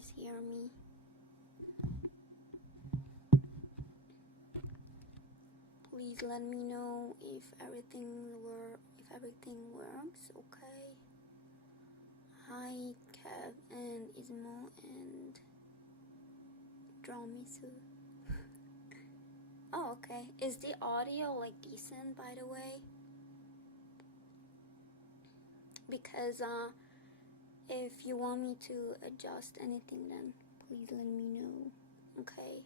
guys hear me? Please let me know if everything works, okay? Hi Kev and Ismo and Dromisu. Oh, okay. Is the audio like decent, by the way? Because if you want me to adjust anything, then please let me know, okay?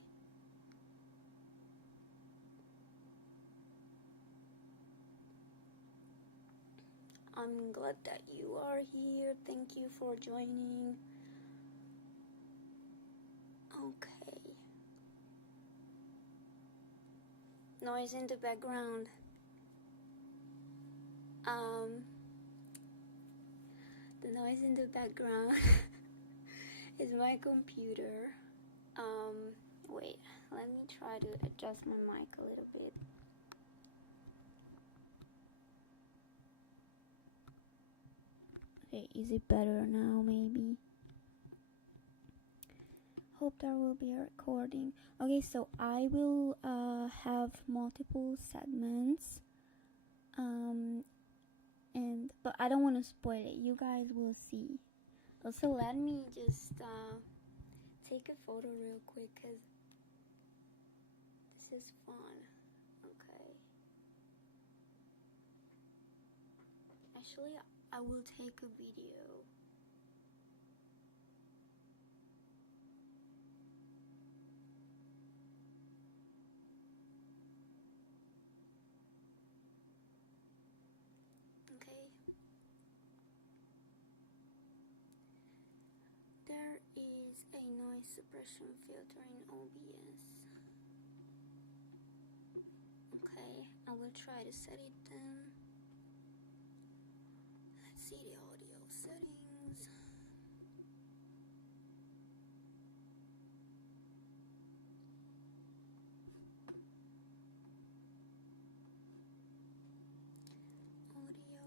I'm glad that you are here. Thank you for joining. Okay. Noise in the background. The noise in the background is my computer. Wait, let me try to adjust my mic a little bit. Okay, is it better now maybe? Hope there will be a recording. Okay, so I will have multiple segments. But I don't want to spoil it. You guys will see. Also, let me just take a photo real quick because this is fun. Okay. Actually, I will take a video. Okay. There is a noise suppression filter in OBS. Okay, I will try to set it then. Let's see the audio settings. Audio.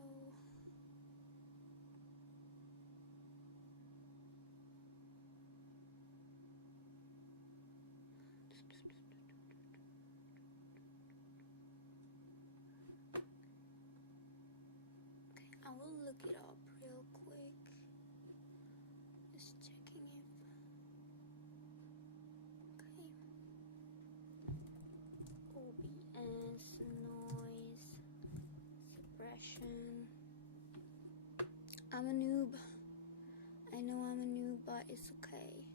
Okay, I will look it up real quick. Just checking if. Okay. OBS noise suppression. I'm a noob. I know I'm a noob, but it's okay.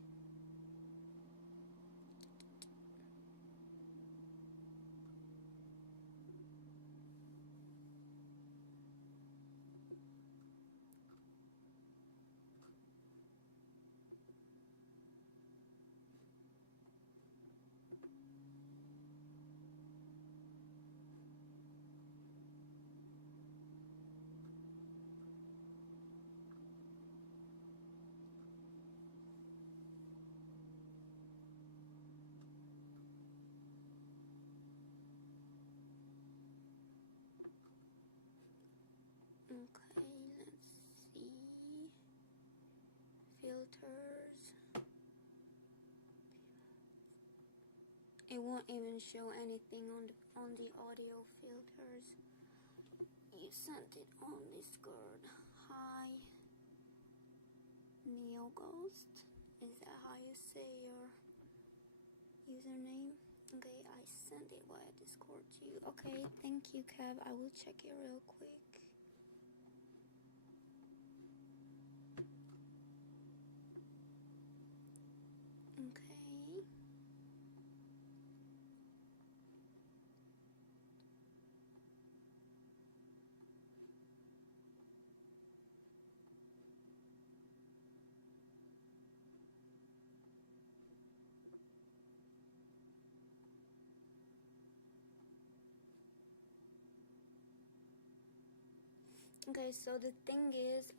Okay, let's see. Filters. It won't even show anything on the audio filters. You sent it on Discord. Hi, Neo Ghost. Is that how you say your username? Okay, I sent it via Discord to you. Okay, thank you, Kev. I will check it real quick. Okay. Okay, so the thing is,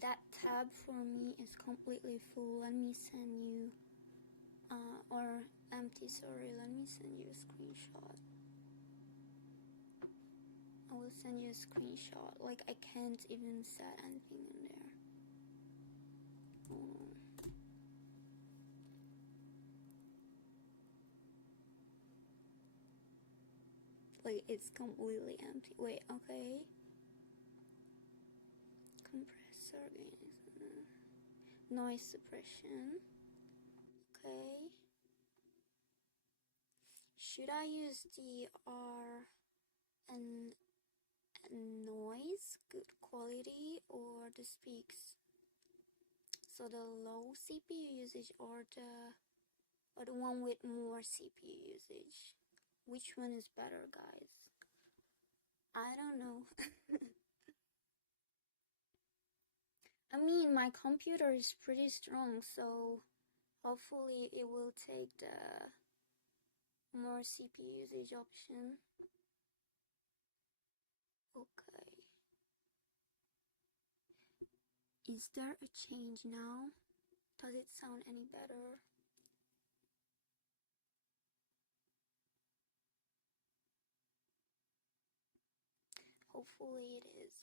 that tab for me is completely full. Let me send you, or empty, sorry, let me send you a screenshot. I will send you a screenshot. Like, I can't even set anything in there. Hold on. like it's completely empty. Wait, okay. Compressor gain, noise suppression. Okay. Should I use the R and noise, good quality, or the speaks? So the low CPU usage or the one with more CPU usage? Which one is better, guys? I don't know. I mean, my computer is pretty strong, so hopefully it will take the more CPU usage option. Okay. Is there a change now? Does it sound any better? Hopefully it is.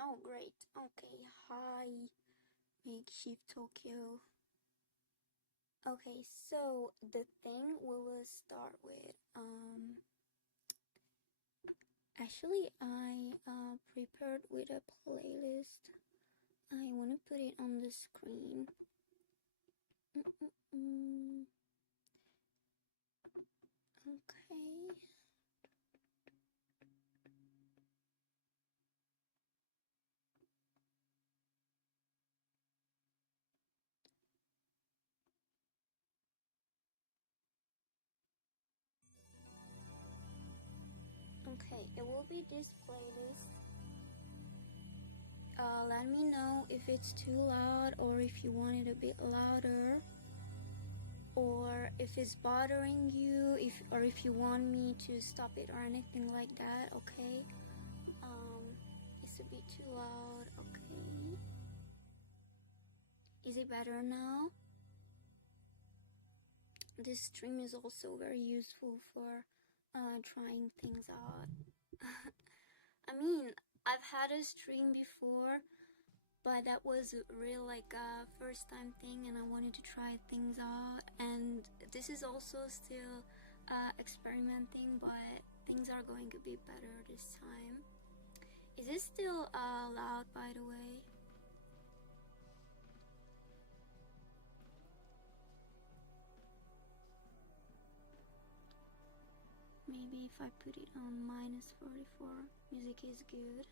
Oh, great. Okay, hi, Makeshift Tokyo. Okay, so the thing we will start with, actually I prepared with a playlist. I want to put it on the screen. Okay. Okay, it will be this playlist. Let me know if it's too loud or if you want it a bit louder, or if it's bothering you, or if you want me to stop it or anything like that. Okay. It's a bit too loud. Okay. Is it better now? This stream is also very useful for trying things out. I mean, I've had a stream before, but that was real like a first time thing, and I wanted to try things out. And this is also still experimenting, but things are going to be better this time. Is it still loud, by the way? Maybe if I put it on -44, music is good.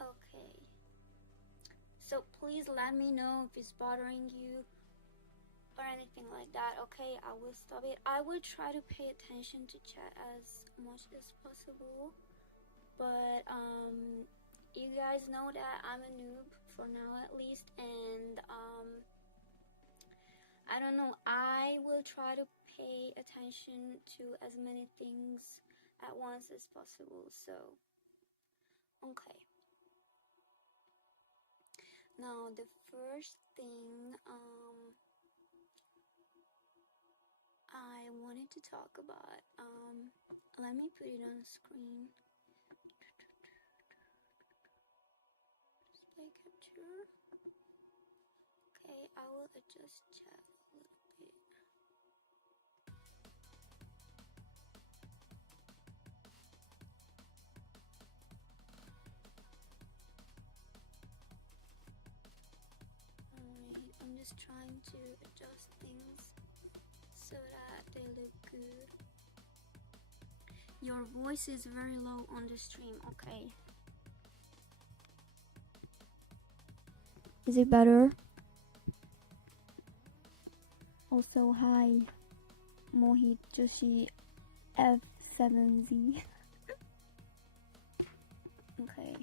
Okay. So please let me know if it's bothering you or anything like that. Okay, I will stop it. I will try to pay attention to chat as much as possible. But you guys know that I'm a noob for now at least, and I don't know, I will try to pay attention to as many things at once as possible. So okay, now the first thing I wanted to talk about, let me put it on the screen. Display capture. Okay, I will adjust chat a little bit. Alright, I'm just trying to adjust things so that they look good. Your voice is very low on the stream. Okay. Is it better? Also, hi, Mohit Joshi F7Z. Okay.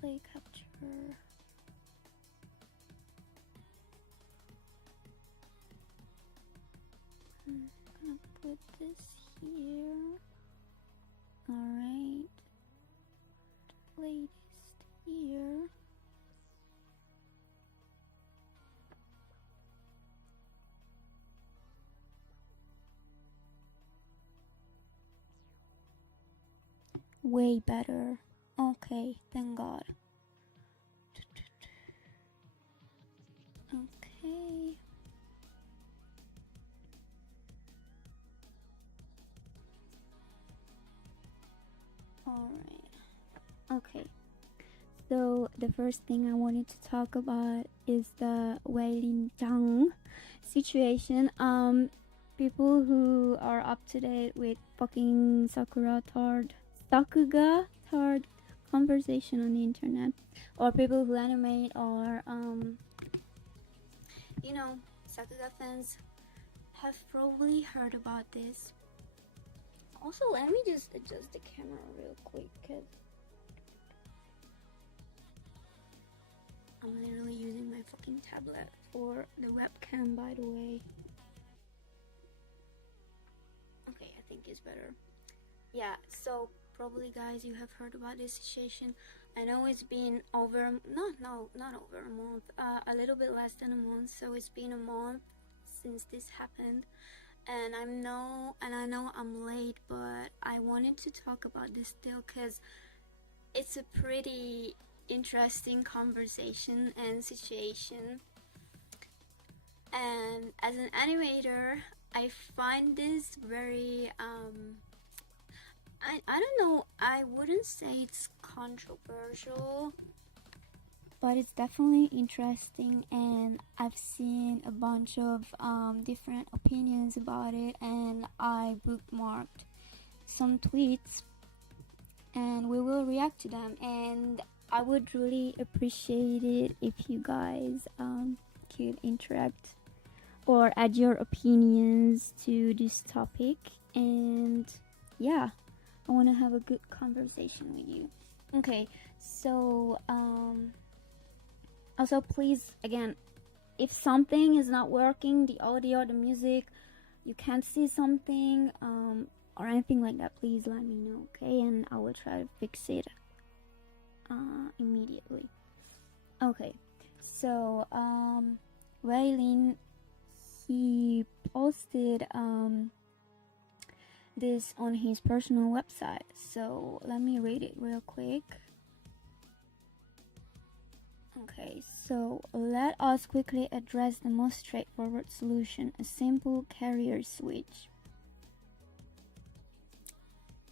Play capture. I'm gonna put this here. Alright. Playlist here. Way better. Okay, thank God. Okay. Alright. Okay. So the first thing I wanted to talk about is the weilin zhang situation. People who are up to date with fucking sakuga tard conversation on the internet, or people who animate, or sakuga fans have probably heard about this. Also, let me just adjust the camera real quick, because I'm literally using my fucking tablet for the webcam, by the way. Okay, I think it's better. Yeah, so probably guys, you have heard about this situation. I know it's been over, not over a month, a little bit less than a month. So it's been a month since this happened, and I know I'm late, but I wanted to talk about this still because it's a pretty interesting conversation and situation. And as an animator, I find this very I don't know, I wouldn't say it's controversial, but it's definitely interesting, and I've seen a bunch of different opinions about it, and I bookmarked some tweets, and we will react to them. And I would really appreciate it if you guys could interact or add your opinions to this topic. And yeah, I want to have a good conversation with you. Okay, so also please, again, if something is not working, the audio, the music, you can't see something or anything like that, please let me know, okay? And I will try to fix it immediately. Okay, so weilin, he posted this on his personal website, so let me read it real quick. Okay, so let us quickly address the most straightforward solution: a simple carrier switch.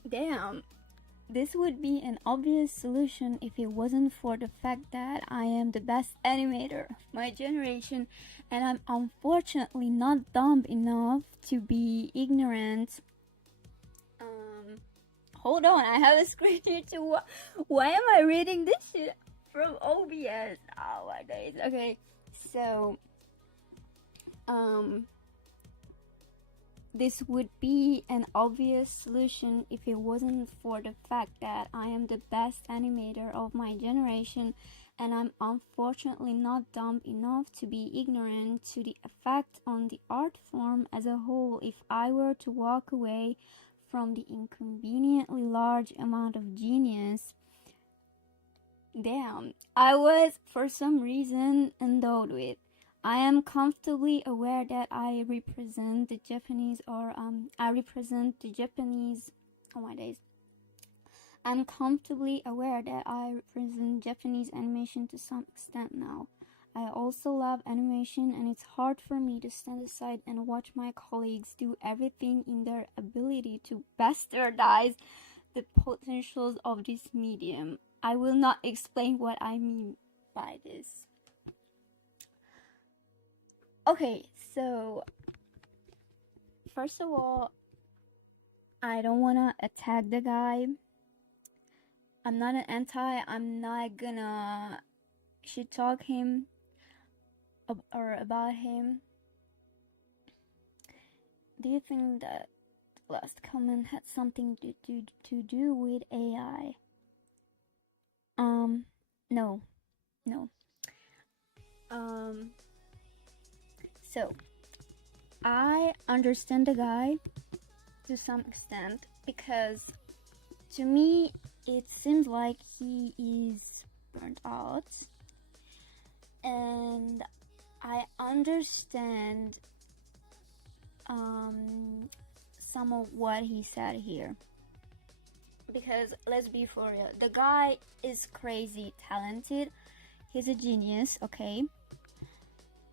Damn, this would be an obvious solution if it wasn't for the fact that I am the best animator of my generation, and I'm unfortunately not dumb enough to be ignorant. Hold on, I have a screen here too. Why am I reading this shit from OBS? Oh my days. Okay, so this would be an obvious solution if it wasn't for the fact that I am the best animator of my generation, and I'm unfortunately not dumb enough to be ignorant to the effect on the art form as a whole. If I were to walk away from the inconveniently large amount of genius I was for some reason endowed with, I am comfortably aware that I represent the Japanese, oh my days. I'm comfortably aware that I represent Japanese animation to some extent now. I also love animation, and it's hard for me to stand aside and watch my colleagues do everything in their ability to bastardize the potentials of this medium. I will not explain what I mean by this. Okay, so first of all, I don't want to attack the guy. I'm not an anti, I'm not gonna shit talk him or about him. Do you think that last comment had something to do with AI? No. So I understand the guy to some extent, because to me it seems like he is burnt out, and I understand some of what he said here, because let's be for real, the guy is crazy talented, he's a genius, okay?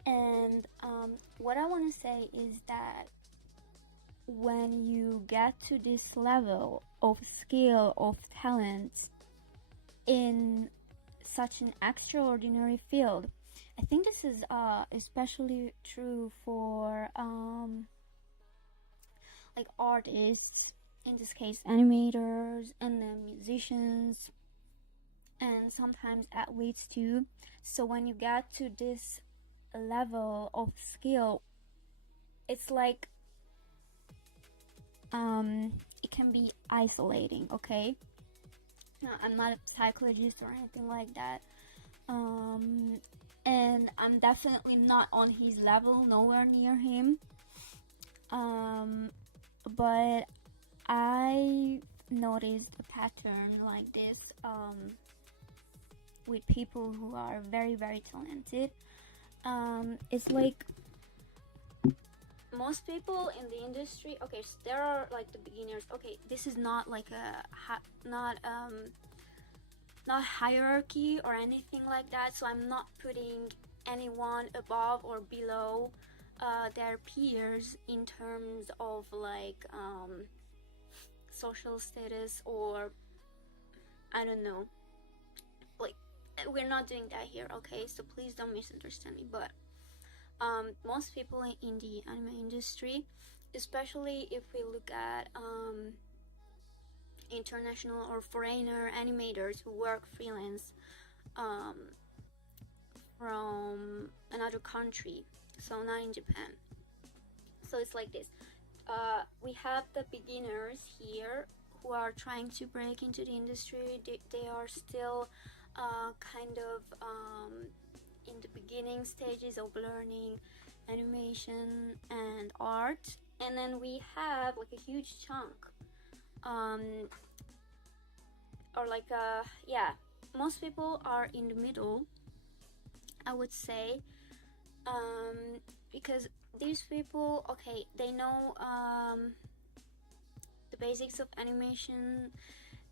And what I want to say is that when you get to this level of skill, of talent in such an extraordinary field. I think this is especially true for like artists, in this case animators, and then musicians, and sometimes athletes too. So when you get to this level of skill, it's like it can be isolating. Okay, no, I'm not a psychologist or anything like that, and I'm definitely not on his level, nowhere near him, but I noticed a pattern like this with people who are very, very talented. It's like most people in the industry, okay, so there are like the beginners. Okay, this is not like not hierarchy or anything like that, so I'm not putting anyone above or below their peers in terms of like social status, or I don't know, like we're not doing that here, okay, so please don't misunderstand me. But most people in the anime industry, especially if we look at international or foreigner animators who work freelance from another country, so not in Japan. So it's like this. We have the beginners here who are trying to break into the industry. They are still kind of in the beginning stages of learning animation and art. And then we have like a huge chunk, or like yeah, most people are in the middle, I would say, because these people, okay, they know the basics of animation,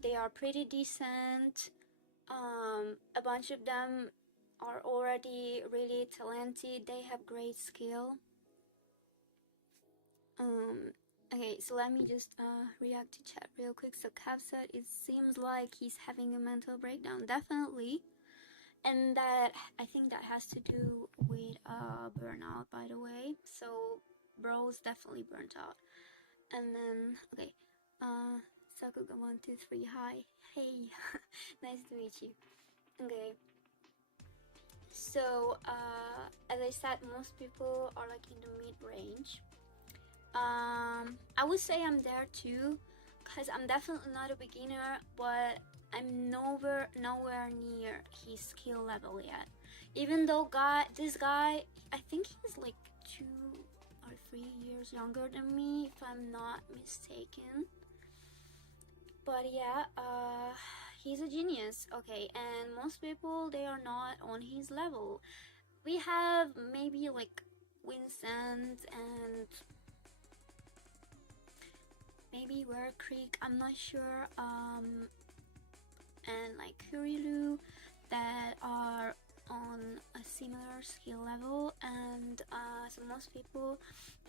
they are pretty decent, a bunch of them are already really talented, they have great skill. Okay, so let me just react to chat real quick. So Cav said it seems like he's having a mental breakdown. Definitely. And that, I think that has to do with burnout, by the way. So bro's definitely burnt out. And then, okay, sakuga 123, hi, hey, nice to meet you. Okay, so as I said, most people are like in the mid-range. I would say I'm there too, because I'm definitely not a beginner, but I'm nowhere near his skill level yet. Even though this guy, I think he's like 2 or 3 years younger than me, if I'm not mistaken. But yeah, he's a genius. Okay, and most people, they are not on his level. We have maybe like Vincent and maybe Ware Creek, I'm not sure, and like Kurilu, that are on a similar skill level, and so most people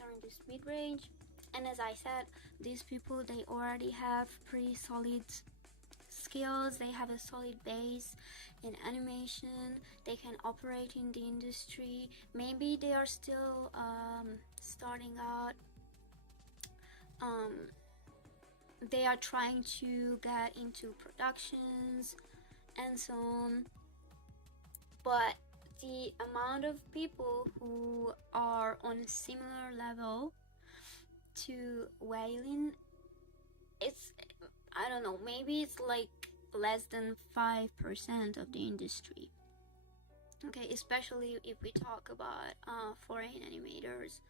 are in this mid-range. And as I said, these people, they already have pretty solid skills, they have a solid base in animation, they can operate in the industry. Maybe they are still starting out, they are trying to get into productions and so on. But the amount of people who are on a similar level to weilin, it's, I don't know, maybe it's like less than 5% of the industry. Okay, especially if we talk about foreign animators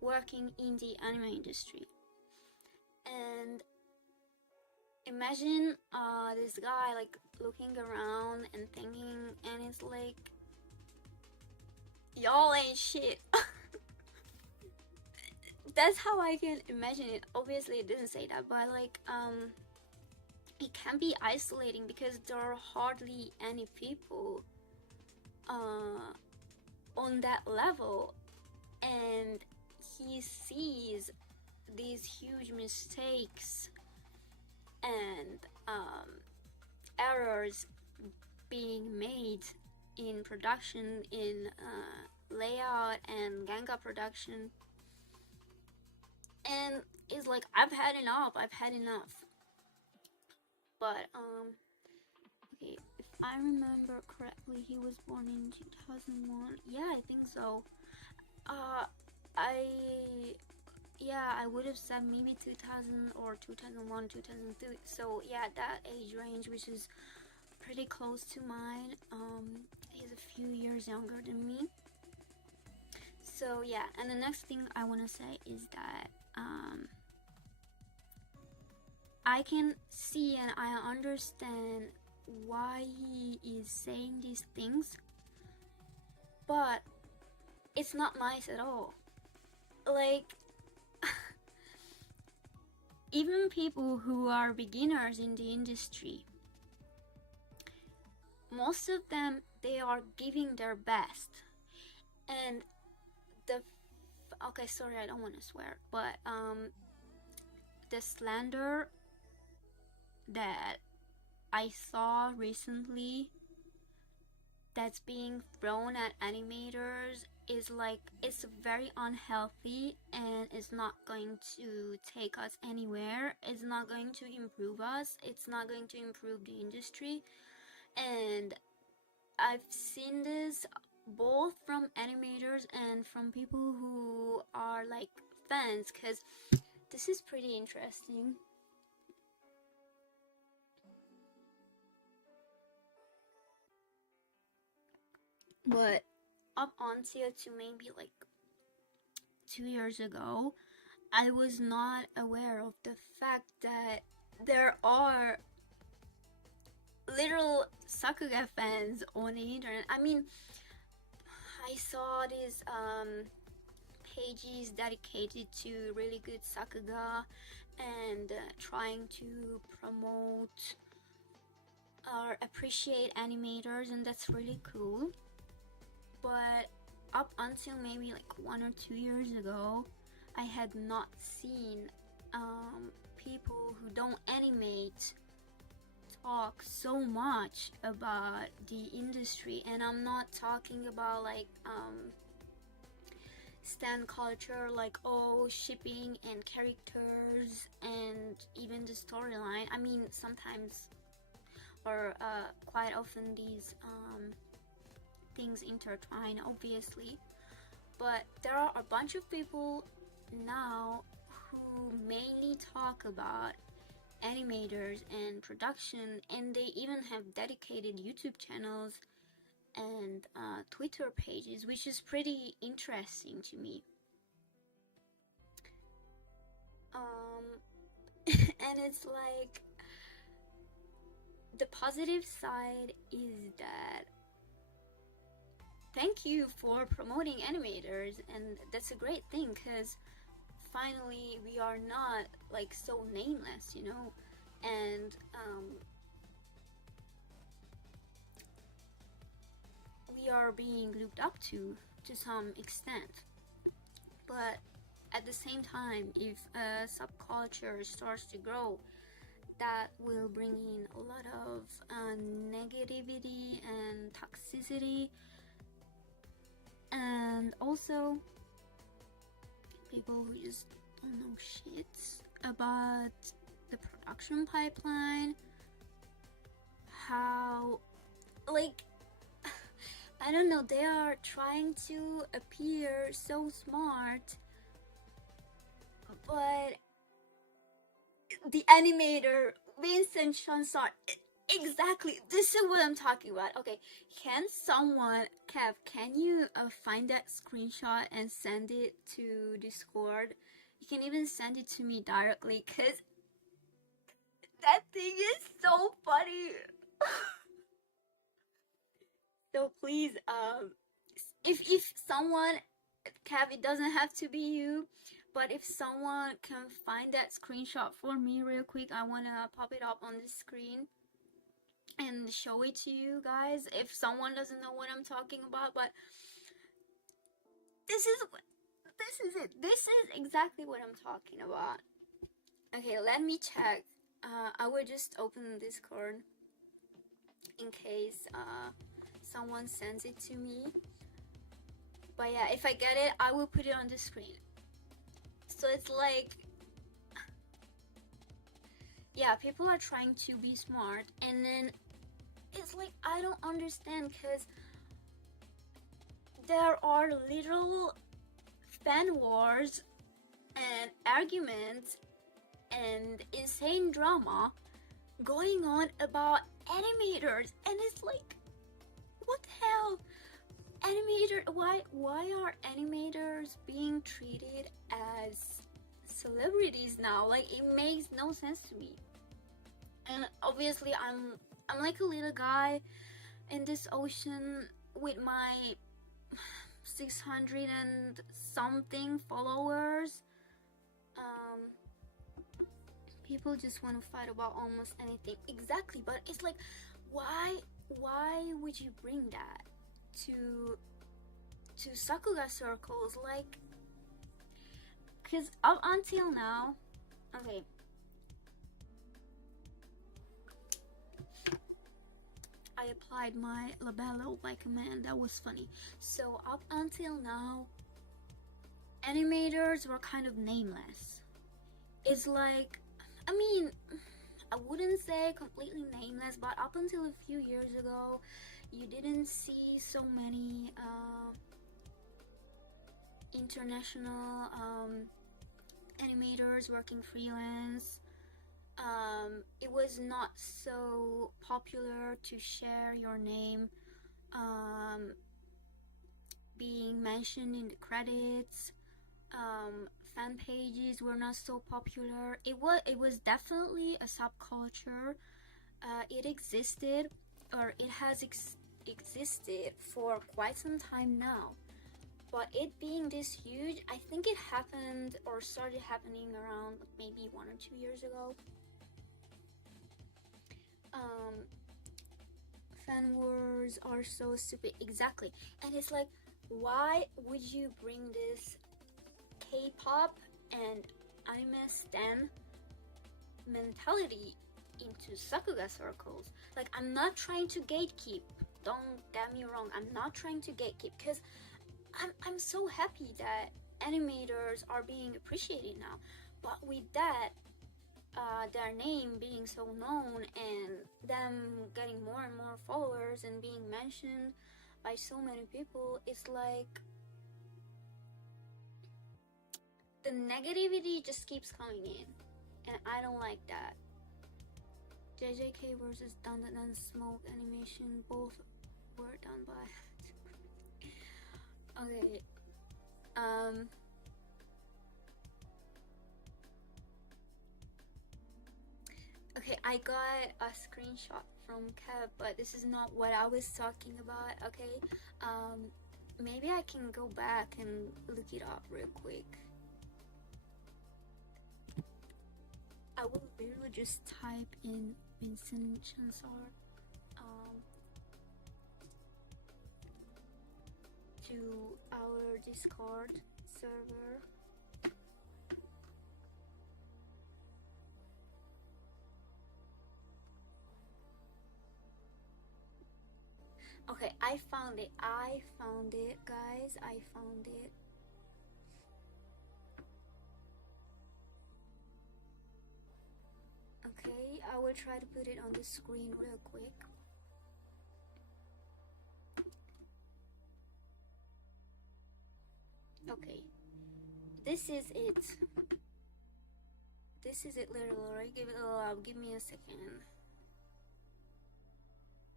working in the anime industry. And imagine this guy like looking around and thinking, and it's like, y'all ain't shit. That's how I can imagine it. Obviously it didn't say that, but like it can be isolating because there are hardly any people on that level, and he sees these huge mistakes and errors being made in production, in layout and ganga production, and it's like I've had enough. But okay, if I remember correctly, he was born in 2001. Yeah, I think so. I would have said maybe 2000 or 2001, 2002. So yeah, that age range, which is pretty close to mine. He's a few years younger than me. So yeah, and the next thing I want to say is that I can see and I understand why he is saying these things, but it's not nice at all. Like, even people who are beginners in the industry, most of them, they are giving their best. And okay, sorry, I don't want to swear, but the slander that I saw recently that's being thrown at animators is like, it's very unhealthy and it's not going to take us anywhere. It's not going to improve us. It's not going to improve the industry. And I've seen this both from animators and from people who are like fans, because this is pretty interesting. But up until to maybe like 2 years ago, I was not aware of the fact that there are literal sakuga fans on the internet. I mean, I saw these pages dedicated to really good sakuga and trying to promote or appreciate animators, and that's really cool. But up until maybe like 1 or 2 years ago, I had not seen people who don't animate talk so much about the industry. And I'm not talking about like stan culture, like shipping and characters and even the storyline. I mean, sometimes or quite often these things intertwine, obviously, but there are a bunch of people now who mainly talk about animators and production, and they even have dedicated YouTube channels and Twitter pages, which is pretty interesting to me. And it's like, the positive side is that thank you for promoting animators, and that's a great thing, because finally we are not like so nameless, you know, and we are being looked up to some extent. But at the same time, if a subculture starts to grow, that will bring in a lot of negativity and toxicity, and also people who just don't know shit about the production pipeline, how, like, I don't know, they are trying to appear so smart, but the animator Vincent Chansart, exactly, this is what I'm talking about. Okay, can someone, Kev, can you find that screenshot and send it to Discord? You can even send it to me directly, because that thing is so funny. So please, if someone, Kev, it doesn't have to be you, but if someone can find that screenshot for me real quick, I want to pop it up on the screen and show it to you guys, if someone doesn't know what I'm talking about. But this is this is it. This is exactly what I'm talking about. Okay, let me check. I will just open Discord in case someone sends it to me. But yeah, if I get it, I will put it on the screen. So it's like, yeah, people are trying to be smart, and then it's like, I don't understand, because there are literal fan wars and arguments and insane drama going on about animators, and it's like, what the hell? Why are animators being treated as celebrities now? Like, it makes no sense to me. And obviously I'm like a little guy in this ocean with my 600 and something followers. People just want to fight about almost anything. Exactly, but it's like, why would you bring that to sakuga circles? Like, because up until now, okay, I applied my labello by command. That was funny. So up until now, animators were kind of nameless. It's like, I mean, I wouldn't say completely nameless, but up until a few years ago, you didn't see so many international animators working freelance. It was not so popular to share your name being mentioned in the credits. Fan pages were not so popular. It was definitely a subculture. It existed, or it has existed for quite some time now. But it being this huge, I think it happened or started happening around maybe 1 or 2 years ago. Fan wars are so stupid. Exactly. And it's like, why would you bring this K-pop and anime stan mentality into sakuga circles? Like, I'm not trying to gatekeep, don't get me wrong, I'm not trying to gatekeep, because I'm so happy that animators are being appreciated now. But with that, their name being so known and them getting more and more followers and being mentioned by so many people, it's like the negativity just keeps coming in, and I don't like that. JJK versus Dun Dun Dun Smoke animation, both were done by okay. Okay, I got a screenshot from Kev, but this is not what I was talking about, okay? Maybe I can go back and look it up real quick. I will literally just type in Vincent Chansar to our Discord server. Okay, I found it, guys, I found it. Okay, I will try to put it on the screen real quick. Okay, this is it. This is it literally, right? Give me a second.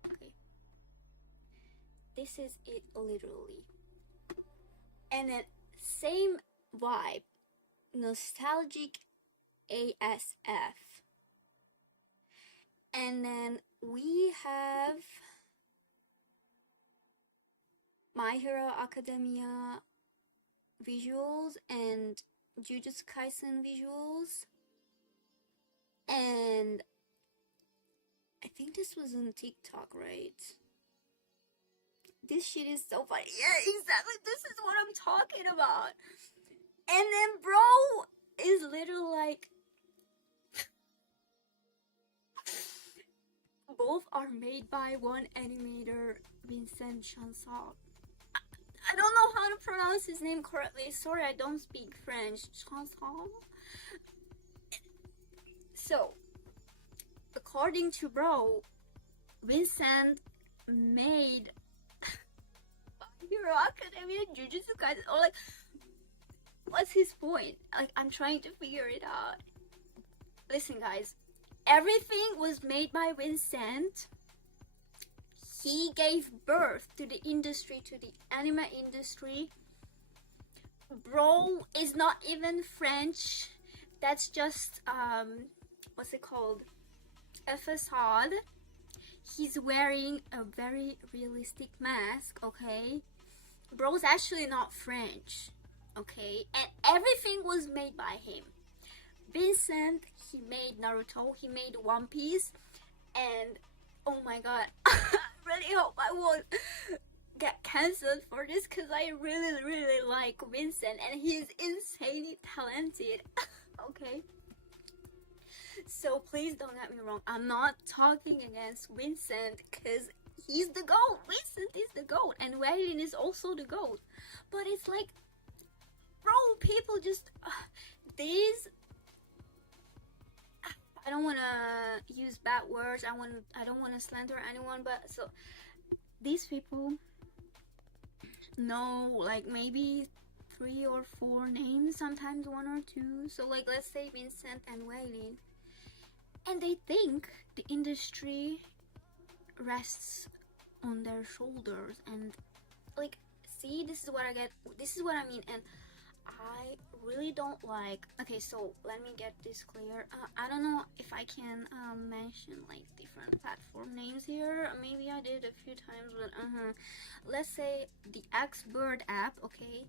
Okay. This is it literally. And then same vibe. Nostalgic ASF. And then we have My Hero Academia visuals and Jujutsu Kaisen visuals. And I think this was on TikTok, right? This shit is so funny. Yeah, exactly. This is what I'm talking about. And then bro is literally like, both are made by one animator, Vincent Chansard. I don't know how to pronounce his name correctly. Sorry, I don't speak French. Chansard. So, according to bro, Vincent made My Hero Academia, Jujutsu Kaisen, or like, what's his point? Like, I'm trying to figure it out. Listen, guys, everything was made by Vincent. He gave birth to the industry, to the anime industry. Bro is not even French. That's just, what's it called? A facade. He's wearing a very realistic mask, okay? Bro's actually not French, okay? And everything was made by him. Vincent, he made Naruto, he made One Piece, and oh my god, I really hope I won't get cancelled for this because I really like Vincent and he's insanely talented. Okay? So please don't get me wrong, I'm not talking against Vincent because he's the GOAT. Vincent is the GOAT and weilin is also the GOAT. But it's like, bro, people just, these, I don't want to use bad words, I don't want to slander anyone, but so these people know like maybe 3 or 4 names, sometimes 1 or 2. So like, let's say Vincent and weilin, and they think the industry rests on their shoulders. And like, see, this is what I get, this is what I mean. And I really don't like, okay, so let me get this clear. I don't know if I can mention like different platform names here. Maybe I did a few times, but let's say the Xbird app, okay?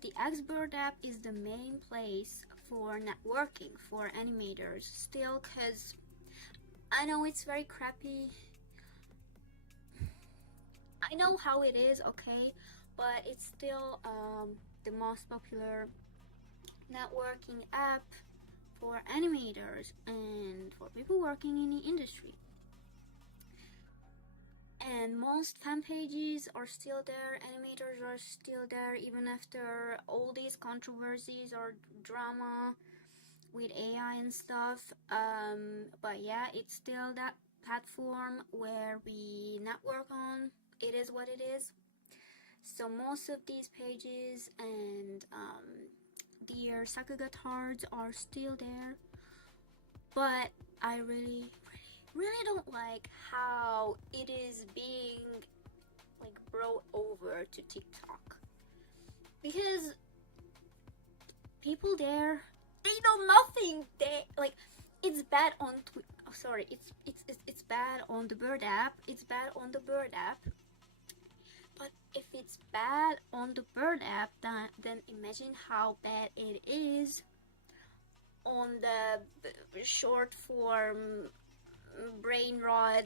The Xbird app is the main place for networking for animators still, because I know it's very crappy. I know how it is, okay? But it's still the most popular networking app for animators and for people working in the industry. And most fan pages are still there, animators are still there even after all these controversies or drama with AI and stuff. But yeah, it's still that platform where we network on. It is what it is. So most of these pages and their sakuga cards are still there, but I really don't like how it is being like brought over to TikTok, because people there, they know nothing. They like, it's bad on it's bad on the Bird app. It's bad on the Bird app. But if it's bad on the Bird app, then imagine how bad it is on the short form, brain rot,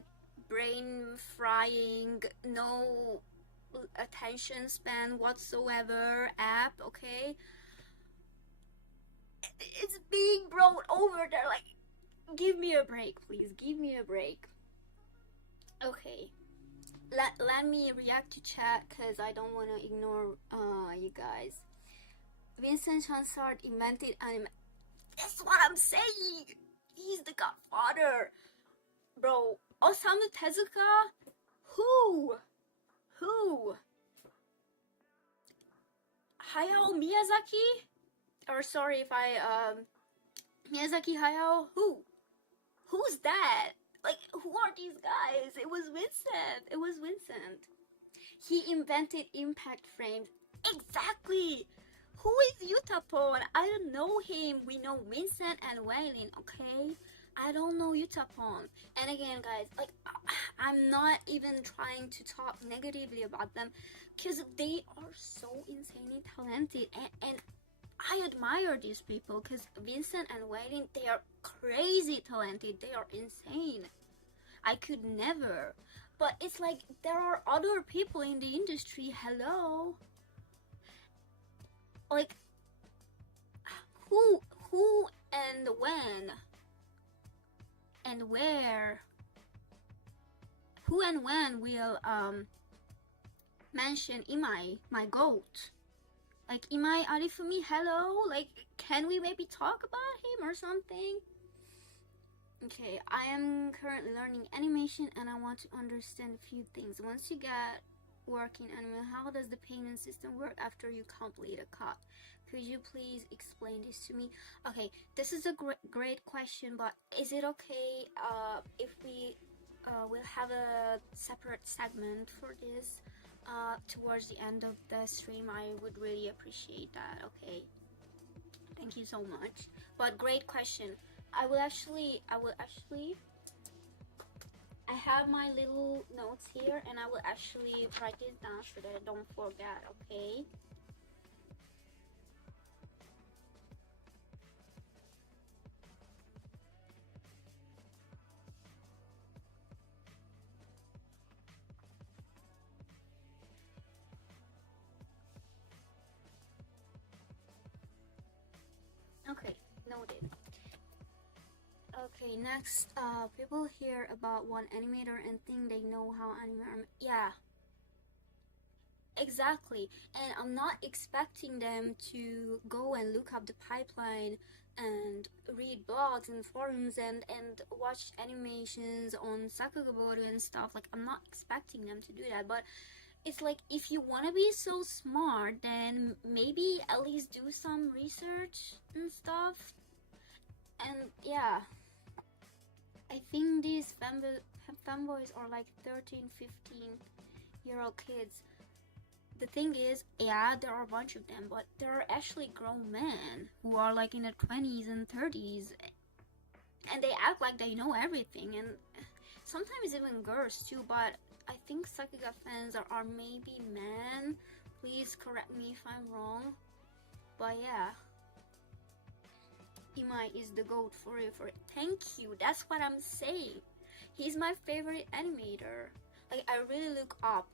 brain frying, no attention span whatsoever app, okay? It's being brought over there. Like, give me a break, please. Give me a break. Okay. Let me react to chat because I don't want to ignore you guys. Vincent Chansard invented anime. That's what I'm saying. He's the godfather. Bro, Osamu Tezuka? Who? Hayao Miyazaki? Or sorry if I, Miyazaki Hayao? Who's that? Like, who are these guys? It was Vincent. He invented impact frames. Exactly. Who is Yutapon? I don't know him. We know Vincent and weilin, okay? I don't know Yutapon. And again, guys, like, I'm not even trying to talk negatively about them, because they are so insanely talented, and I admire these people, because Vincent and weilin, they are crazy talented. They are insane. I could never. But it's like, there are other people in the industry. Hello. Like, who and when and where, who and when will mention Imai, my goat? Like, Imai Arifumi, hello? Like, can we maybe talk about him or something? Okay, I am currently learning animation and I want to understand a few things. Once you get working anime, how does the payment system work after you complete a cut? Could you please explain this to me? Okay, this is a great question, but is it okay if we will have a separate segment for this towards the end of the stream? I would really appreciate that. Okay, thank you so much. But great question. I have my little notes here and I will actually write this down so that I don't forget. Okay, okay, noted. Okay, next, people hear about one animator and think they know how animator. Yeah, exactly. And I'm not expecting them to go and look up the pipeline and read blogs and forums and watch animations on sakuga board and stuff. Like, I'm not expecting them to do that, but it's like, if you want to be so smart, then maybe at least do some research and stuff. And yeah, I think these fanboys are like 13, 15-year-old kids. The thing is, yeah, there are a bunch of them, but there are actually grown men who are like in their 20s and 30s, and they act like they know everything, and sometimes even girls too, but I think sakuga fans are maybe men. Please correct me if I'm wrong, but yeah. Imai is the GOAT forever. Thank you, that's what I'm saying. He's my favorite animator. Like, I really look up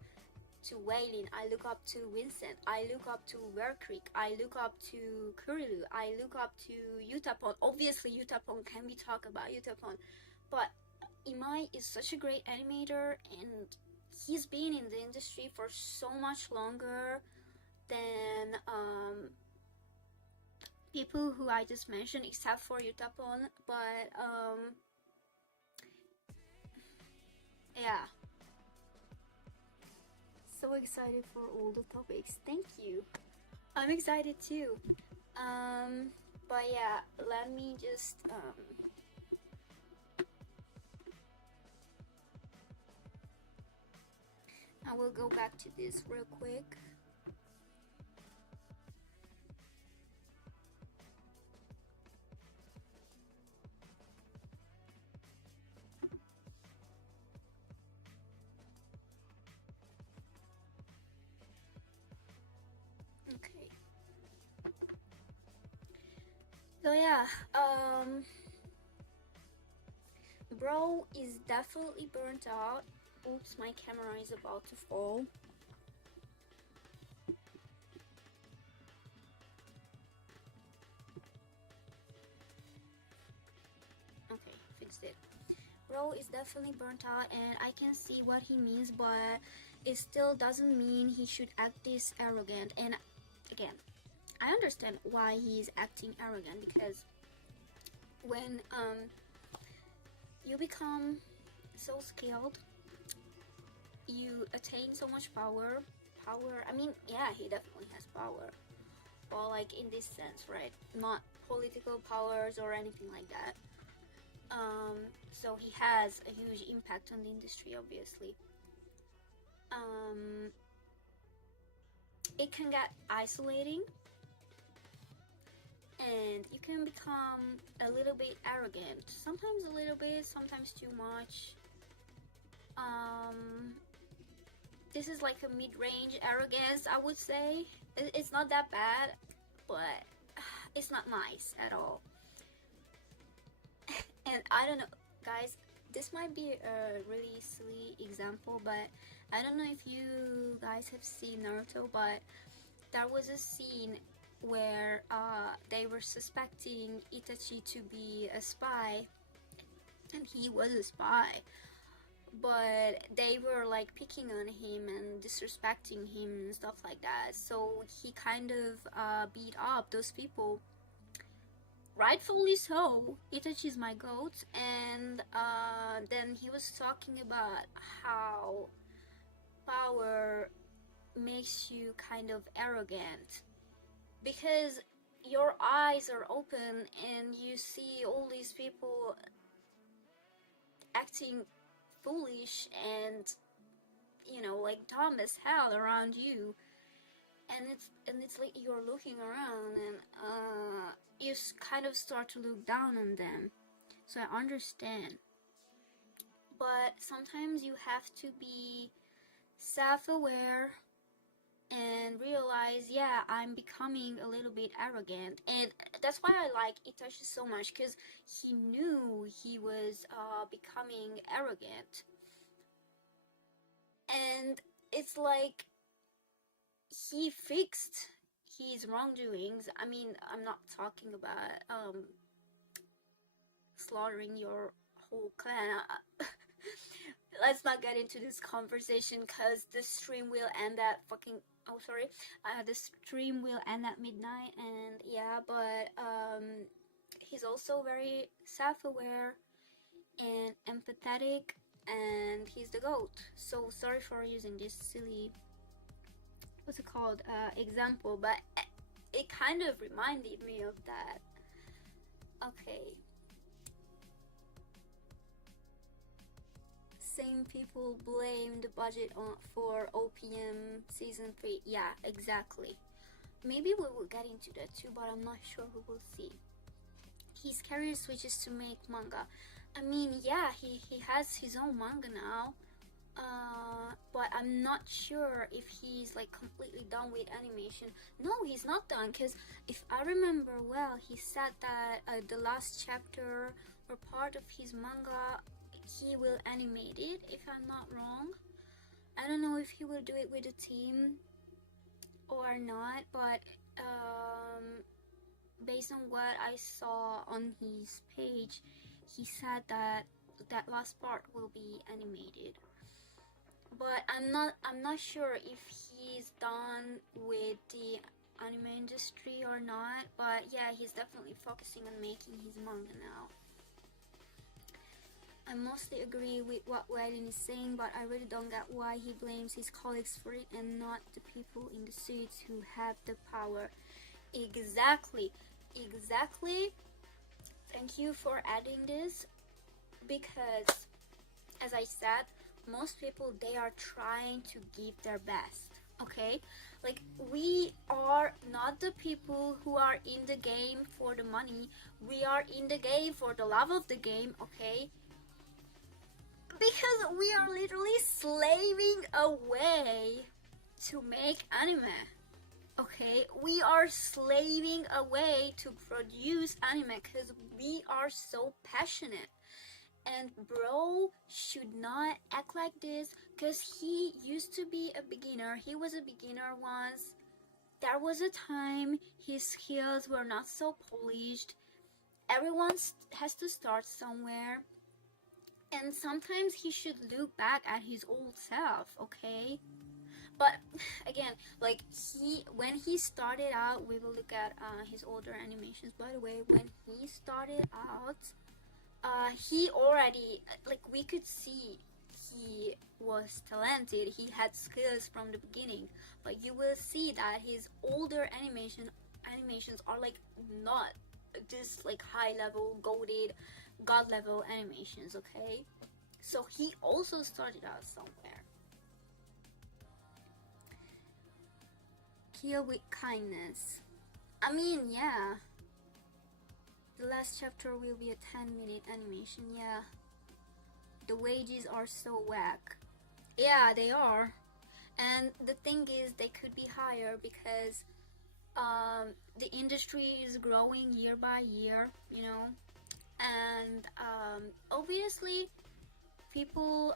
to Weilin, I look up to Vincent, I look up to Verkriek, I look up to Kurilu, I look up to Yutapon. Obviously Yutapon, can we talk about Yutapon? But Imai is such a great animator and he's been in the industry for so much longer than people who I just mentioned, except for Yutapon. But yeah, so excited for all the topics. Thank you. I'm excited too. But yeah, let me just I will go back to this real quick. Okay. So yeah, bro is definitely burnt out. Oops, my camera is about to fall. Okay, fixed it. Bro is definitely burnt out and I can see what he means, but it still doesn't mean he should act this arrogant. And again, I understand why he's acting arrogant, because when you become so skilled, you attain so much power. I mean, yeah, he definitely has power, but like in this sense, right? Not political powers or anything like that. So he has a huge impact on the industry, obviously. It can get isolating and you can become a little bit arrogant. Sometimes a little bit, sometimes too much. This is like a mid-range arrogance, I would say. It's not that bad, but it's not nice at all. And I don't know, guys, this might be a really silly example, but I don't know if you guys have seen Naruto, but there was a scene where they were suspecting Itachi to be a spy, and he was a spy, but they were like picking on him and disrespecting him and stuff like that. So he kind of beat up those people. Rightfully so. Itachi's my goat. And then he was talking about how power makes you kind of arrogant, because your eyes are open and you see all these people acting foolish and, you know, like dumb as hell around you, and it's like you're looking around and you kind of start to look down on them. So I understand, but sometimes you have to be self-aware and realize, yeah, I'm becoming a little bit arrogant. And that's why I like Itachi so much, because he knew he was becoming arrogant. And it's like he fixed his wrongdoings. I mean, I'm not talking about slaughtering your whole clan. Let's not get into this conversation, because the stream will end at the stream will end at midnight. And yeah, but he's also very self-aware and empathetic, and he's the GOAT. So sorry for using this silly, what's it called, example, but it kind of reminded me of that. Okay. Same people blame the budget for OPM season 3. Yeah, exactly. Maybe we will get into that too, but I'm not sure. We will see. His career switches to make manga. I mean, yeah, he has his own manga now, but I'm not sure if he's like completely done with animation. No, he's not done, because if I remember well, he said that the last chapter or part of his manga, he will animate it, if I'm not wrong. I don't know if he will do it with a team or not, but based on what I saw on his page, he said that that last part will be animated. But I'm not sure if he's done with the anime industry or not, but yeah, he's definitely focusing on making his manga now. I mostly agree with what weilin is saying, but I really don't get why he blames his colleagues for it and not the people in the suits who have the power. Exactly. Thank you for adding this, because as I said, most people, they are trying to give their best, okay? Like, we are not the people who are in the game for the money. We are in the game for the love of the game, okay? Because we are literally slaving away to make anime, okay? We are slaving away to produce anime because we are so passionate. And bro should not act like this, because he used to be a beginner. He was a beginner once. There was a time his skills were not so polished. Everyone has to start somewhere. And sometimes he should look back at his old self, okay? But again, like, when he started out, we will look at his older animations. By the way, when he started out, he already, like, we could see he was talented. He had skills from the beginning. But you will see that his older animations are like not this like high level, goated, god level animations, okay? So he also started out somewhere. Kill with kindness. I mean, yeah. The last chapter will be a 10-minute animation, yeah. The wages are so whack. Yeah, they are. And the thing is, they could be higher because the industry is growing year by year, you know. And obviously, people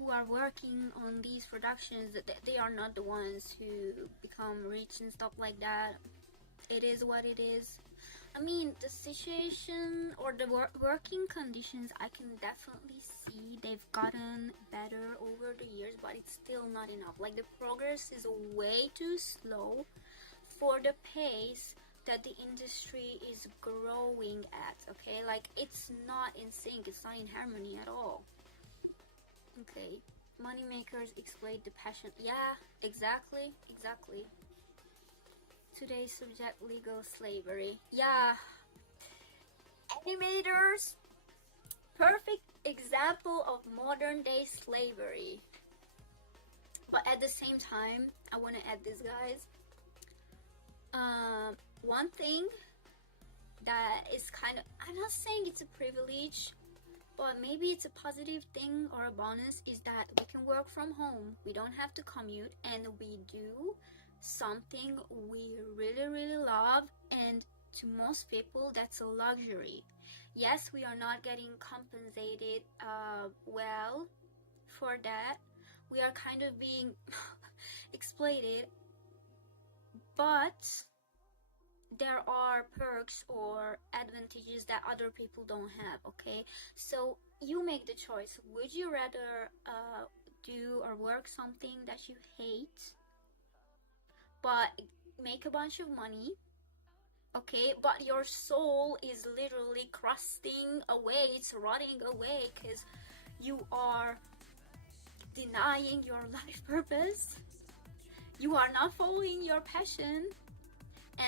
who are working on these productions, they are not the ones who become rich and stuff like that. It is what it is. I mean, the situation or the working conditions, I can definitely see they've gotten better over the years, but it's still not enough. Like, the progress is way too slow for the pace that the industry is growing at, okay? Like, it's not in sync, it's not in harmony at all. Okay, moneymakers exploit the passion. Yeah, exactly. Today's subject, legal slavery. Yeah, animators, perfect example of modern day slavery. But at the same time, I want to add this, guys. One thing that is kind of, I'm not saying it's a privilege, but maybe it's a positive thing or a bonus, is that we can work from home. We don't have to commute, and we do something we really love, and to most people that's a luxury. Yes, we are not getting compensated well for that. We are kind of being exploited, but there are perks or advantages that other people don't have, okay? So you make the choice. Would you rather do or work something that you hate but make a bunch of money, okay, but your soul is literally crusting away, it's rotting away because you are denying your life purpose, you are not following your passion,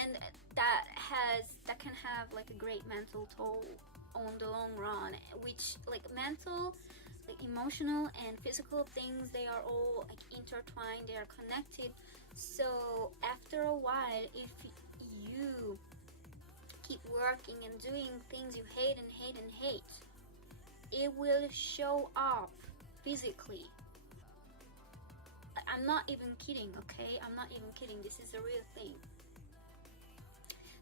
and that can have like a great mental toll on the long run, which like mental, like emotional and physical things, they are all like intertwined, they are connected. So after a while, if you keep working and doing things you hate, it will show up physically. I'm not even kidding, okay? I'm not even kidding, this is a real thing.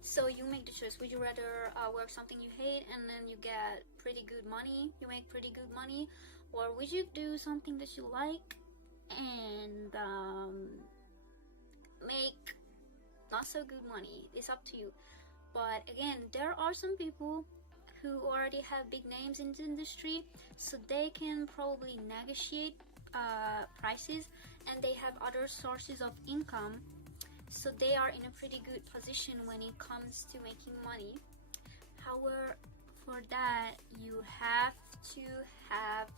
So you make the choice. Would you rather work something you hate and then you get pretty good money, you make pretty good money, or would you do something that you like and make not so good money? It's up to you. But again, there are some people who already have big names in the industry, so they can probably negotiate prices, and they have other sources of income, so they are in a pretty good position when it comes to making money. However, for that you have to have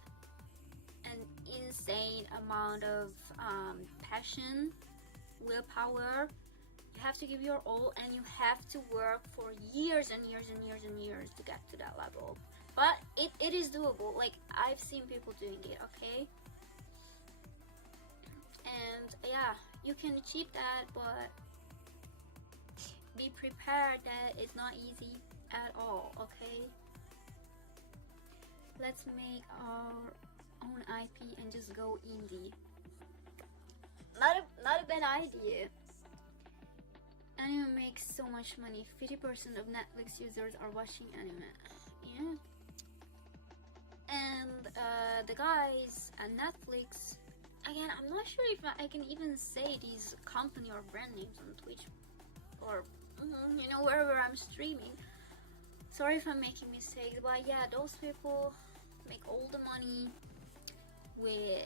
an insane amount of passion, willpower. You have to give your all, and you have to work for years and years to get to that level. But it is doable. Like, I've seen people doing it, okay? And yeah, you can achieve that, but be prepared that it's not easy at all, okay? Let's make our own IP and just go indie. Not a bad idea. Anime makes so much money. 50% of Netflix users are watching anime. Yeah. And the guys at Netflix, again, I'm not sure if I can even say these company or brand names on Twitch or you know, wherever I'm streaming. Sorry if I'm making mistakes, but yeah, those people make all the money with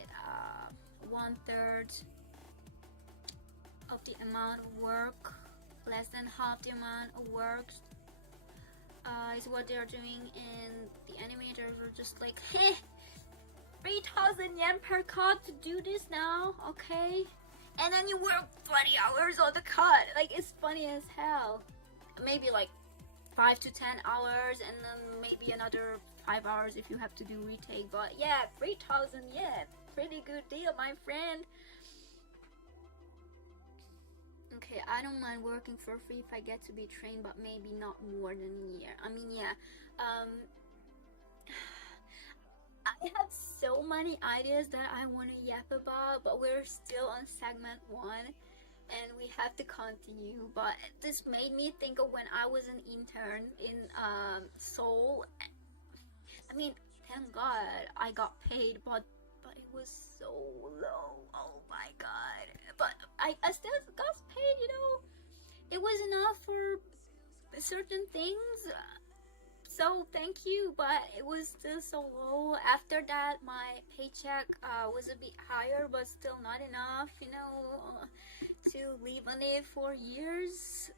1/3 of the amount of work, less than half the amount of work is what they're doing, and the animators are just like, hey, 3,000 yen per cut to do this now, okay? And then you work 20 hours on the cut. Like, it's funny as hell. Maybe like 5 to 10 hours, and then maybe another 5 hours if you have to do retake. But yeah, 3,000 yen, pretty good deal, my friend. Okay, I don't mind working for free if I get to be trained, but maybe not more than a year. I mean, yeah, I have so many ideas that I want to yap about, but we're still on segment 1 and we have to continue. But this made me think of when I was an intern in Seoul. I mean, thank God I got paid, but but it was so low. Oh my god. But I still got paid, you know. It was enough for certain things. So thank you, but it was still so low. After that, my paycheck was a bit higher, but still not enough, you know, to live on it for years.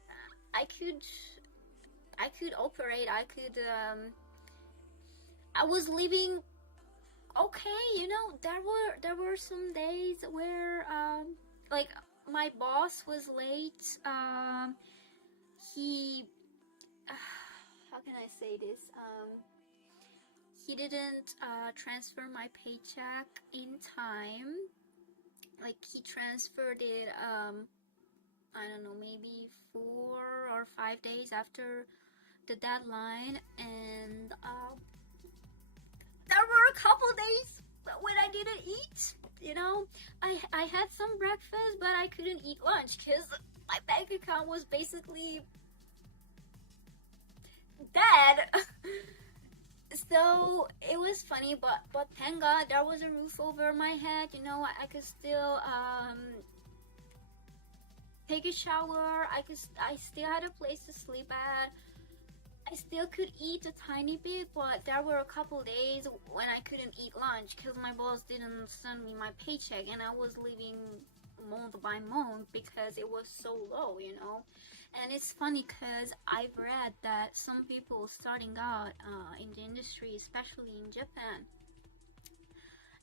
I could operate. I was living okay, you know. There were some days where like my boss was late. He how can I say this? He didn't transfer my paycheck in time. Like he transferred it I don't know, maybe 4 or 5 days after the deadline, and there were a couple days when I didn't eat. You know, I had some breakfast, but I couldn't eat lunch because my bank account was basically dead. So it was funny, but thank God there was a roof over my head. You know, I could still take a shower. I still had a place to sleep at. I still could eat a tiny bit, but there were a couple days when I couldn't eat lunch because my boss didn't send me my paycheck, and I was living month by month because it was so low, you know. And it's funny because I've read that some people starting out in the industry, especially in Japan,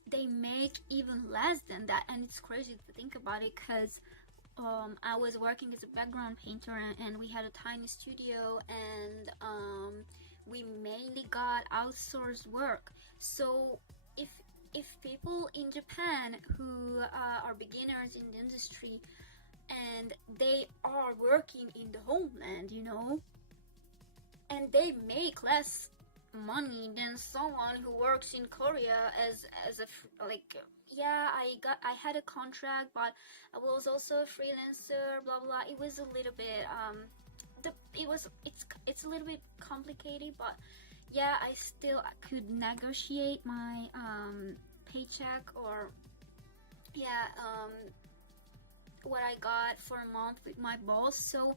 they make even less than that, and it's crazy to think about it because I was working as a background painter, and we had a tiny studio, and we mainly got outsourced work. So if people in Japan who are beginners in the industry and they are working in the homeland, you know, and they make less money than someone who works in Korea as a like, yeah, I had a contract, but I was also a freelancer, blah blah. It was a little bit it's a little bit complicated, but yeah, I still could negotiate my paycheck, or yeah, what I got for a month with my boss. So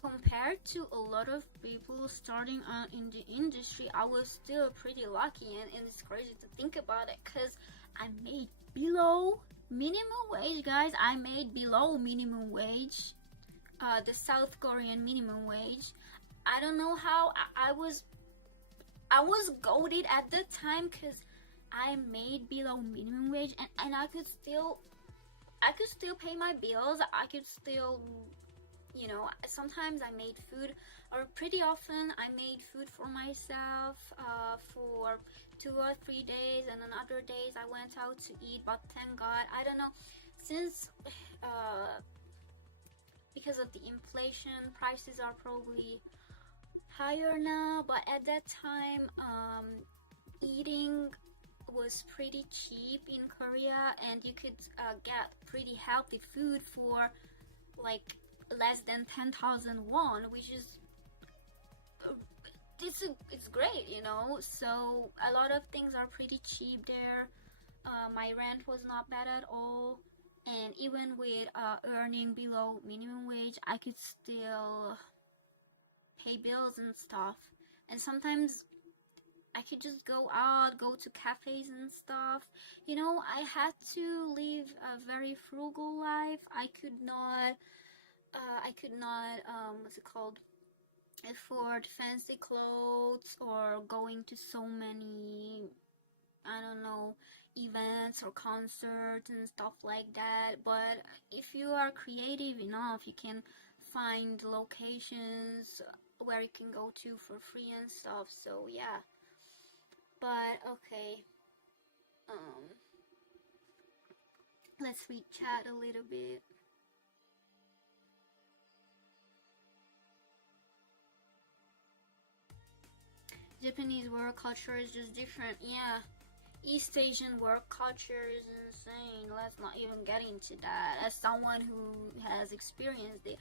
compared to a lot of people starting out in the industry, I was still pretty lucky, and it's crazy to think about it because I made below minimum wage, guys. I made below minimum wage, the South Korean minimum wage. I don't know how I was goaded at that time because I made below minimum wage, and I could still pay my bills. I could still, you know, sometimes I made food, or pretty often I made food for myself for 2 or 3 days, and on other days I went out to eat. But thank God, I don't know, since because of the inflation, prices are probably higher now, but at that time eating was pretty cheap in Korea, and you could get pretty healthy food for like less than 10,000 won, which is it's great, you know. So a lot of things are pretty cheap there. My rent was not bad at all, and even with earning below minimum wage, I could still pay bills and stuff. And sometimes I could just go out, go to cafes and stuff. You know, I had to live a very frugal life. I could not what's it called, afford fancy clothes or going to so many, I don't know, events or concerts and stuff like that. But if you are creative enough, you can find locations where you can go to for free and stuff. So yeah. But okay, let's read chat a little bit. Japanese work culture is just different. Yeah, East Asian work culture is insane. Let's not even get into that. As someone who has experienced it,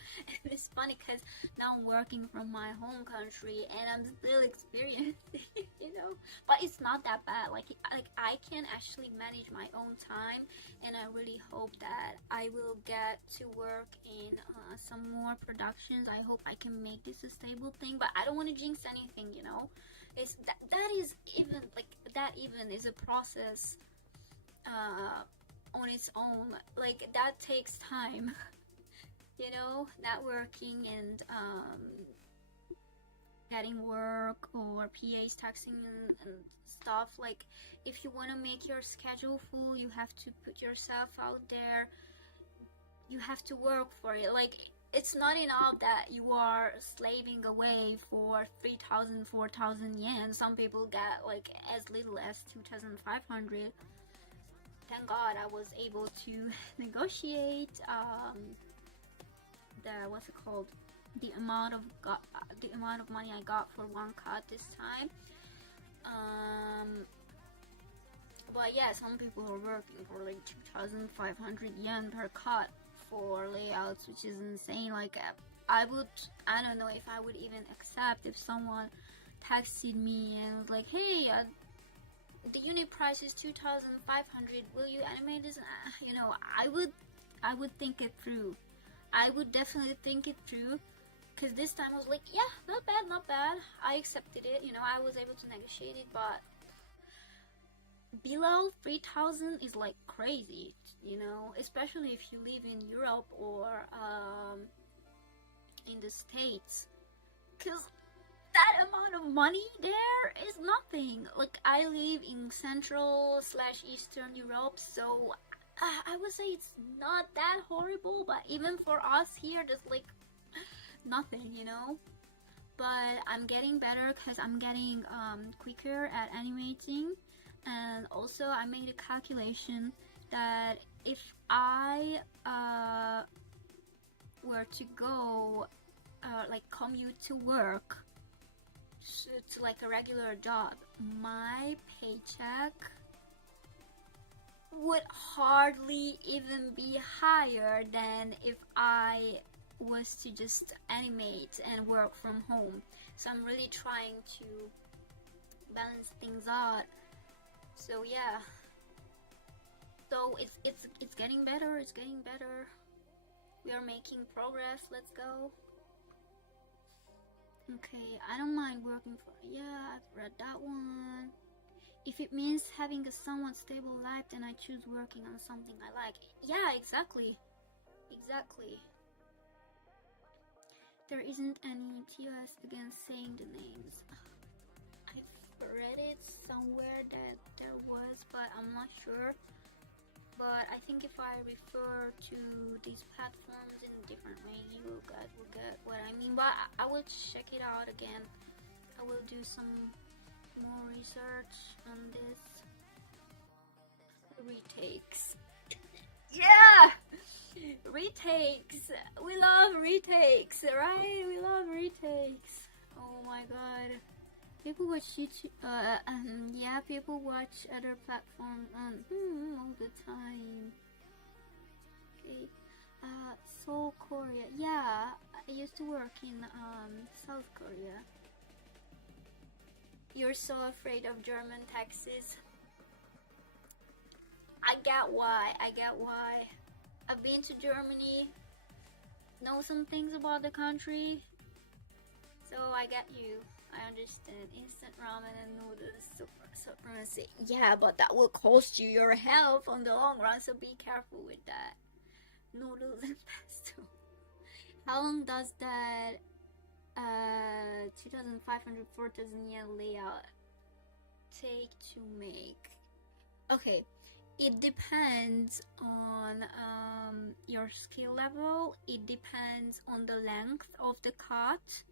it's funny because now I'm working from my home country and I'm still experiencing it, you know. But it's not that bad. Like I can actually manage my own time, and I really hope that I will get to work in some more productions. I hope I can make this a stable thing, but I don't want to jinx anything, you know. It's that is even like that even is a process on its own. Like that takes time, you know, networking and getting work or PAs texting and stuff. Like if you want to make your schedule full, you have to put yourself out there. You have to work for it. Like it's not enough that you are slaving away for 3,000, 4,000 yen. Some people get like as little as 2,500. Thank God I was able to negotiate what's it called, the amount of money I got for one cut this time. But yeah, some people are working for like 2,500 yen per cut for layouts, which is insane. Like I don't know if I would even accept if someone texted me and was like, hey, the unit price is 2,500, will you animate this? You know, I would think it through. I would definitely think it through, because this time I was like, yeah, not bad, I accepted it, you know. I was able to negotiate it, but below 3,000 is like crazy, you know, especially if you live in Europe or in the States, because that amount of money there is nothing. Like I live in Central/Eastern Europe, so I would say it's not that horrible, but even for us here, there's like nothing, you know. But I'm getting better because I'm getting quicker at animating. And also I made a calculation that if I were to go like commute to work to like a regular job, my paycheck would hardly even be higher than if I was to just animate and work from home. So I'm really trying to balance things out. So yeah, so it's getting better. It's getting better. We are making progress. Let's go. Okay, I don't mind working for. Yeah, I've read that one. If it means having a somewhat stable life, then I choose working on something I like. Yeah, exactly. There isn't any TOS against saying the names. I've read it somewhere that there was, but I'm not sure. But I think if I refer to these platforms in a different way, you will get what I mean. But I will check it out again. I will do some more research on this. Retakes. Yeah! Retakes. We love retakes, right? We love retakes. Oh my god. People watch YouTube, yeah, people watch other platforms all the time. Okay, Seoul, Korea. Yeah, I used to work in South Korea. You're so afraid of German taxis. I get why. I've been to Germany, know some things about the country, so I get you. I understand. Instant ramen and noodles supremacy. Yeah, but that will cost you your health on the long run, so be careful with that. Noodles and pesto. How long does that 2,500, 4,000 yen layout take to make? Okay, it depends on your skill level. It depends on the length of the cut.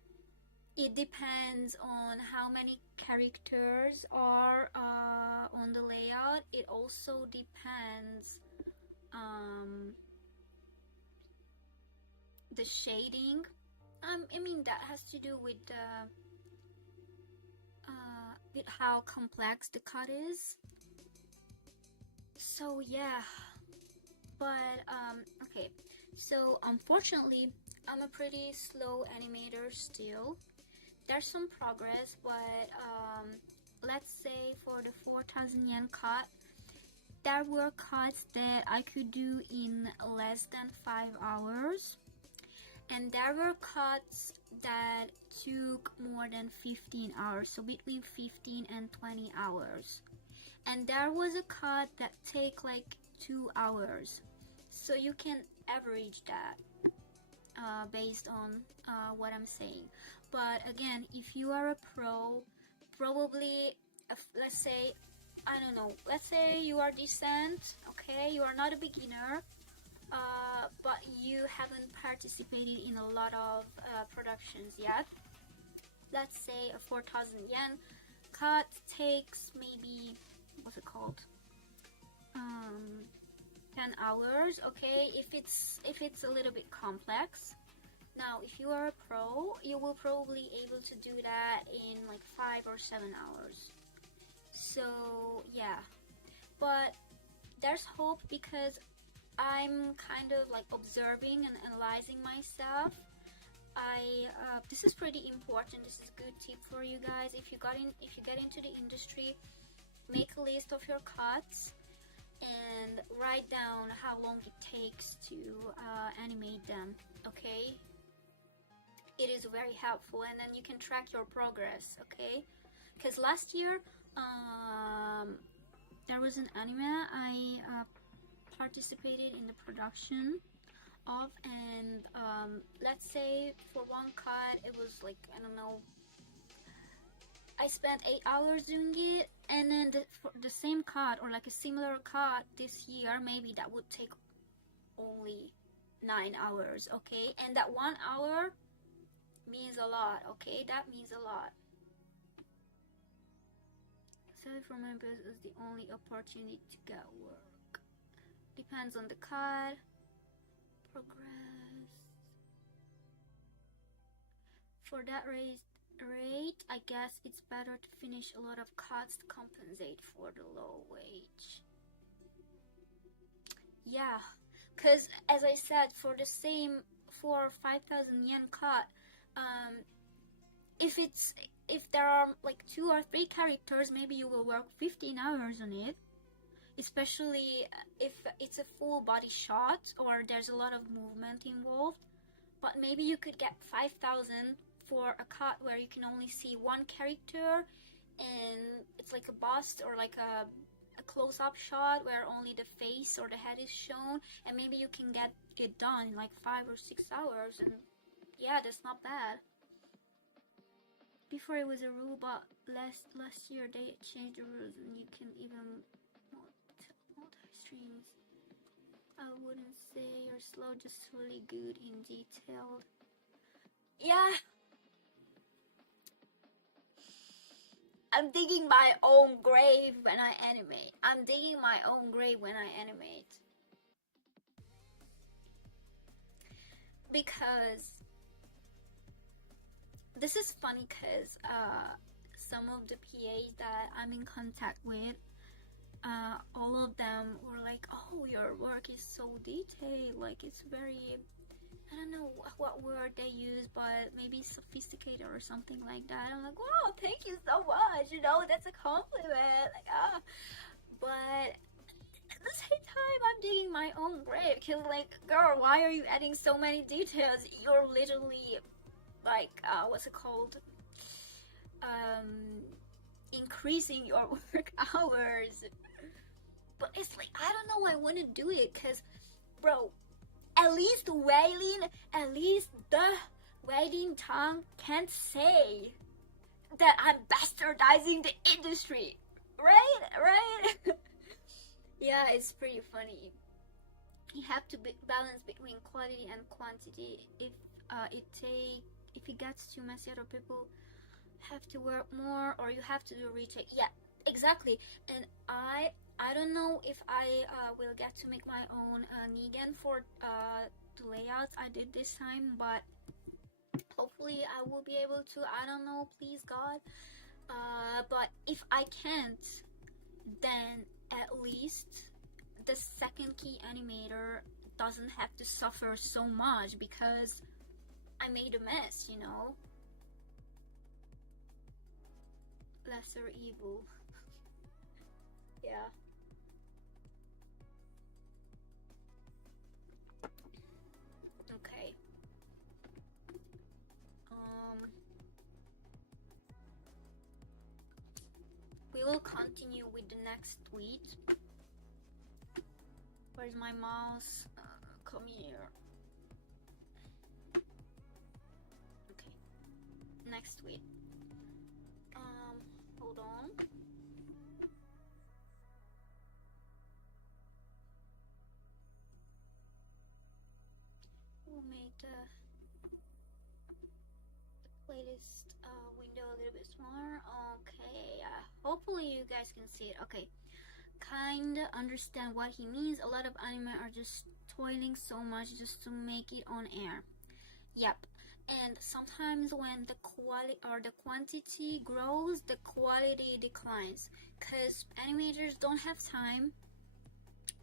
It depends on how many characters are on the layout. It also depends the shading. I mean, that has to do with how complex the cut is. So yeah, but okay, so unfortunately I'm a pretty slow animator still. There's some progress, but let's say for the 4,000 yen cut, there were cuts that I could do in less than 5 hours, and there were cuts that took more than 15 hours, so between 15 and 20 hours. And there was a cut that take like 2 hours, so you can average that based on what I'm saying. But again, if you are a pro, probably let's say, I don't know, let's say you are decent, okay, you are not a beginner, but you haven't participated in a lot of productions yet. Let's say a 4,000 yen cut takes maybe, what's it called, 10 hours, okay, if it's a little bit complex. Now if you are a pro, you will probably able to do that in like 5 or 7 hours. So yeah, but there's hope because I'm kind of like observing and analyzing myself. This is pretty important. This is a good tip for you guys. If you get into the industry, make a list of your cuts and write down how long it takes to animate them, okay? It is very helpful, and then you can track your progress, okay? Because last year there was an anime I participated in the production of, and let's say for one cut it was like, I don't know, I spent 8 hours doing it, and then for the same cut or like a similar cut this year, maybe that would take only 9 hours, okay? And that 1 hour means a lot, okay? That means a lot. Selling for members is the only opportunity to get work. Depends on the cut. Progress. For that rate, I guess it's better to finish a lot of cuts to compensate for the low wage. Yeah, because as I said, for the same 4 or 5,000 yen cut, if there are like 2 or 3 characters, maybe you will work 15 hours on it, especially if it's a full body shot or there's a lot of movement involved. But maybe you could get 5,000 for a cut where you can only see one character and it's like a bust or like a close-up shot where only the face or the head is shown, and maybe you can get done in like 5 or 6 hours, and yeah, that's not bad. Before it was a rule, but last year they changed the rules and you can even multi-streams. I wouldn't say you're slow, just really good in detailed. Yeah. I'm digging my own grave when I animate. I'm digging my own grave when I animate. Because this is funny because some of the PAs that I'm in contact with, all of them were like, oh, your work is so detailed, like it's very, I don't know what word they use, but maybe sophisticated or something like that. I'm like, wow, thank you so much, you know, that's a compliment, like, but at the same time, I'm digging my own grave, because like, girl, why are you adding so many details? You're literally like, what's it called, increasing your work hours. But it's like, I don't know, I want to do it, because, bro, at least weilin, at least the weilin tongue can't say that I'm bastardizing the industry, right? Yeah, it's pretty funny. You have to balance between quality and quantity. If it gets too messy, other people have to work more, or you have to do retake. Yeah, exactly. And I don't know if I will get to make my own Negan for the layouts I did this time, but hopefully I will be able to. I don't know, please God. But if I can't, then at least the second key animator doesn't have to suffer so much because I made a mess, you know? Lesser evil. Yeah. Okay. We will continue with the next tweet. Where's my mouse? Come here. Okay. Next tweet. Hold on. We'll make the playlist window a little bit smaller. Okay, hopefully you guys can see it. Okay, kinda understand what he means. A lot of anime are just toiling so much just to make it on air. Yep. And sometimes when the quality or the quantity grows, the quality declines because animators don't have time.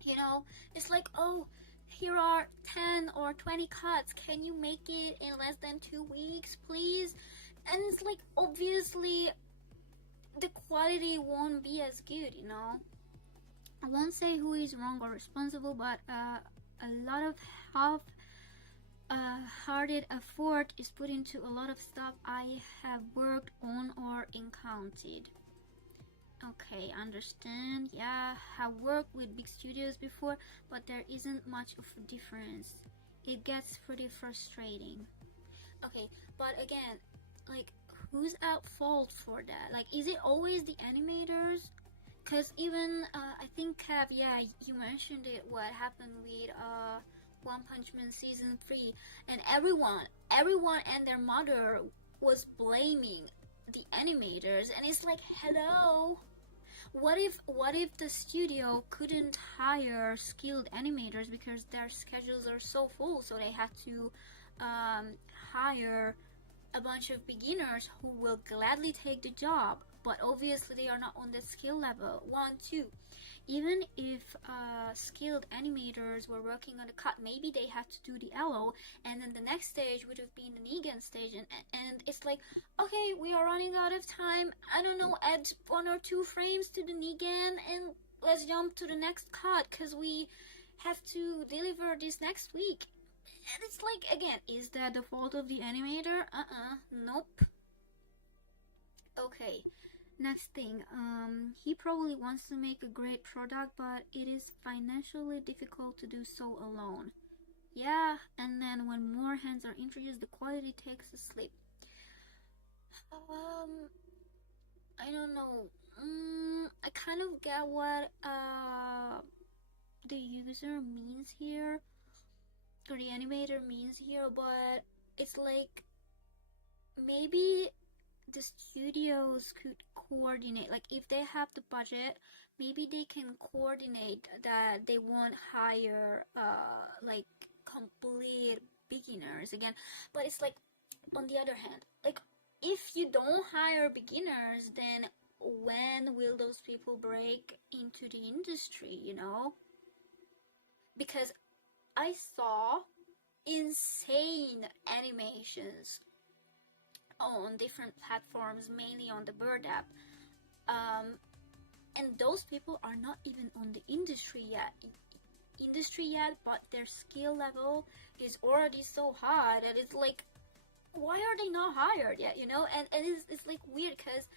You know, it's like, oh, here are 10 or 20 cuts. Can you make it in less than 2 weeks, please? And it's like, obviously, the quality won't be as good, you know? I won't say who is wrong or responsible, but a lot of half-hearted effort is put into a lot of stuff I have worked on or encountered. Okay, understand. Yeah, have worked with big studios before, but there isn't much of a difference. It gets pretty frustrating. Okay, but again, like, who's at fault for that? Like, is it always the animators? Because even, I think, Kev, yeah, you mentioned it, what happened with, One Punch Man Season 3, and everyone and their mother was blaming the animators, and it's like, hello? What if the studio couldn't hire skilled animators because their schedules are so full, so they had to hire a bunch of beginners who will gladly take the job, but obviously they are not on the skill level. 1, 2. Even if skilled animators were working on the cut, maybe they had to do the LO, and then the next stage would have been the Negan stage, and it's like, okay, we are running out of time, I don't know, add 1 or 2 frames to the Negan, and let's jump to the next cut, because we have to deliver this next week. And it's like, again, is that the fault of the animator? Nope. Okay. Next thing, he probably wants to make a great product, but it is financially difficult to do so alone. Yeah, and then when more hands are introduced, the quality takes a slip. I don't know. I kind of get what the user means here, or the animator means here, but it's like, maybe the studios could coordinate, like if they have the budget, maybe they can coordinate that they won't hire like complete beginners again. But it's like, on the other hand, like, if you don't hire beginners, then when will those people break into the industry, you know? Because I saw insane animations on different platforms, mainly on the Bird app, and those people are not even on the industry yet, but their skill level is already so high that it's like, why are they not hired yet, you know? And it's like weird, because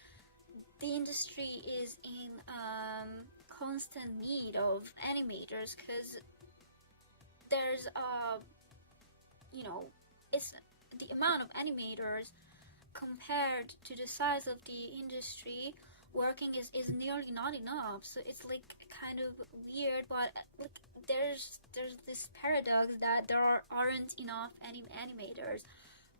the industry is in constant need of animators, because there's you know, it's the amount of animators compared to the size of the industry working is nearly not enough. So it's like kind of weird, but like there's this paradox that there aren't enough animators,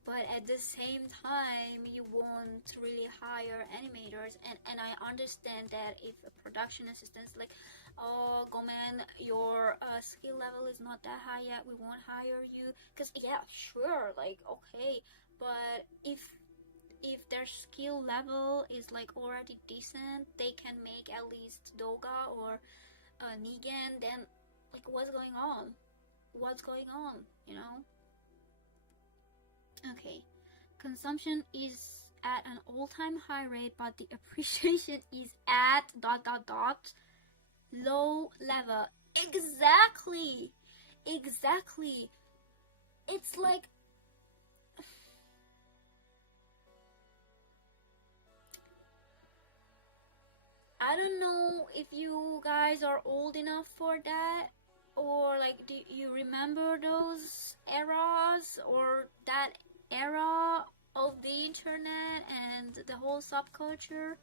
but at the same time you won't really hire animators, and I understand that if a production assistant's like, oh Goman, your skill level is not that high yet, we won't hire you, because yeah, sure, like, okay, but if their skill level is like already decent, they can make at least Doga or Negan, then like what's going on? What's going on? You know? Okay, consumption is at an all-time high rate, but the appreciation is at dot dot dot low level. Exactly, exactly. It's like I don't know if you guys are old enough for that, or like do you remember those eras or that era of the internet and the whole subculture.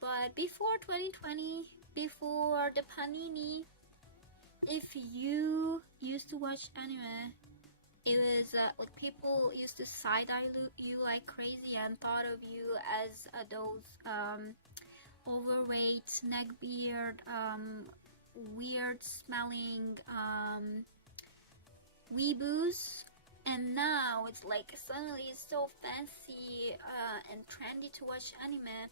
But before 2020, before the panini, if you used to watch anime, it was like people used to side-eye you like crazy and thought of you as those overweight, neckbeard, weird smelling weeboos. And now it's like suddenly it's so fancy and trendy to watch anime,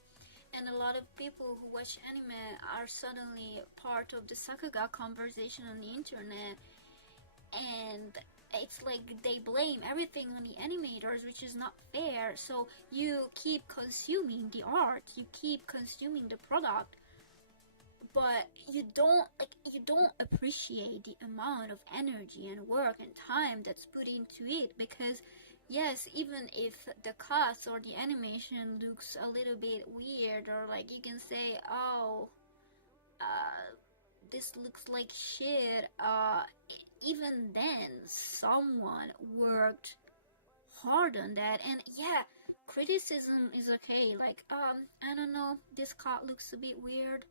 and a lot of people who watch anime are suddenly part of the sakuga conversation on the internet, and it's like they blame everything on the animators, which is not fair. So you keep consuming the art, you keep consuming the product, but you don't appreciate the amount of energy and work and time that's put into it. Because yes, even if the cuts or the animation looks a little bit weird, or like you can say, oh, this looks like shit, even then someone worked hard on that. And yeah, criticism is okay. Like I don't know, this cut looks a bit weird,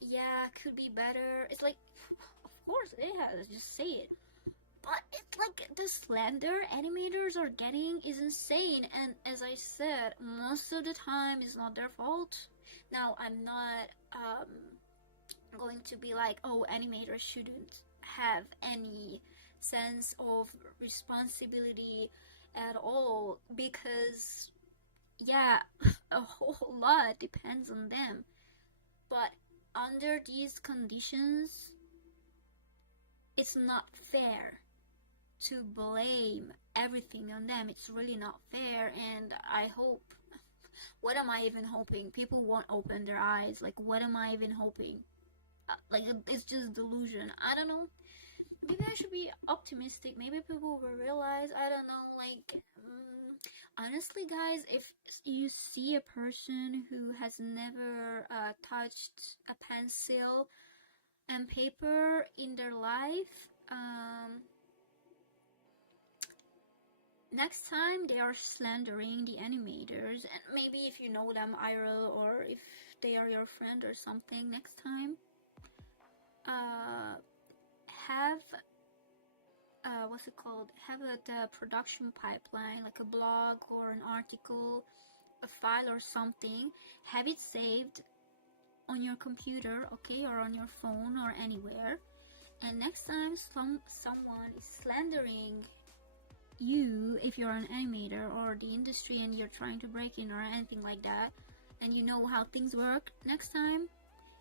yeah, could be better. It's like, of course, yeah, just say it. But it's like the slander animators are getting is insane, and as I said, most of the time it's not their fault. Now, I'm not going to be like, oh, animators shouldn't have any sense of responsibility at all, because yeah, a whole lot depends on them. But under these conditions, it's not fair to blame everything on them. It's really not fair, and I hope, what am I even hoping? People won't open their eyes. Like, what am I even hoping? Like, it's just delusion. I don't know. Maybe I should be optimistic. Maybe people will realize. I don't know. Like, honestly, guys, if you see a person who has never touched a pencil and paper in their life, next time they are slandering the animators, and maybe if you know them IRL, or if they are your friend or something, next time have what's it called, have the production pipeline, like a blog or an article, a file or something, have it saved on your computer, okay, or on your phone or anywhere, and next time someone is slandering you, if you're an animator or the industry and you're trying to break in or anything like that, and you know how things work, next time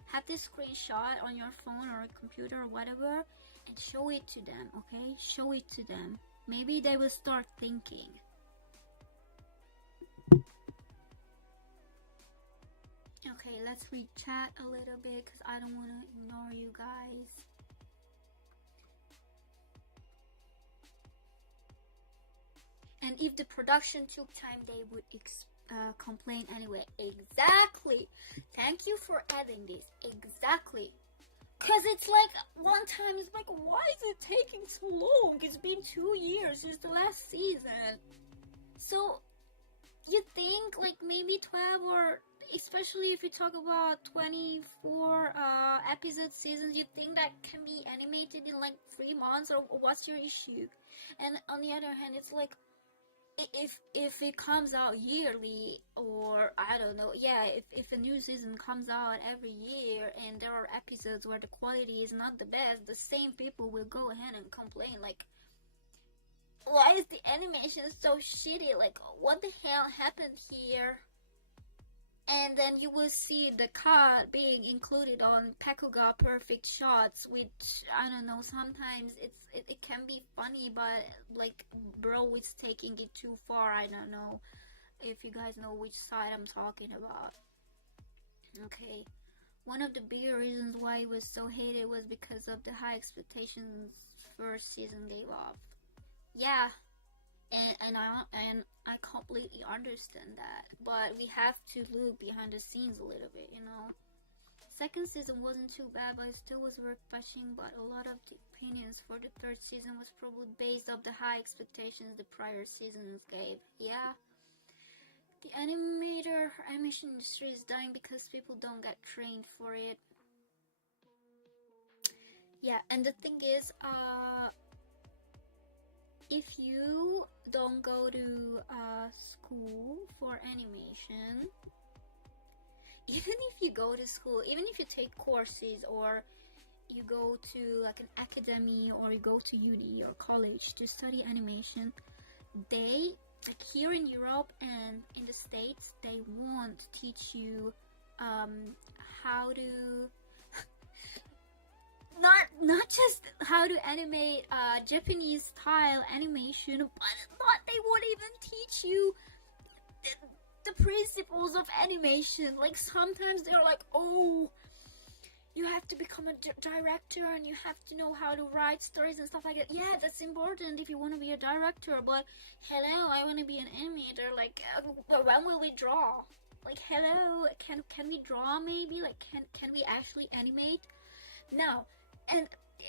have this screenshot on your phone or computer or whatever and show it to them, okay? Show it to them. Maybe they will start thinking. Okay, let's read chat a little bit because I don't want to ignore you guys. And if the production took time, they would complain anyway. Exactly. Thank you for adding this. Exactly. Because it's like, one time it's like, why is it taking so long? It's been 2 years since the last season. So, you think like maybe 12, or especially if you talk about 24 episode seasons, you think that can be animated in like 3 months, or what's your issue? And on the other hand, it's like, if it comes out yearly, or I don't know, yeah, if a new season comes out every year and there are episodes where the quality is not the best, the same people will go ahead and complain like, why is the animation so shitty? Like, what the hell happened here? and then you will see the cut being included on sakuga perfect shots, which I don't know, sometimes it can be funny, but like bro is taking it too far. I don't know if you guys know which side I'm talking about. Okay, one of the bigger reasons why it was so hated was because of the high expectations first season gave off. Yeah, and I completely understand that, but we have to look behind the scenes a little bit, you know. Second season wasn't too bad, but it still was worth watching. But a lot of the opinions for the third season was probably based off the high expectations the prior seasons gave. Yeah, the animation industry is dying because people don't get trained for it. Yeah, and the thing is, if you don't go to school for animation, even if you go to school, even if you take courses, or you go to like an academy, or you go to uni or college to study animation, they, like here in Europe and in the States, they won't teach you how to not just how to animate Japanese style animation, but they won't even teach you the principles of animation. Like sometimes they're like, oh, you have to become a director and you have to know how to write stories and stuff like that. Yeah, that's important if you want to be a director, but hello, I want to be an animator. Like, when will we draw? Like, hello, can we draw maybe? Like, can we actually animate? No. And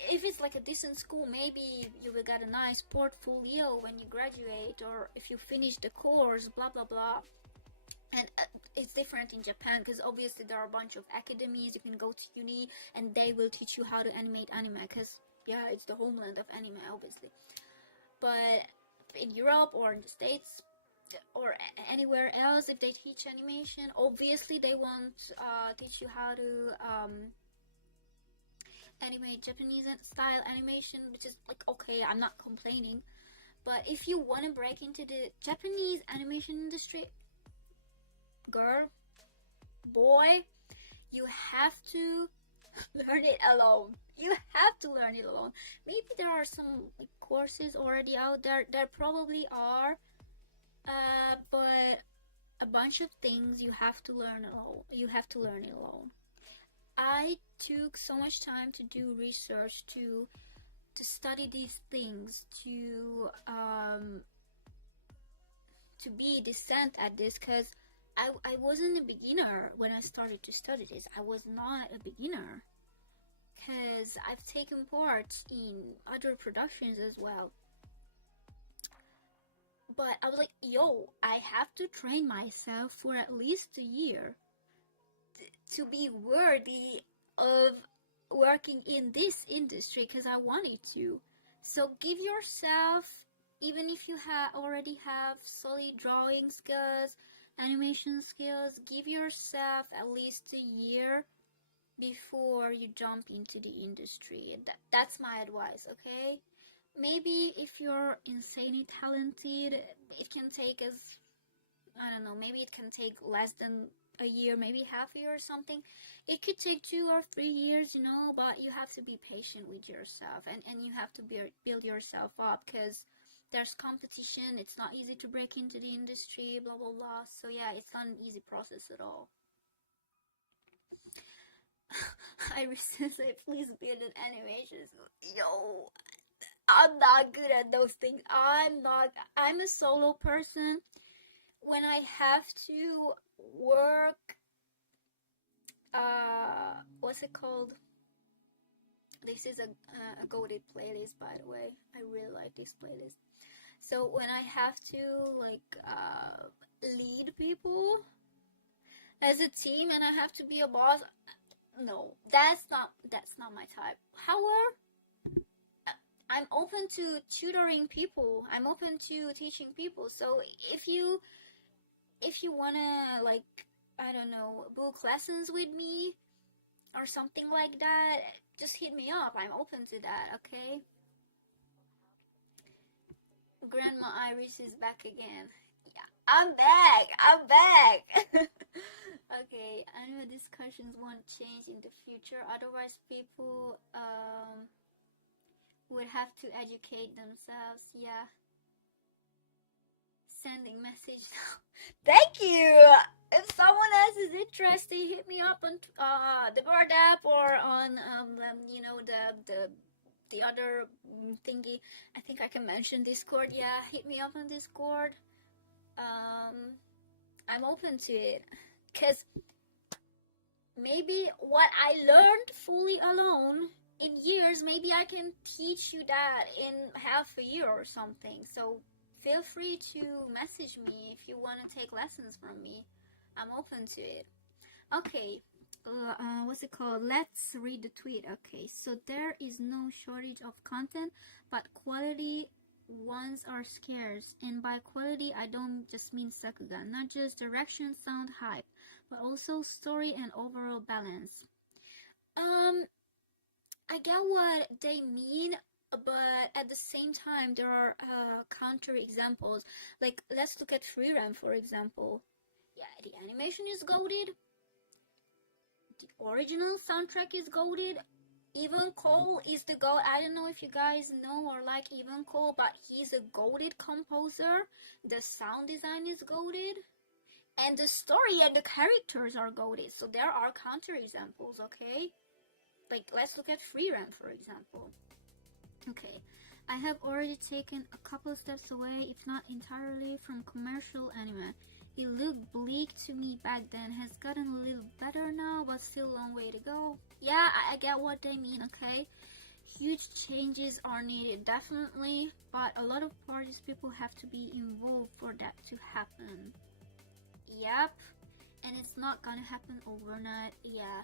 if it's like a decent school, maybe you will get a nice portfolio when you graduate, or if you finish the course, blah blah blah. And it's different in Japan, because obviously there are a bunch of academies. You can go to uni and they will teach you how to animate anime, because yeah, it's the homeland of anime, obviously. But in Europe or in the States or anywhere else, if they teach animation, obviously they won't teach you how to animate Japanese style animation, which is like, okay, I'm not complaining. But if you want to break into the Japanese animation industry, girl, boy, you have to learn it alone. You have to learn it alone. Maybe there are some like, courses already out there. There probably are, but a bunch of things you have to learn alone. You have to learn it alone. I took so much time to do research, to study these things, to be decent at this, because I wasn't a beginner when I started to study this. I was not a beginner, because I've taken part in other productions as well. But I was like, yo, I have to train myself for at least a year to be worthy of working in this industry, because I wanted to. So give yourself, even if you already have solid drawing skills, animation skills, give yourself at least a year before you jump into the industry. That's my advice, okay? Maybe if you're insanely talented, it can take us, I don't know, maybe it can take less than a year, maybe half a year or something. It could take 2 or 3 years, you know, but you have to be patient with yourself, and you have to build yourself up, because there's competition. It's not easy to break into the industry, blah blah blah. So yeah, it's not an easy process at all. I recently said, please build an animation school. Yo, I'm not good at those things. I'm a solo person. When I have to work, what's it called? This is a goated playlist, by the way. I really like this playlist. So when I have to like lead people as a team, and I have to be a boss, no, that's not my type. However, I'm open to tutoring people. I'm open to teaching people. So if you wanna, like, I don't know, book lessons with me or something like that, just hit me up. I'm open to that, okay? Grandma Iris is back again. Yeah, I'm back. I'm back. Okay, anime discussions won't change in the future. Otherwise, people would have to educate themselves. Yeah, sending message now. Thank you. If someone else is interested, hit me up on the Bird app or on the other thingy. I think I can mention Discord. Yeah, hit me up on Discord. I'm open to it, cause maybe what I learned fully alone in years, maybe I can teach you that in half a year or something. So feel free to message me if you want to take lessons from me. I'm open to it. Okay, what's it called? Let's read the tweet. Okay, so there is no shortage of content, but quality ones are scarce. And by quality, I don't just mean sakuga, not just direction, sound, hype, but also story and overall balance. I get what they mean, but at the same time, there are counter examples. Like, let's look at Free Ram, for example. Yeah, the animation is goated. The original soundtrack is goated. Even Cole is the goat. I don't know if you guys know or like Even Cole, but he's a goated composer. The sound design is goated. And the story and the characters are goated. So there are counter examples, okay? Like, let's look at Free Ram, for example. Okay, I have already taken a couple steps away, if not entirely, from commercial anime. It looked bleak to me back then, has gotten a little better now, but still a long way to go. Yeah, I get what they mean, okay? Huge changes are needed, definitely, but a lot of parties, people have to be involved for that to happen. Yep, and it's not gonna happen overnight. Yeah,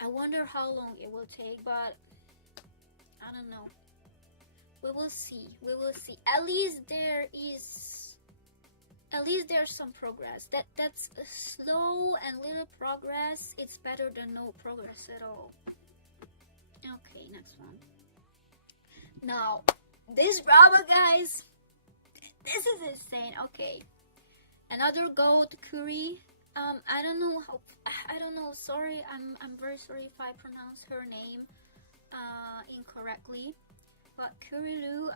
I wonder how long it will take, but I don't know. We will see. We will see. At least there's some progress. That's a slow and little progress. It's better than no progress at all. Okay, next one. Now, this drama, guys, this is insane. Okay, another goat, Kuri. I don't know how. I don't know. Sorry, I'm very sorry if I pronounce her name incorrectly. But Kurilu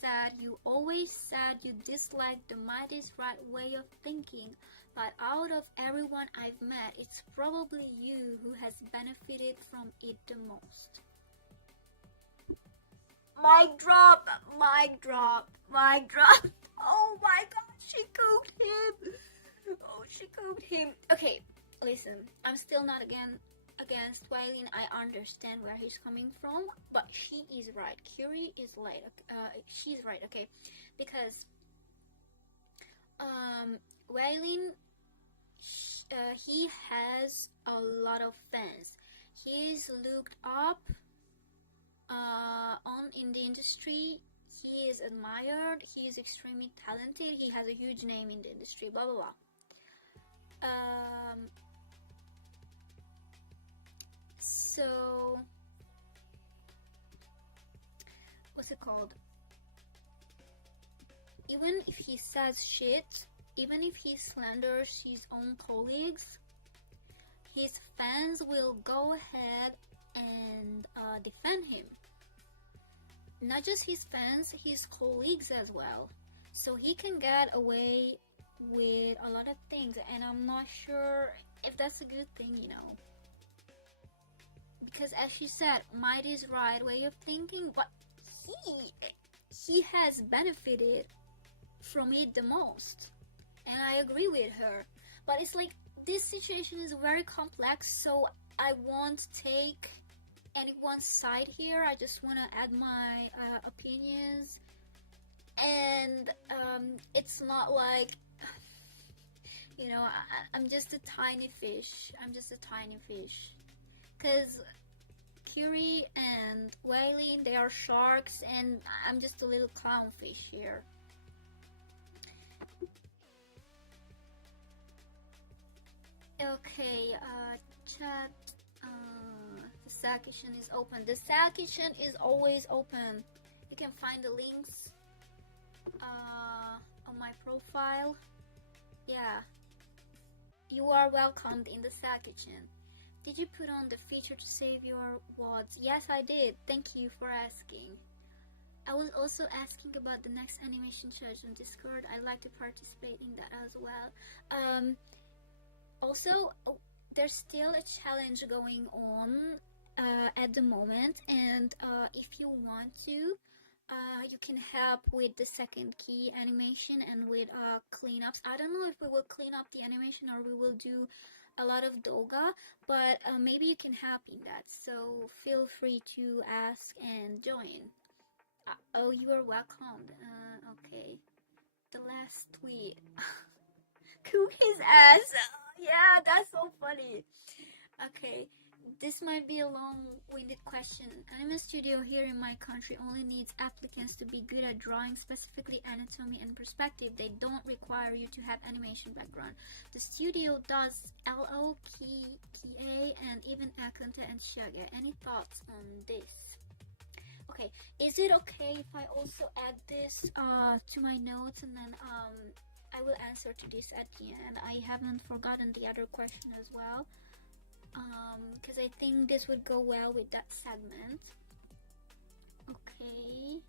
said, you always said you disliked the might is right way of thinking, but out of everyone I've met, it's probably you who has benefited from it the most. Mic drop, mic drop, mic drop. Oh my god, she cooked him. Oh, she cooked him. Okay, listen, I'm still not against weilin. I understand where he's coming from, but she is right. Curie is right. She's right. Okay, because weilin, he has a lot of fans. He's looked up on in the industry. He is admired. He is extremely talented. He has a huge name in the industry. Blah blah blah. So what's it called? Even if he says shit, even if he slanders his own colleagues, his fans will go ahead and defend him. Not just his fans, his colleagues as well. So he can get away with a lot of things, and I'm not sure if that's a good thing, you know. Because as she said, might is right way of thinking, but he has benefited from it the most, and I agree with her. But it's like, this situation is very complex, so I won't take anyone's side here. I just want to add my opinions, and it's not like, you know, I'm just a tiny fish. I'm just a tiny fish. Because Curie and weilin, they are sharks, and I'm just a little clownfish here. Okay, chat. The SAC kitchen is open. The SAC kitchen is always open. You can find the links on my profile. Yeah. You are welcomed in the Sakuchin. Did you put on the feature to save your WODs? Yes, I did. Thank you for asking. I was also asking about the next animation challenge on Discord. I'd like to participate in that as well. Also, there's still a challenge going on at the moment, and if you want to, you can help with the second key animation and with cleanups. I don't know if we will clean up the animation or we will do a lot of doga, but maybe you can help in that, so feel free to ask and join. Oh, you are welcome. Okay. The last tweet. Cook his ass. Yeah, that's so funny. Okay. This might be a long-winded question. Anime studio here in my country only needs applicants to be good at drawing, specifically anatomy and perspective. They don't require you to have animation background. The studio does LO, Kie, and even Akante and Shage. Any thoughts on this? Okay, is it okay if I also add this to my notes, and then I will answer to this at the end. I haven't forgotten the other question as well, because I think this would go well with that segment. Okay.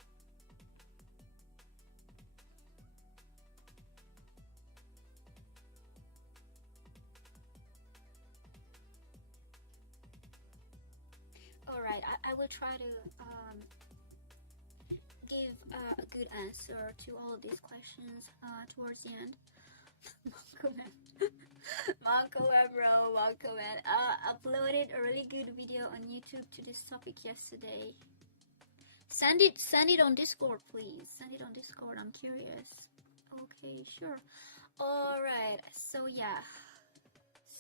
Alright, I will try to give a good answer to all of these questions towards the end. Marco, bro, Marco, man. Uploaded a really good video on YouTube to this topic yesterday. Send it on Discord, please. Send it on Discord, I'm curious. Okay, sure. Alright, so yeah.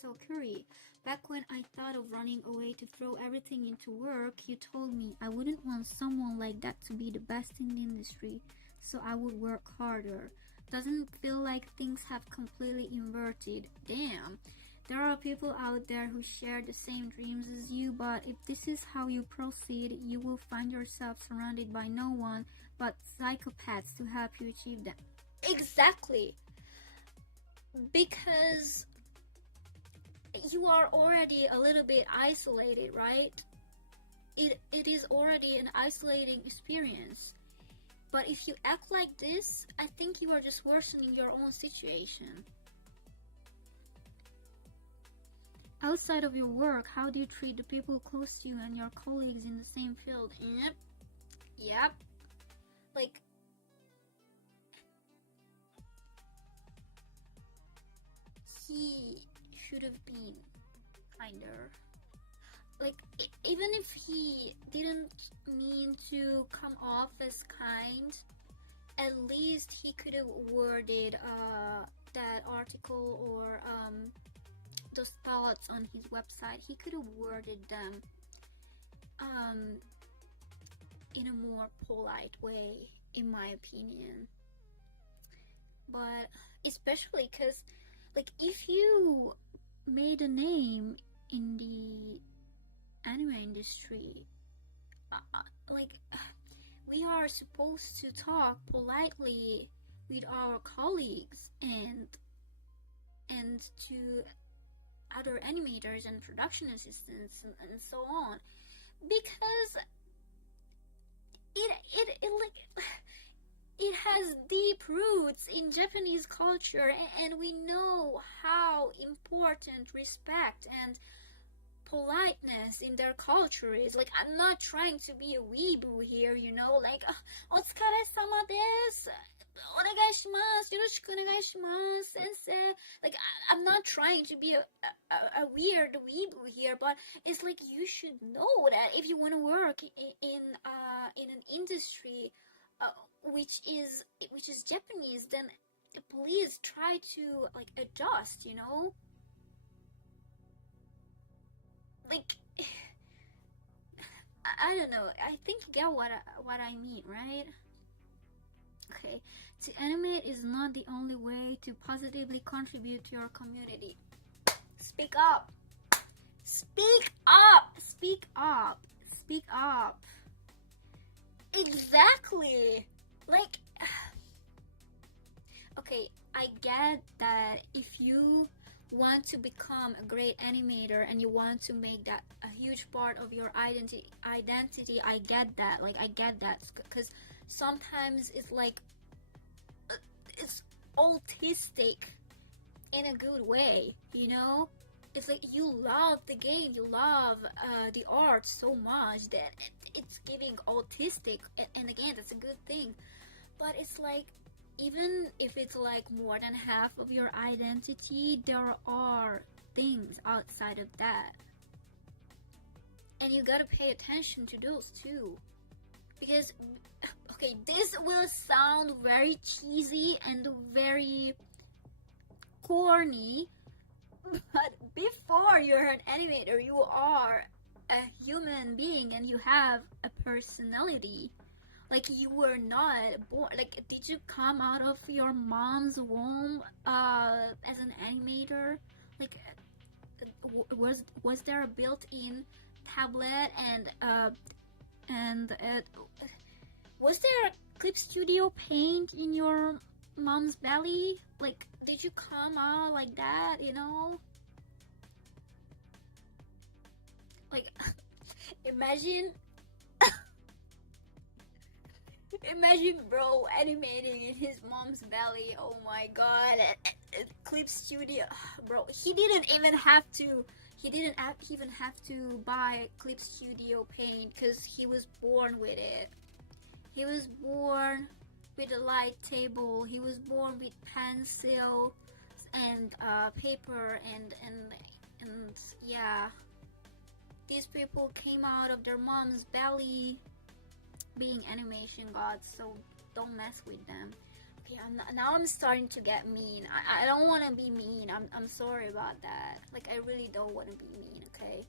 So Curry, back when I thought of running away to throw everything into work, you told me I wouldn't want someone like that to be the best in the industry, so I would work harder. Doesn't feel like things have completely inverted. Damn. There are people out there who share the same dreams as you, but if this is how you proceed, you will find yourself surrounded by no one but psychopaths to help you achieve them. Exactly. Because you are already a little bit isolated, right? It is already an isolating experience. But if you act like this, I think you are just worsening your own situation. Outside of your work, how do you treat the people close to you and your colleagues in the same field? Yep. Like, he should have been kinder. Like, even if he didn't mean to come off as kind, at least he could have worded that article or those thoughts on his website. He could have worded them in a more polite way, in my opinion. But especially because, like, if you made a name in the anime industry, we are supposed to talk politely with our colleagues and to other animators and production assistants and so on, because it has deep roots in Japanese culture, and we know how important respect and politeness in their culture is. Like, I'm not trying to be a weeaboo here, you know, like, otsukare-sama desu, onegaishimasu, yoroshiku onegaishimasu, sensei. Like, I'm not trying to be a weird weeaboo here, but it's like, you should know that if you want to work in an industry which is Japanese, then please try to, like, adjust, you know? Like, I don't know. I think you get what I mean, right? Okay. To animate is not the only way to positively contribute to your community. Speak up. Speak up. Speak up. Speak up. Exactly. Like, okay, I get that if you want to become a great animator and you want to make that a huge part of your identity, I get that. Like, I get that, because sometimes it's like it's autistic in a good way, you know. It's like you love the game, you love the art so much that it's giving autistic, and again, that's a good thing. But it's like, even if it's like more than half of your identity, there are things outside of that, and you gotta pay attention to those too. Because, okay, this will sound very cheesy and very corny, but before you're an animator, you are a human being and you have a personality. Like, you were not born, like, did you come out of your mom's womb as an animator? Like, was there a built-in tablet and was there a Clip Studio Paint in your mom's belly? Like, did you come out like that, you know? Like, imagine bro animating in his mom's belly. Oh my god. Clip Studio, bro, he didn't even have to buy Clip Studio Paint, because he was born with it. He was born with a light table. He was born with pencil and paper and yeah. These people came out of their mom's belly being animation gods, so don't mess with them. Okay, now I'm starting to get mean. I don't want to be mean. I'm sorry about that. Like, I really don't want to be mean, okay?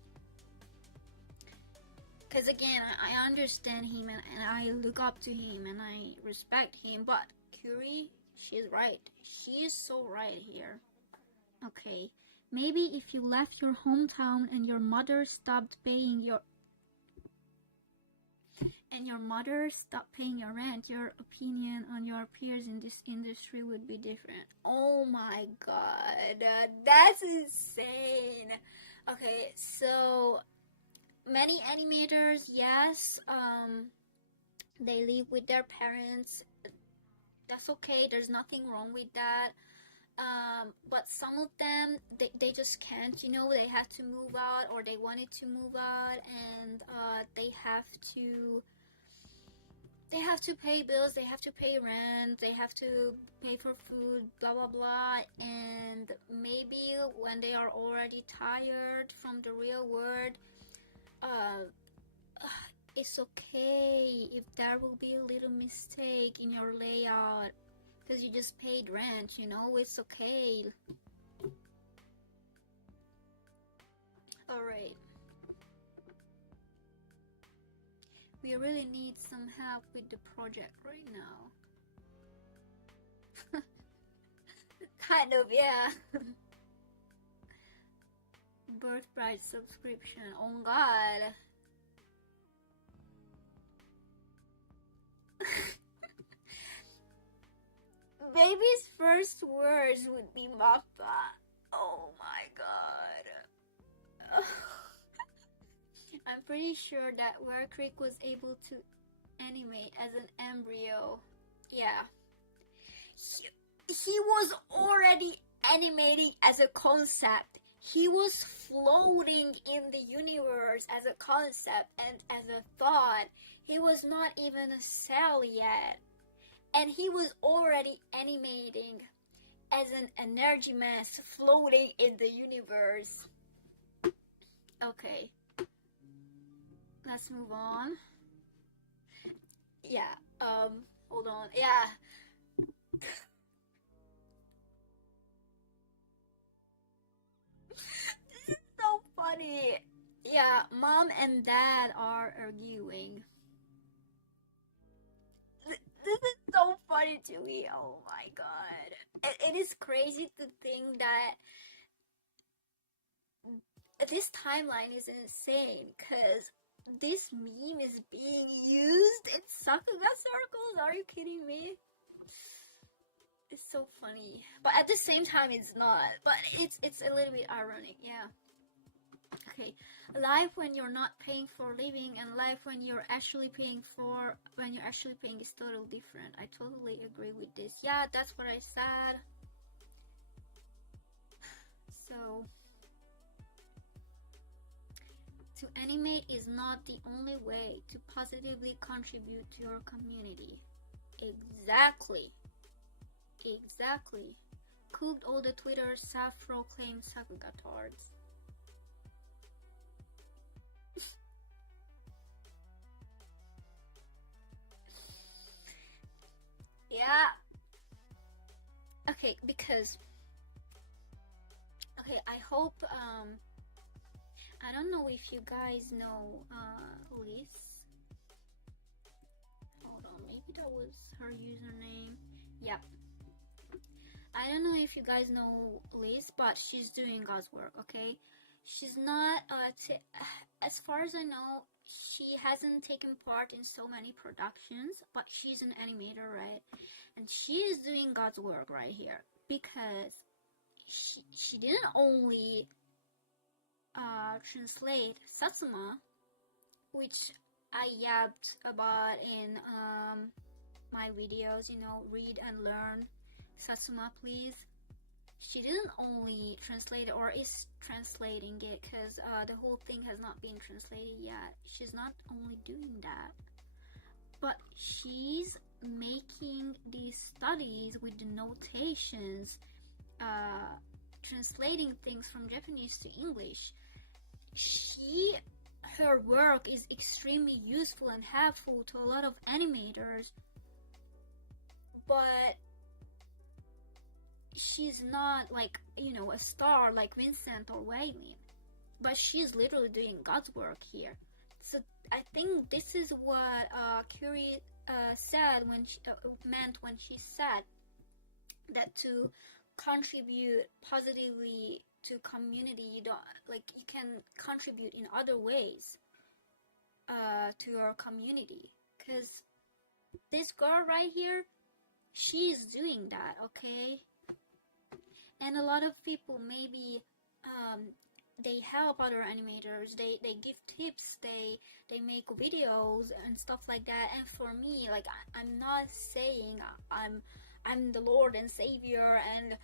Because again, I understand him and I look up to him and I respect him, but Curie, she's right. She is so right here. Okay, maybe if you left your hometown and your mother stopped paying your rent, your opinion on your peers in this industry would be different. Oh my god, that's insane. Okay, so many animators, yes, they live with their parents. That's okay, there's nothing wrong with that. But some of them, they just can't, you know. They have to move out, or they wanted to move out, and they have to pay bills, they have to pay rent, they have to pay for food, blah blah blah. And maybe when they are already tired from the real world, it's okay if there will be a little mistake in your layout, because you just paid rent, you know. It's okay. Alright, we really need some help with the project right now. Kind of, yeah. Birthright subscription, oh god. Baby's first words would be Mappa. Oh my god. I'm pretty sure that Where Creek was able to animate as an embryo. Yeah. He was already animating as a concept. He was floating in the universe as a concept and as a thought. He was not even a cell yet. And he was already animating as an energy mass floating in the universe. Okay. Let's move on. Yeah, hold on. Yeah. This is so funny. Yeah, mom and dad are arguing. This is so funny to me. Oh my god. It is crazy to think that this timeline is insane, because this meme is being used in sakuga circles. Are you kidding me? It's so funny, but at the same time it's not, but it's a little bit ironic. Yeah. Okay, life when you're not paying for living and life when you're actually paying is totally different. I totally agree with this. Yeah, that's what I said. So to animate is not the only way to positively contribute to your community. Exactly. Cooked all the Twitter self-proclaimed sakuga tards. Yeah. Okay, because I hope I don't know if you guys know Liz. Hold on, maybe that was her username. Yep. I don't know if you guys know Liz, but she's doing God's work, okay? She's not, as far as I know, she hasn't taken part in so many productions, but she's an animator, right? And she is doing God's work right here, because she didn't only translate Satsuma, which I yapped about in my videos, you know, read and learn Satsuma, please. She didn't only translate or is translating it, because the whole thing has not been translated yet. She's not only doing that, but she's making these studies with the notations, translating things from Japanese to English. Her work is extremely useful and helpful to a lot of animators, but she's not like, you know, a star like Vincent or Weilin, but she's literally doing God's work here. So I think this is what Curie said when she meant when she said that to contribute positively to community, you don't, like, you can contribute in other ways to your community, because this girl right here, she's doing that, okay? And a lot of people, maybe they help other animators, they give tips, they make videos and stuff like that. And for me, like, I'm not saying I'm the Lord and Savior and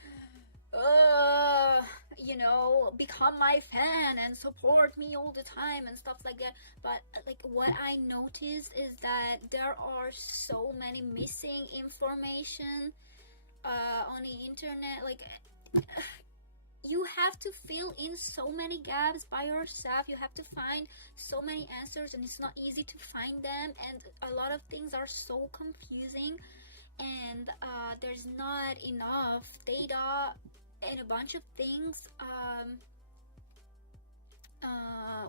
you know, become my fan and support me all the time and stuff like that. But like, what I noticed is that there are so many missing information on the internet. Like, you have to fill in so many gaps by yourself. You have to find so many answers, and it's not easy to find them, and a lot of things are so confusing, and there's not enough data and a bunch of things.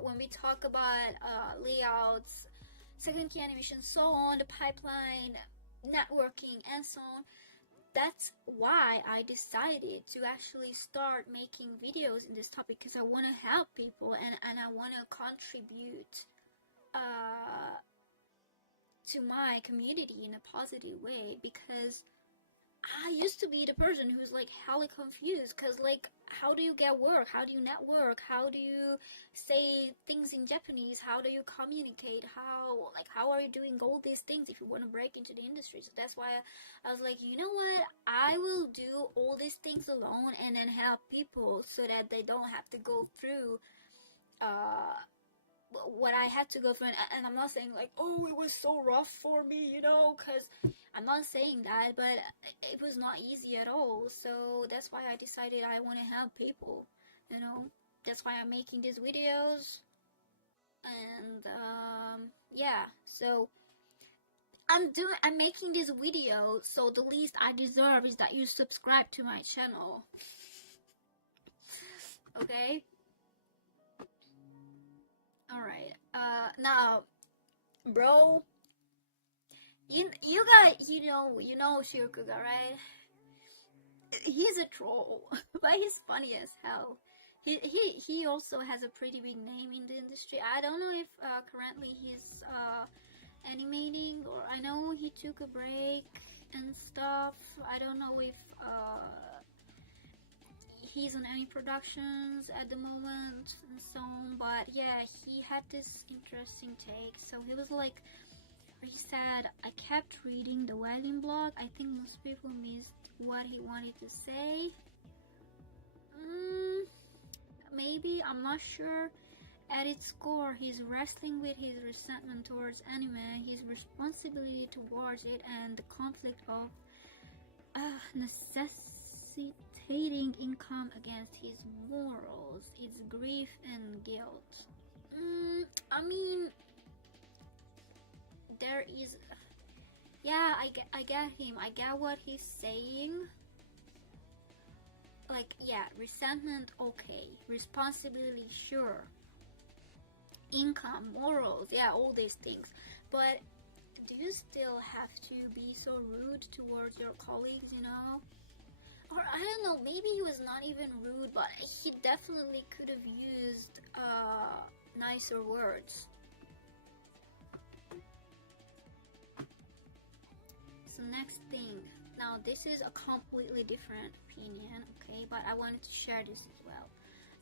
When we talk about layouts, second key animation, so on, the pipeline, networking, and so on. That's why I decided to actually start making videos in this topic, because I want to help people, and I want to contribute to my community in a positive way, because I used to be the person who's like hella confused, because like, how do you get work? How do you network? How do you say things in Japanese? How do you communicate? How are you doing all these things if you want to break into the industry? So that's why I was like, you know what? I will do all these things alone and then help people so that they don't have to go through what I had to go through. And I'm not saying like, oh, it was so rough for me, you know, because I'm not saying that, but it was not easy at all. So that's why I decided I want to help people, you know. That's why I'm making these videos. And yeah, so I'm making this video, so the least I deserve is that you subscribe to my channel. Okay? Alright, now, bro, you guys, you know Shirkuga, right? He's a troll, but he's funny as hell. He also has a pretty big name in the industry. I don't know if currently he's animating, or I know he took a break. and stuff. I don't know if he's on any productions at the moment and so on, but yeah, he had this interesting take. So he was like, he said, I kept reading the weilin blog. I think most people missed what he wanted to say. Maybe, I'm not sure. At its core, he's wrestling with his resentment towards anime, his responsibility towards it, and the conflict of necessitating income against his morals, its grief and guilt. I mean, there is, yeah, I get him. I get what he's saying. Like, yeah, resentment, okay. Responsibility, sure. Income, morals, yeah, all these things. But do you still have to be so rude towards your colleagues, you know? Or I don't know, maybe he was not even rude, but he definitely could have used nicer words. So next thing, now this is a completely different opinion, okay, but I wanted to share this as well.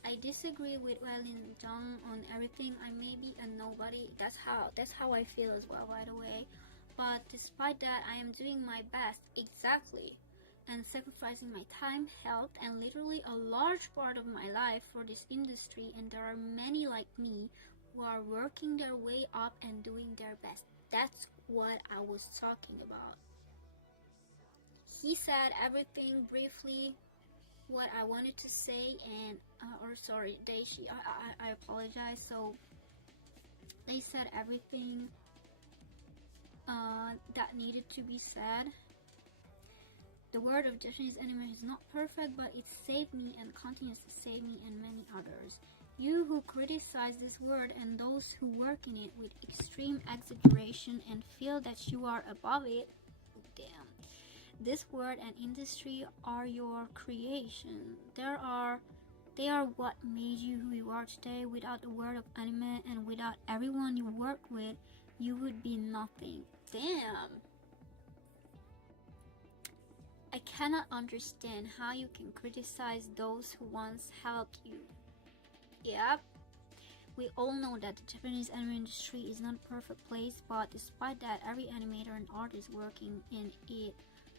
I disagree with weilin Zhang on everything. I may be a nobody. That's how I feel as well, by the way. But despite that, I am doing my best, exactly, and sacrificing my time, health, and literally a large part of my life for this industry. And there are many like me who are working their way up and doing their best. That's what I was talking about. He said everything briefly what I wanted to say, and I apologize. So they said everything that needed to be said. The word of Japanese anime is not perfect, but it saved me and continues to save me and many others. You who criticize this word and those who work in it with extreme exaggeration and feel that you are above it, damn. This word and industry are your creation. They are what made you who you are today. Without the word of anime and without everyone you work with, you would be nothing. Damn. I cannot understand how you can criticize those who once helped you. Yep. We all know that the Japanese anime industry is not a perfect place, but despite that, every animator and artist working in it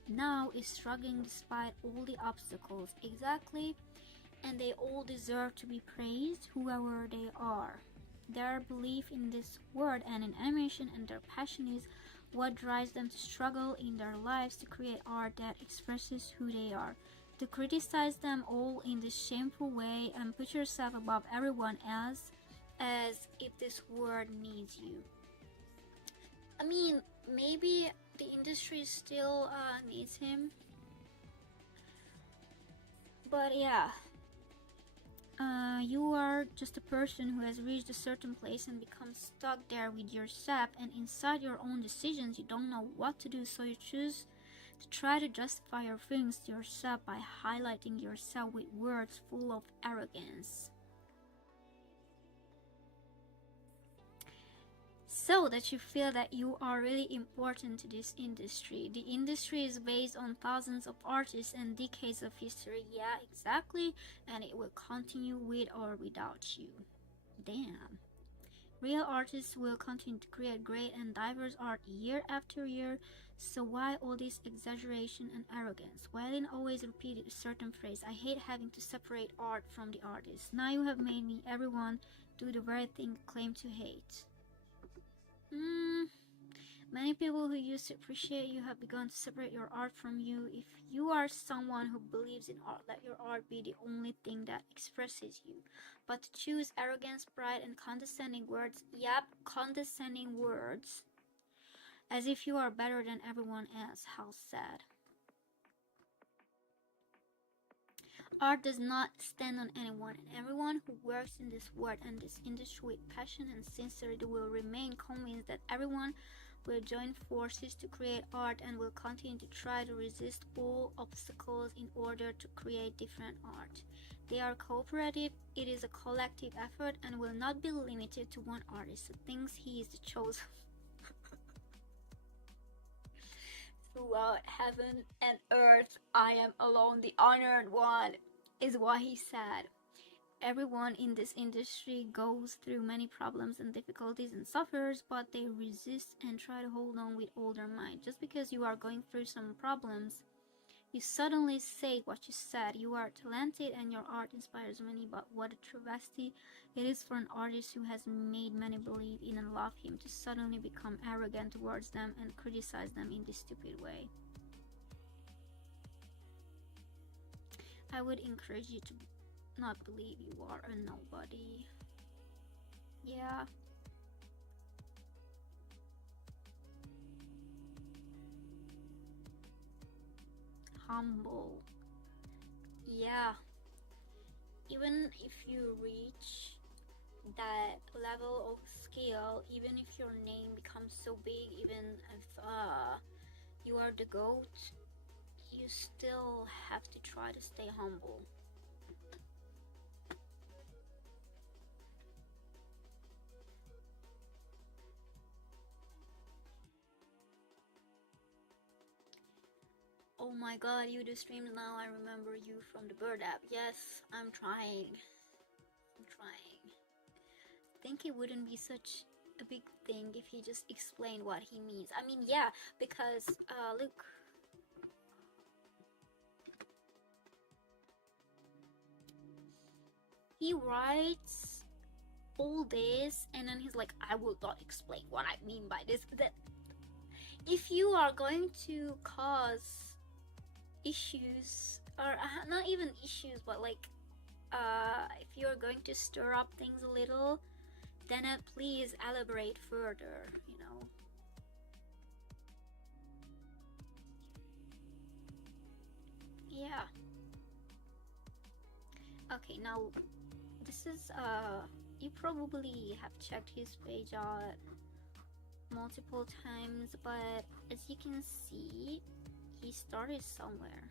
now is struggling despite all the obstacles. Exactly. And they all deserve to be praised, whoever they are. Their belief in this word and in animation and their passion is what drives them to struggle in their lives to create art that expresses who they are. To criticize them all in this shameful way and put yourself above everyone else as if this word needs you. I mean, maybe the industry still needs him. But yeah, you are just a person who has reached a certain place and becomes stuck there with yourself, and inside your own decisions you don't know what to do, so you choose to try to justify your feelings to yourself by highlighting yourself with words full of arrogance. So that you feel that you are really important to this industry. The industry is based on thousands of artists and decades of history. Yeah, exactly. And it will continue with or without you. Damn. Real artists will continue to create great and diverse art year after year. So why all this exaggeration and arrogance? weilin always repeated a certain phrase. I hate having to separate art from the artist. Now you have made me everyone do the very thing you claim to hate. Many people who used to appreciate you have begun to separate your art from you. If you are someone who believes in art, let your art be the only thing that expresses you. But to choose arrogance, pride, and condescending words, yep, condescending words, as if you are better than everyone else, how sad. Art does not stand on anyone, and everyone who works in this world and this industry with passion and sincerity will remain convinced that everyone will join forces to create art and will continue to try to resist all obstacles in order to create different art. They are cooperative, it is a collective effort, and will not be limited to one artist who thinks he is the chosen. throughout heaven and earth, I am alone, the honored one, is what he said. Everyone in this industry goes through many problems and difficulties and suffers, but they resist and try to hold on with all their might. Just because you are going through some problems, you suddenly say what you said. You are talented and your art inspires many, but what a travesty it is for an artist who has made many believe in and love him to suddenly become arrogant towards them and criticize them in this stupid way. I would encourage you to not believe you are a nobody. Yeah. Humble. Yeah. Even if you reach that level of skill, even if your name becomes so big, even if you are the GOAT, you still have to try to stay humble. Oh my god, you do streams now. I remember you from the Bird app. Yes, I'm trying. I think it wouldn't be such a big thing if he just explained what he means. I mean, yeah, because, look. He writes all this and then he's like, I will not explain what I mean by this. That if you are going to cause issues, or not even issues, but like if you're going to stir up things a little, then please elaborate further, you know. Yeah. Okay, now this is you probably have checked his page out multiple times, but as you can see, he started somewhere.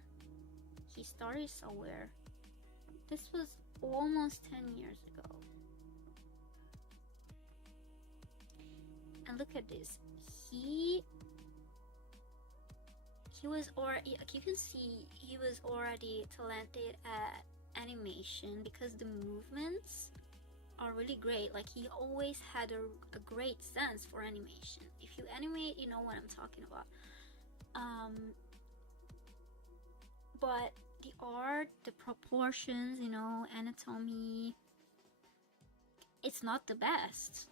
This was almost 10 years ago. And look at this. He was already, like you can see, he was already talented at animation because the movements are really great. Like he always had a great sense for animation. If you animate, you know what I'm talking about. But the art, the proportions, you know, anatomy, it's not the best.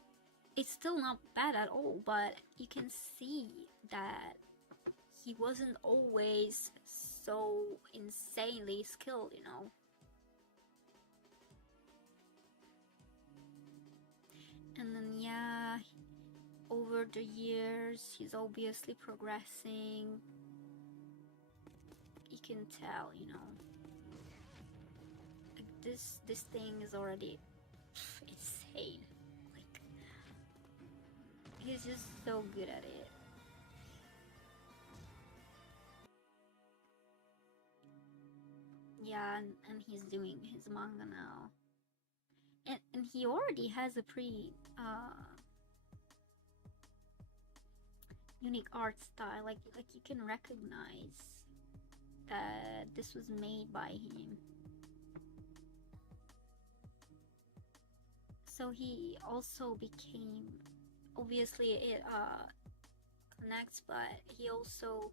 It's still not bad at all, but you can see that he wasn't always so insanely skilled, you know. And then, yeah, over the years, he's obviously progressing. You can tell, you know. Like this thing is already insane. Like, he's just so good at it. Yeah, and he's doing his manga now. And he already has a pretty unique art style. Like you can recognize that this was made by him. So he also became, obviously it connects, but he also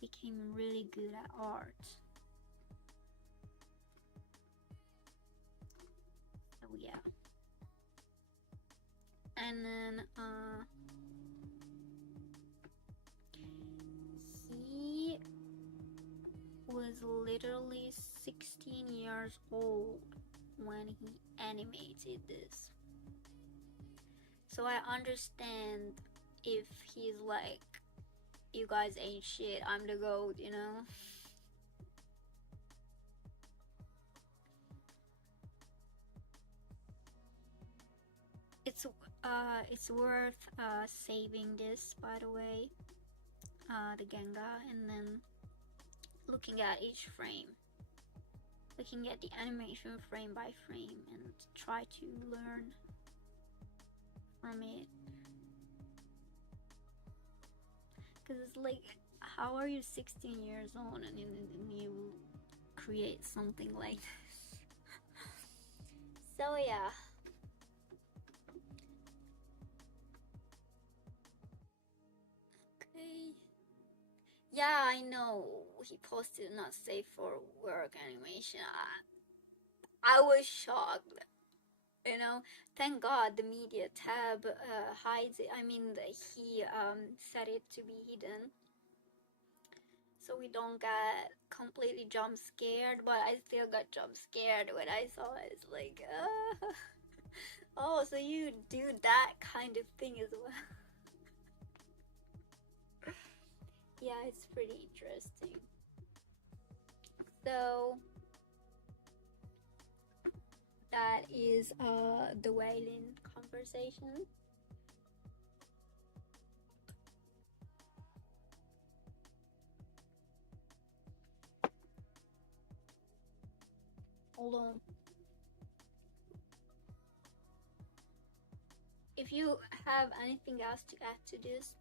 became really good at art. So yeah. And then he was literally 16 years old when he animated this. So I understand if he's like, you guys ain't shit, I'm the GOAT, you know? It's worth saving this, by the way, the Genga, and then looking at each frame, looking at the animation frame by frame, and try to learn from it. Because it's like, how are you 16 years old and you create something like this? So yeah. Okay. Yeah, I know he posted not safe for work animation. I was shocked. You know, thank God the media tab hides it. I mean, he set it to be hidden, so we don't get completely jump scared. But I still got jump scared when I saw it. It's like, oh, so you do that kind of thing as well. Yeah, it's pretty interesting. So that is the weilin conversation. Hold on. If you have anything else to add to this,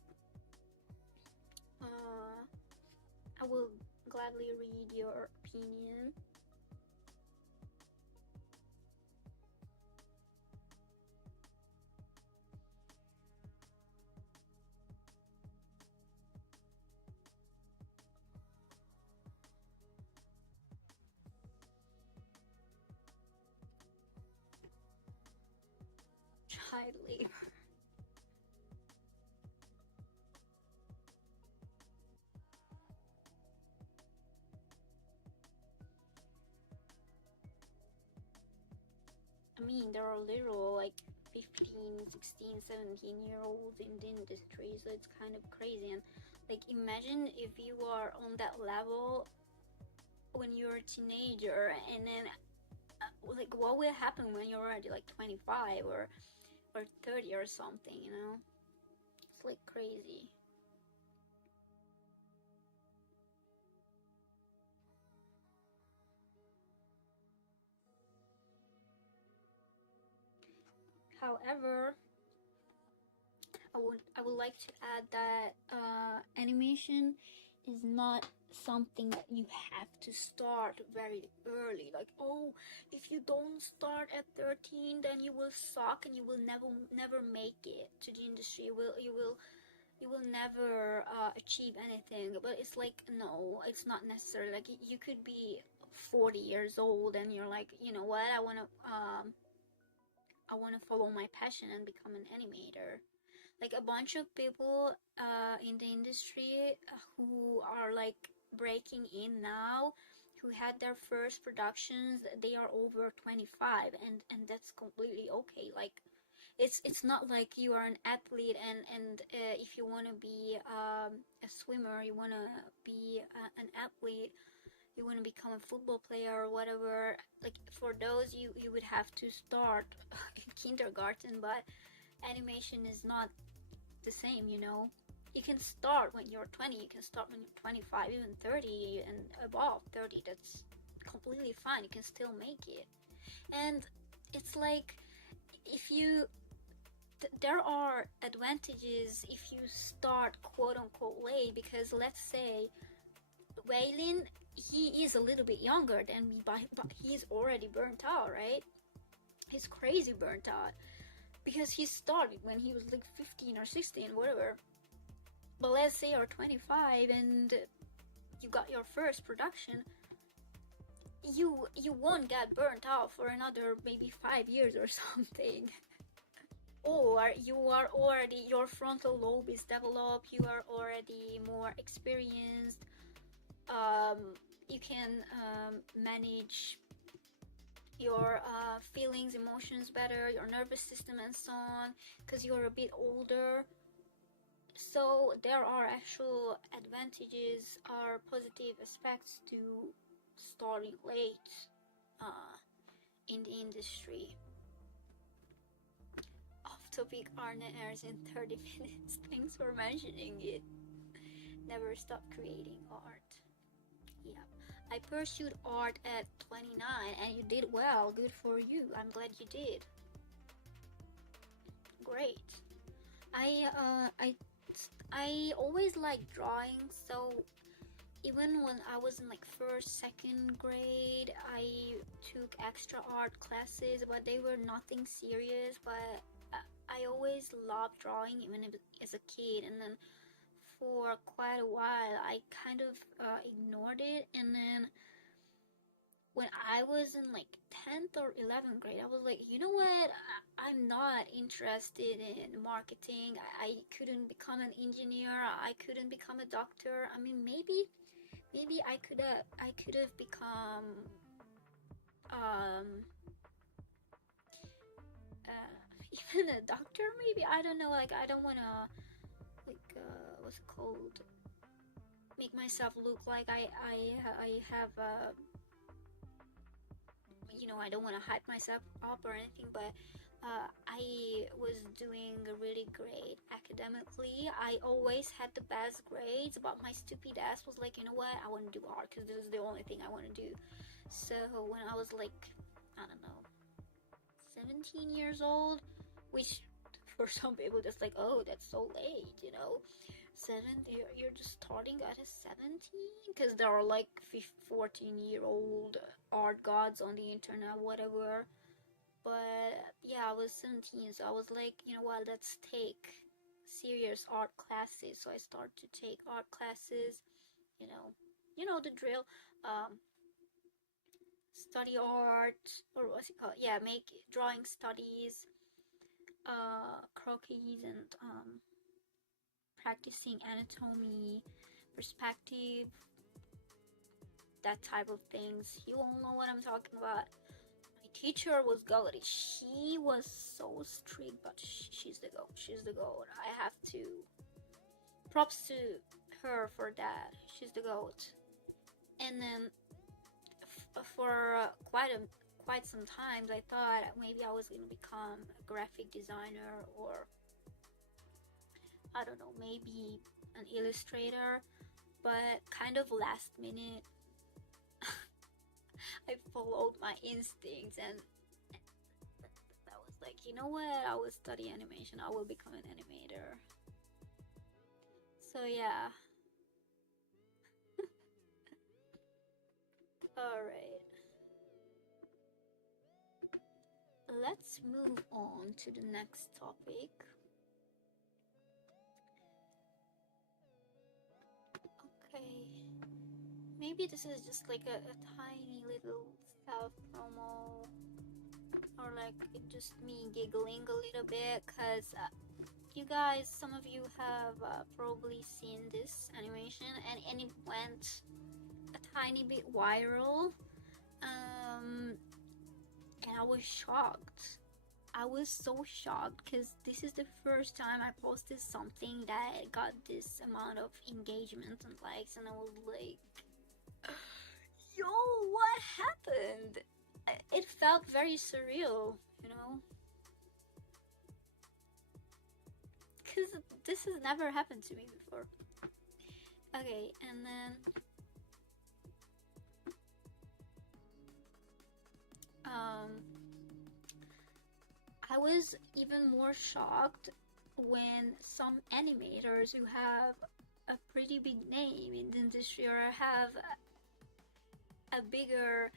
I will gladly read your opinion. Child labor. I mean, there are literal like 15, 16, 17-year-olds in the industry, so it's kind of crazy. And like, imagine if you are on that level when you're a teenager, and then like, what will happen when you're already like 25 or 30 or something, you know? It's like crazy. However, I would like to add that animation is not something that you have to start very early. Like, oh, if you don't start at 13, then you will suck and you will never make it to the industry. You will never achieve anything. But it's like, no, it's not necessary. Like, you could be 40 years old and you're like, you know what, I want to follow my passion and become an animator. Like, a bunch of people in the industry who are like breaking in now, who had their first productions, they are over 25, and that's completely okay. Like, it's not like you are an athlete and if you want to be a swimmer, you want to be an athlete, you want to become a football player or whatever, like, for those you would have to start in kindergarten. But animation is not the same, you know. You can start when you're 20, you can start when you're 25, even 30 and above 30. That's completely fine. You can still make it. And it's like, if you there are advantages if you start quote unquote late, because let's say weilin, he is a little bit younger than me, but he's already burnt out, right? He's crazy burnt out because he started when he was like 15 or 16, whatever. But let's say you're 25 and you got your first production, you won't get burnt out for another maybe 5 years or something. Or you are already, your frontal lobe is developed, you are already more experienced, you can manage your feelings, emotions better, your nervous system and so on, because you're a bit older. So there are actual advantages or positive aspects to starting late in the industry. Off topic, Arne airs in 30 minutes. Thanks for mentioning it. Never stop creating art. Yeah. I pursued art at 29 and you did well. Good for you. I'm glad you did. Great. I I always liked drawing, so even when I was in like first, second grade, I took extra art classes, but they were nothing serious. But I always loved drawing, even as a kid. And then for quite a while, I kind of ignored it. And then when I was in like 10th or 11th grade, I was like, you know what? I'm not interested in marketing. I couldn't become an engineer. I couldn't become a doctor. I mean, maybe I could have become even a doctor. Maybe, I don't know. Like, I don't want to, like, what's it called? Make myself look like I have you know, I don't want to hype myself up or anything, but I was doing really great academically. I always had the best grades, but my stupid ass was like, you know what, I want to do art because this is the only thing I want to do. So when I was like, I don't know, 17 years old, which for some people just like, oh, that's so late, you know. You're just starting at a 17, because there are like 14-year-old art gods on the internet, whatever. But yeah, I was 17, so I was like, you know what, let's take serious art classes. So I started to take art classes, you know the drill. Study art, or what's it called, yeah, make drawing studies, croquis, and practicing anatomy, perspective, that type of things. You all know what I'm talking about. My teacher was goated. She was so strict, but she's the goat. She's the goat. I have to props to her for that. She's the goat. And then for quite some times, I thought maybe I was gonna become a graphic designer, or I don't know, maybe an illustrator. But kind of last minute, I followed my instincts, and I was like, you know what, I will study animation, I will become an animator. So yeah. Alright, let's move on to the next topic. Okay, maybe this is just like a tiny little self-promo, or like just me giggling a little bit, because you guys, some of you have probably seen this animation, and it went a tiny bit viral, and I was shocked. I was so shocked, because this is the first time I posted something that got this amount of engagement and likes, and I was like, yo, what happened? It felt very surreal, you know? Because this has never happened to me before. Okay, and then I was even more shocked when some animators who have a pretty big name in the industry, or have a bigger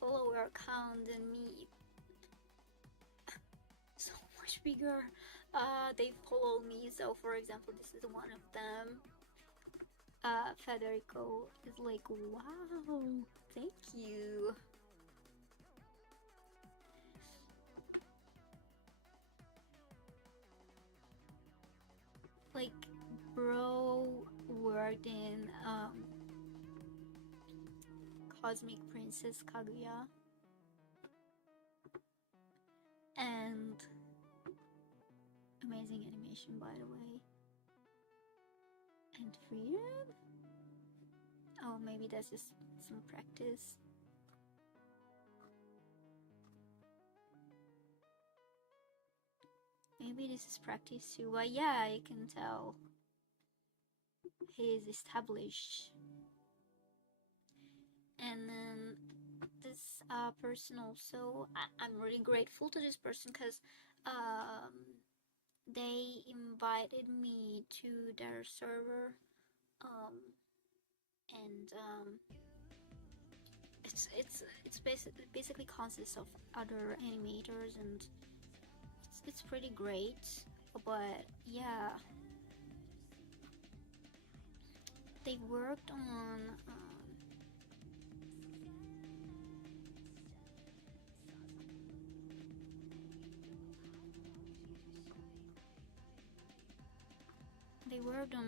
follower count than me, so much bigger, they follow me. So for example, this is one of them. Federico is like, wow, thank you. Like, bro worked in Cosmic Princess Kaguya, and amazing animation, by the way. And freedom? Oh, maybe that's just some practice. Maybe this is practice too, but yeah, I can tell he is established. And then this person also, I'm really grateful to this person, because they invited me to their server, and it's basically consists of other animators, and it's pretty great. But yeah, they worked on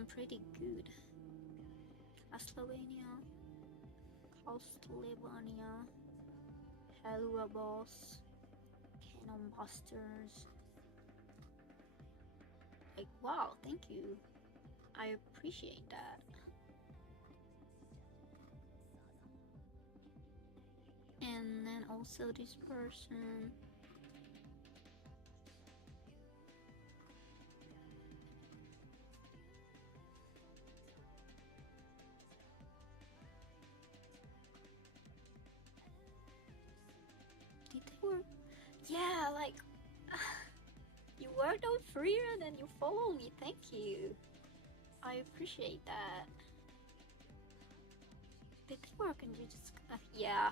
pretty good. Slovenia, Castlevania, Helua Boss, Cannon Busters. Like, wow, thank you. I appreciate that. And then also this person. Did they work? Yeah, like you worked out freer and then you follow me. Thank you. I appreciate that. Did they work in Jujutsu? Yeah.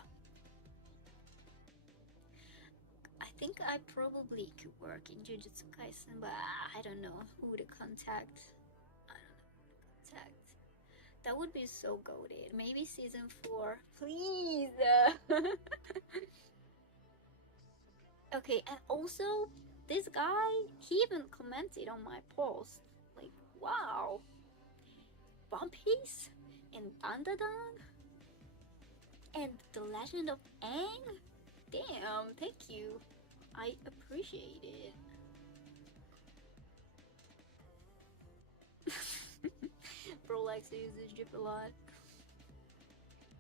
I think I probably could work in Jujutsu Kaisen, but I don't know who to contact. That would be so goated. Maybe season 4. Please! Okay, and also, this guy, he even commented on my post. Like, wow. One Piece? And Dandadan? And The Legend of Aang? Damn, thank you. I appreciate it. Bro likes to use this drip a lot.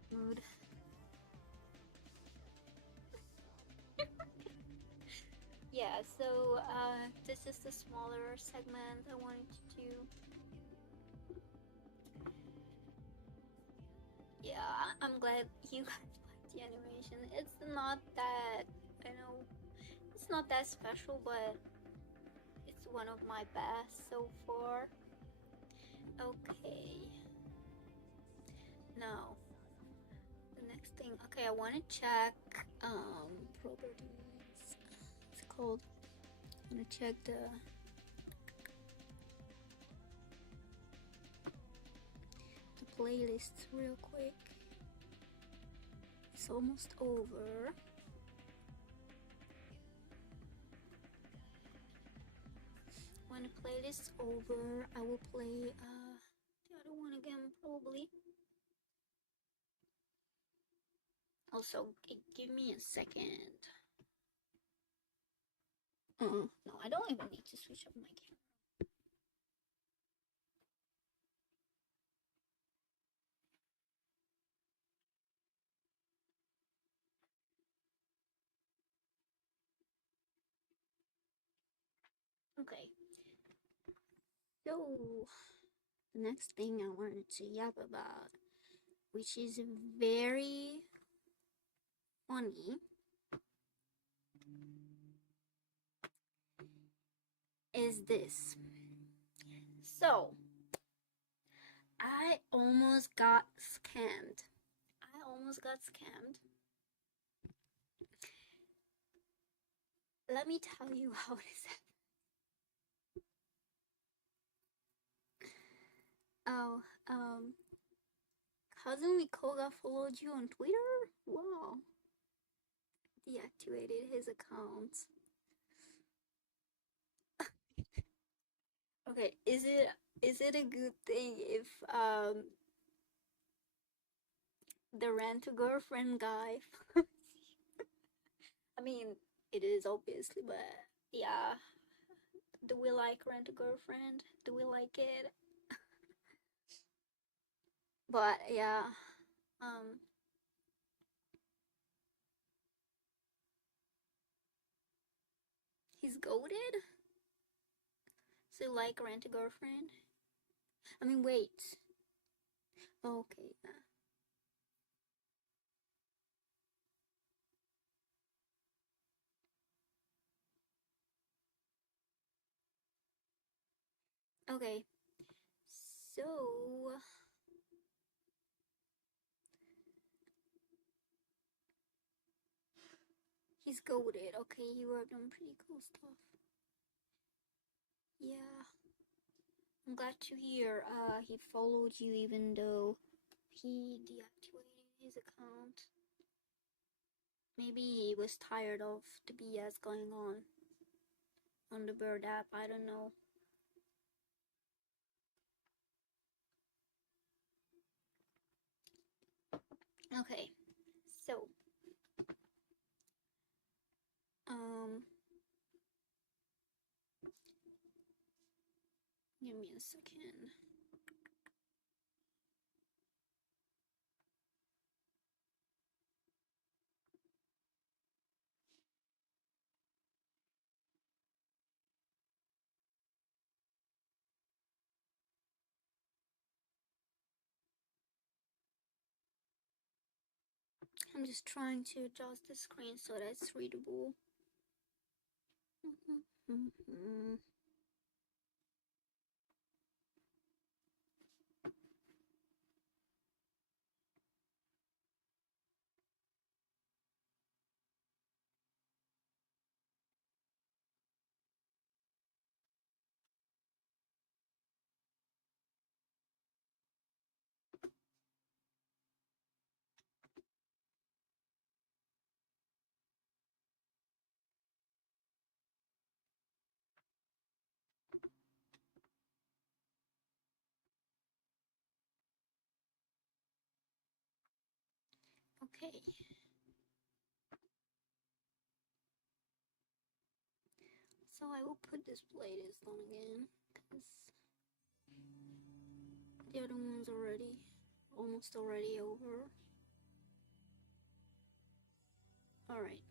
Mood. Yeah, so this is the smaller segment I wanted to do. Yeah, I'm glad you guys liked the animation. It's not that, I know, it's not that special, but it's one of my best so far. Okay. Now, the next thing, okay, I want to check properties. It's called. I'm gonna check the playlist real quick. It's almost over. When the playlist's over, I will play the other one again probably. Also, give me a second. No, I don't even need to switch up my camera. Okay. So, the next thing I wanted to yap about, which is very funny, is this. So, I almost got scammed. Let me tell you how it is. Oh, cousin Mikoga followed you on Twitter? Wow. Deactivated his account. Okay, is it a good thing if the rent-a-girlfriend guy I mean, it is obviously, but yeah. Do we like Rent-a-Girlfriend? Do we like it? But yeah, he's goated. So you like Rent-a-Girlfriend? I mean, wait. Okay, yeah. Okay, so he's goated. Okay, he worked on pretty cool stuff. Yeah, I'm glad to hear he followed you even though he deactivated his account. Maybe he was tired of the BS going on the Bird app, I don't know. Okay, so give me a second. I'm just trying to adjust the screen so that it's readable. Okay. So I will put this playlist on again because the other one's almost already over. Alright.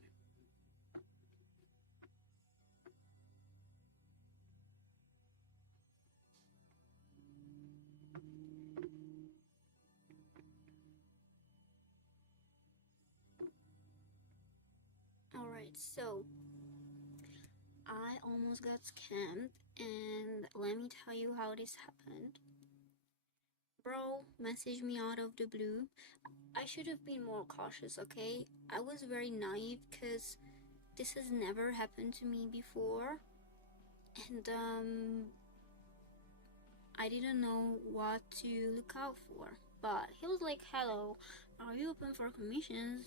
Alright, so I almost got scammed, and let me tell you how this happened. Bro messaged me out of the blue. I should have been more cautious, okay? I was very naive because this has never happened to me before, and I didn't know what to look out for. But he was like, hello, are you open for commissions?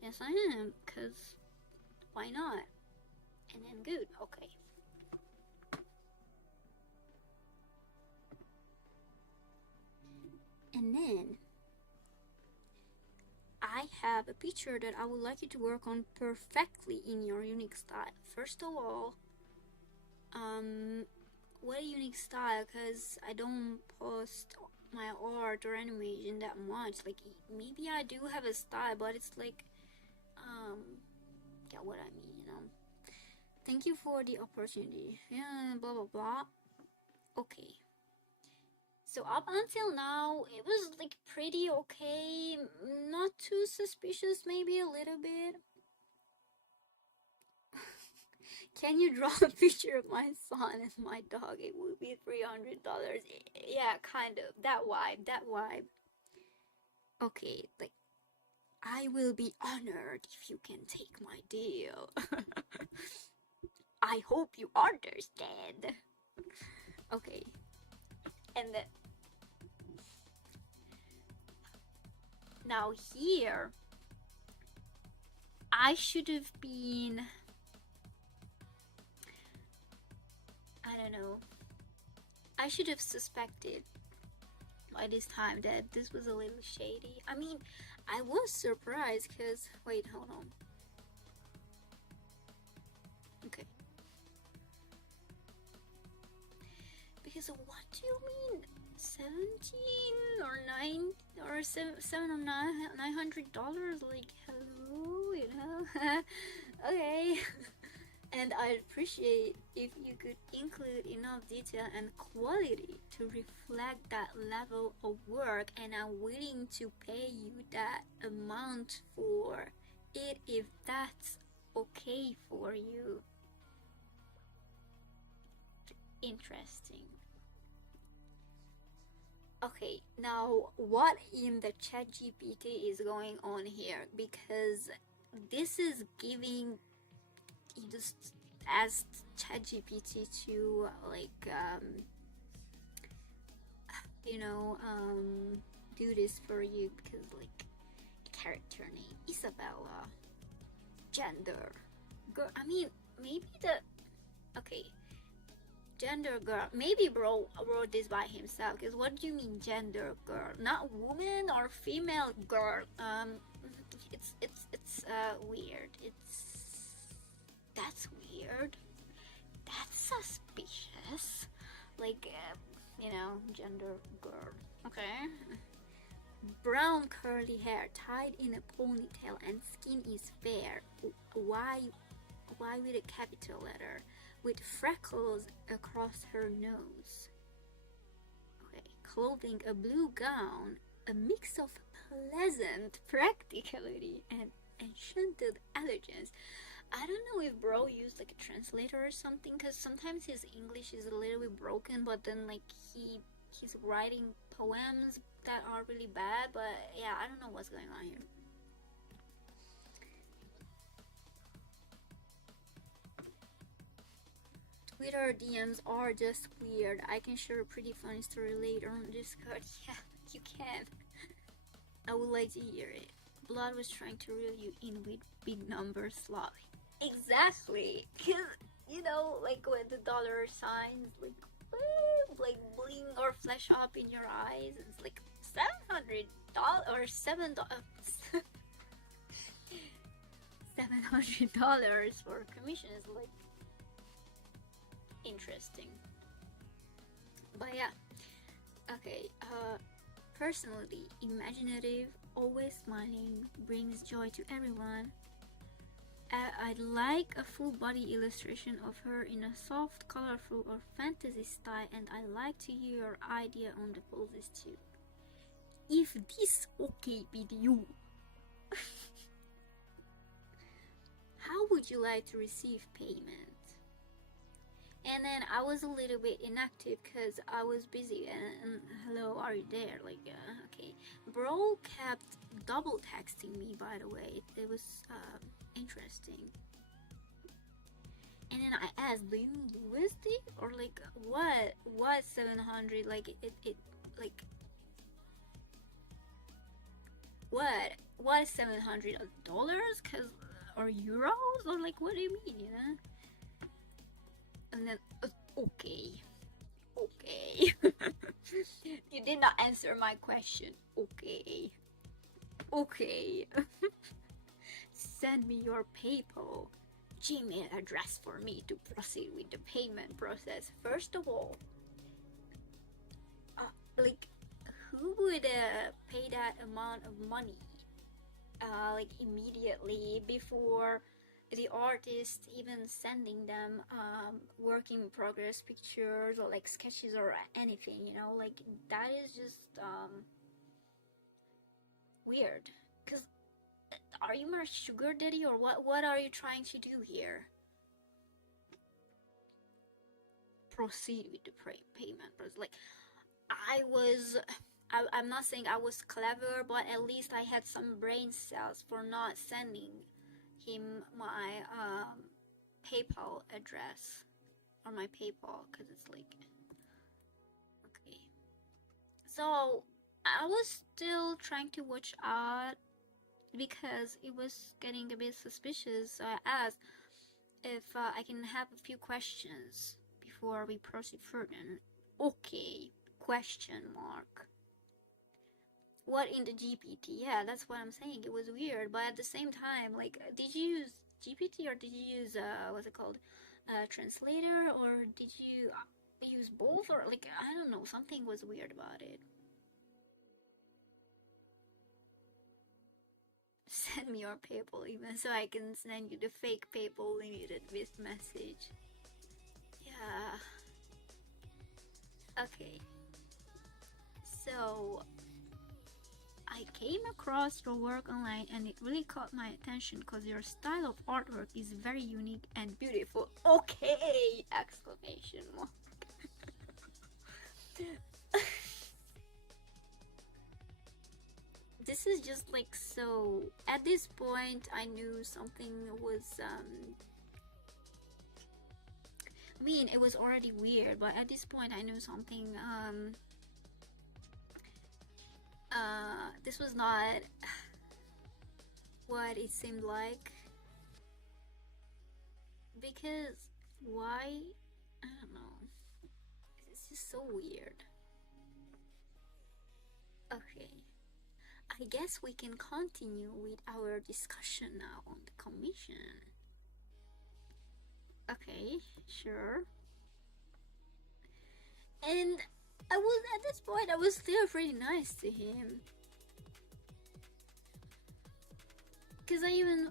Yes, I am, because why not? And then good, okay. And then I have a picture that I would like you to work on perfectly in your unique style. First of all, what a unique style, because I don't post my art or animation that much. Like, maybe I do have a style, but it's like, get what I mean, you know. Thank you for the opportunity. Yeah, blah blah blah. Okay. So up until now, it was like pretty okay. Not too suspicious, maybe a little bit. Can you draw a picture of my son and my dog? It would be $300. Yeah, kind of. That vibe, that vibe. Okay, like, I will be honored if you can take my deal. I hope you understand. Okay. And then now here, I should have been, I don't know, I should have suspected by this time that this was a little shady. I mean, I was surprised because, wait, hold on. Okay. Because what do you mean? 17 or 9 or 7 or $900? Like, hello, you know? Okay. And I'd appreciate if you could include enough detail and quality to reflect that level of work, and I'm willing to pay you that amount for it if that's okay for you. Interesting. Okay, now what in the chat GPT is going on here? Because this is giving, you just asked chat GPT to like do this for you, because like character name Isabella, gender girl. I mean, maybe okay, gender girl. Maybe bro wrote this by himself, because what do you mean gender girl? Not woman or female girl. It's weird. That's weird. That's suspicious. Like gender girl. Okay. Brown curly hair tied in a ponytail and skin is fair. Why with a capital letter? With freckles across her nose. Okay. Clothing a blue gown, a mix of pleasant practicality and enchanted elegance. I don't know if bro used like a translator or something, because sometimes his English is a little bit broken, but then like he's writing poems that are really bad. But yeah, I don't know what's going on here. Twitter DMs are just weird. I can share a pretty funny story later on Discord. Yeah, you can. I would like to hear it. Blood was trying to reel you in with big numbers slowly. Exactly, because like when the dollar signs like bling or flash up in your eyes, it's like $700 or $7 $700 for commission is like interesting. But yeah, okay. Personally, imaginative, always smiling, brings joy to everyone. I'd like a full body illustration of her in a soft, colorful or fantasy style, and I'd like to hear your idea on the poses too. If this okay with you, how would you like to receive payment? And then I was a little bit inactive because I was busy, and hello, are you there? Like, okay. Bro kept double texting me, by the way. It was interesting. And then I asked, do you mean USD? Or like, what 700? Like, it like, what is $700? Cause, or euros? Or like, what do you mean, And then, okay. You did not answer my question. Okay. Send me your PayPal Gmail address for me to proceed with the payment process. First of all, like, who would pay that amount of money like immediately before the artist even sending them work in progress pictures or like sketches or anything, like that is just weird. Because are you my sugar daddy, or what are you trying to do here? Proceed with the payment process. Like, I'm not saying I was clever, but at least I had some brain cells for not sending him my PayPal address or my PayPal, because it's like, okay. So I was still trying to watch out because it was getting a bit suspicious. So I asked if I can have a few questions before we proceed further. Okay, question mark. What in the GPT? Yeah, that's what I'm saying. It was weird, but at the same time, like, did you use GPT or did you use what's it called, translator, or did you use both, or like, I don't know, something was weird about it. Send me your PayPal even so I can send you the fake PayPal limited with message. Yeah. Okay. So I came across your work online and it really caught my attention because your style of artwork is very unique and beautiful. Okay! Exclamation mark. this is just like so. At this point, I knew something was. I mean, it was already weird, but at this point, I knew something. This was not what it seemed like. Because why? I don't know. It's just so weird. Okay. I guess we can continue with our discussion now on the commission. Okay, sure. And I was, at this point, I was still pretty nice to him. Cause I even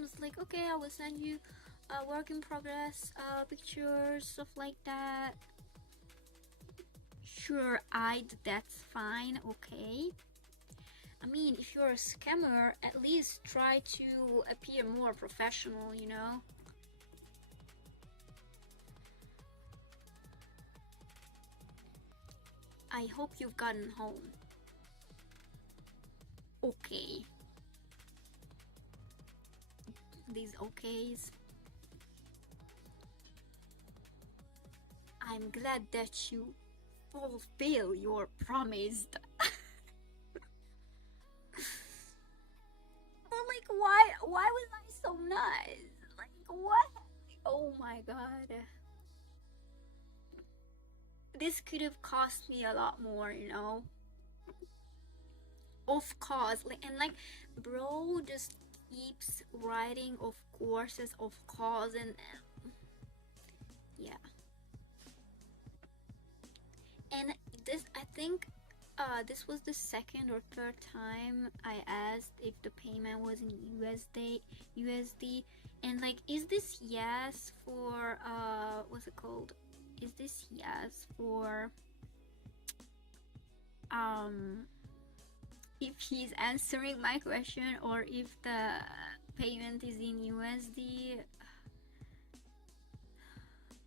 was like, okay, I will send you work in progress pictures, stuff like that. Sure, that's fine, okay. I mean, if you're a scammer, at least try to appear more professional, you know? I hope you've gotten home. Okay. These okays. I'm glad that you fulfill your promise. Like, why was I so nice? Like, what? Oh my god. This could have cost me a lot more, you know? Of course. And like, bro just keeps writing of courses, of course, and yeah. And this, I think, this was the second or third time I asked if the payment was in USD, and like, is this yes for what's it called? Is this yes for if he's answering my question, or if the payment is in USD?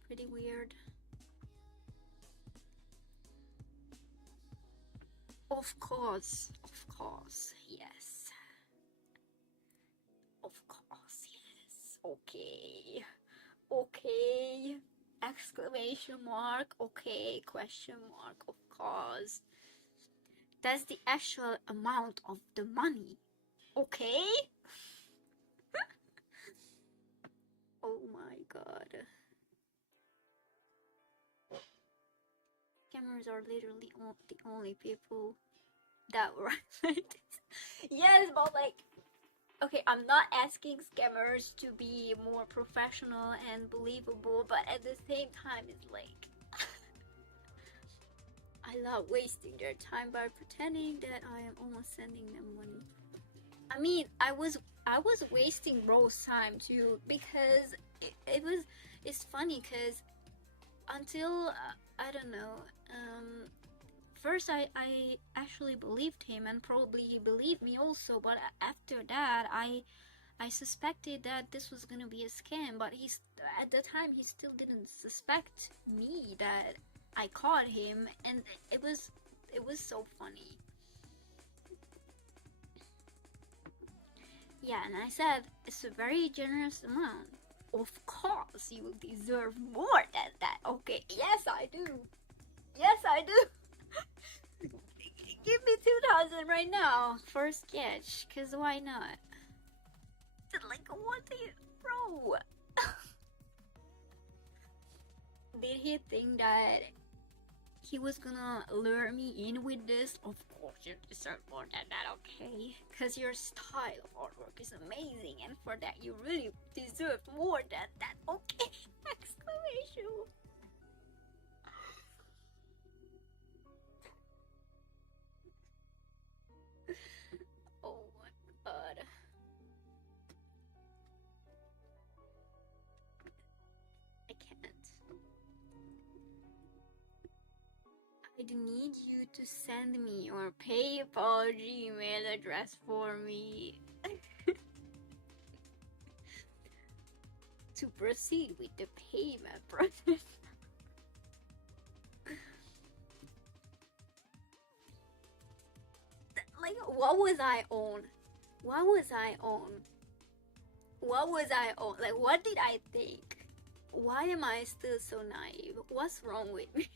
Pretty weird. Of course, yes. Of course, yes. Okay. Exclamation mark. Okay. Question mark. Of course. That's the actual amount of the money. Okay. Oh my god. Scammers are literally the only people that write like this. Yes, but like, okay, I'm not asking scammers to be more professional and believable, but at the same time, it's like, I love wasting their time by pretending that I am almost sending them money. I mean, I was wasting Rose's time too, because it's funny, because until I don't know, first I actually believed him, and probably he believed me also, but after that I suspected that this was gonna be a scam, but at the time he still didn't suspect me that I caught him, and it was so funny. Yeah, and I said, it's a very generous amount. Of course, you deserve more than that. Okay, yes I do. Give me 2,000 right now for a sketch, cause why not? Like, what do you, bro? Did he think that he was gonna lure me in with this? Of course you deserve more than that, okay? Cause your style of artwork is amazing, and for that you really deserve more than that, okay? Exclamation. Oh my god. I can't. I need you to send me your PayPal Gmail address for me to proceed with the payment process. Like, What was I on? What was I on? What was I on? Like, what did I think? Why am I still so naive? What's wrong with me?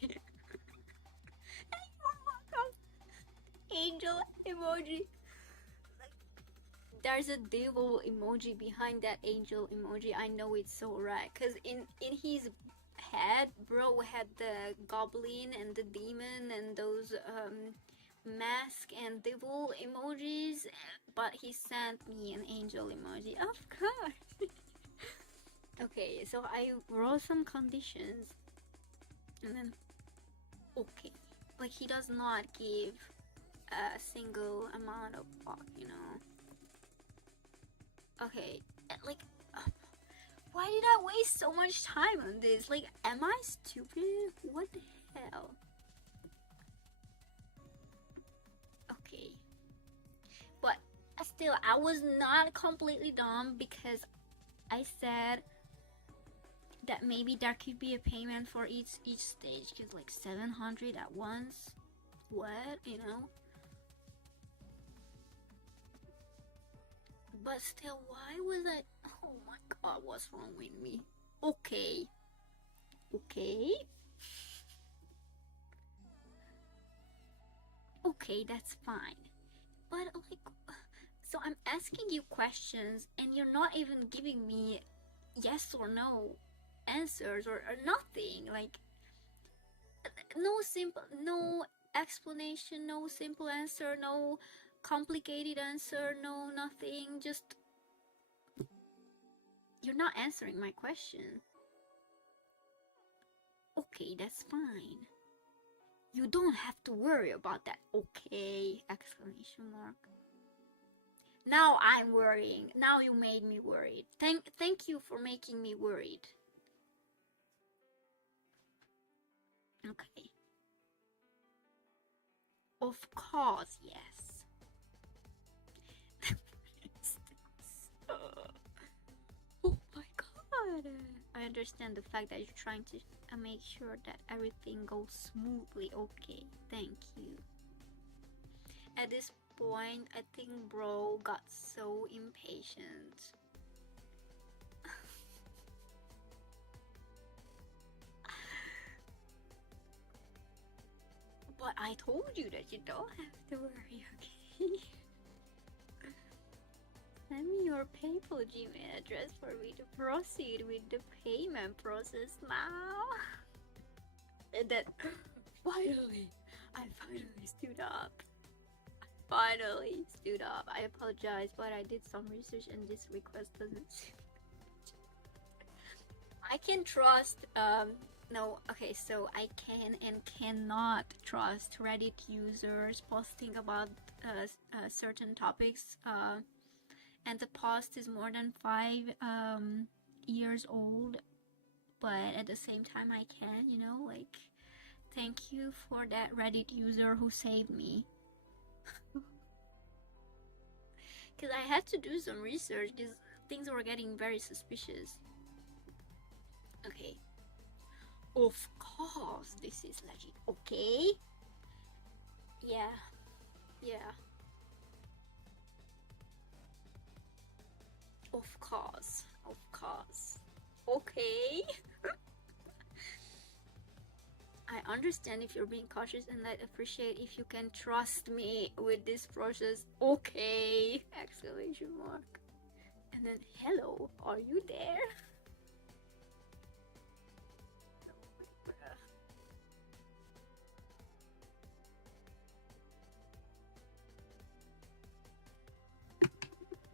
Angel emoji. There's a devil emoji behind that angel emoji. I know it's so right. Because in his head, bro had the goblin and the demon and those mask and devil emojis. But he sent me an angel emoji. Of course. Okay, so I wrote some conditions. And then, okay. Like, he does not give a single amount of fuck, you know. Okay, like, why did I waste so much time on this? Like, am I stupid? What the hell? Okay. But still, I was not completely dumb because I said that maybe there could be a payment for each stage, because like 700 at once. What, you know? But still, why was I? Oh my god, what's wrong with me? Okay. Okay. Okay, that's fine. But like, so I'm asking you questions and you're not even giving me yes or no answers or nothing. Like, no explanation, no simple answer, no complicated answer, no nothing. Just, you're not answering my question. Okay, that's fine. You don't have to worry about that. Okay, exclamation mark. Now I'm worrying. Now you made me worried. Thank you for making me worried. Okay. Of course, yes. Oh my god. I understand the fact that you're trying to make sure that everything goes smoothly. Okay, thank you. At this point, I think bro got so impatient. But I told you that you don't have to worry, okay? Send me your PayPal Gmail address for me to proceed with the payment process now. And then, finally, I finally stood up. I apologize, but I did some research and this request doesn't seem... I can trust, no, okay, so I can and cannot trust Reddit users posting about certain topics, and the post is more than 5 years old, but at the same time I can, you know, like, thank you for that Reddit user who saved me. Because I had to do some research because things were getting very suspicious. Okay. Of course, this is legit. Okay. Yeah. Of course. Okay. I understand if you're being cautious, and I appreciate if you can trust me with this process. Okay! Exclamation mark. And then, hello, are you there?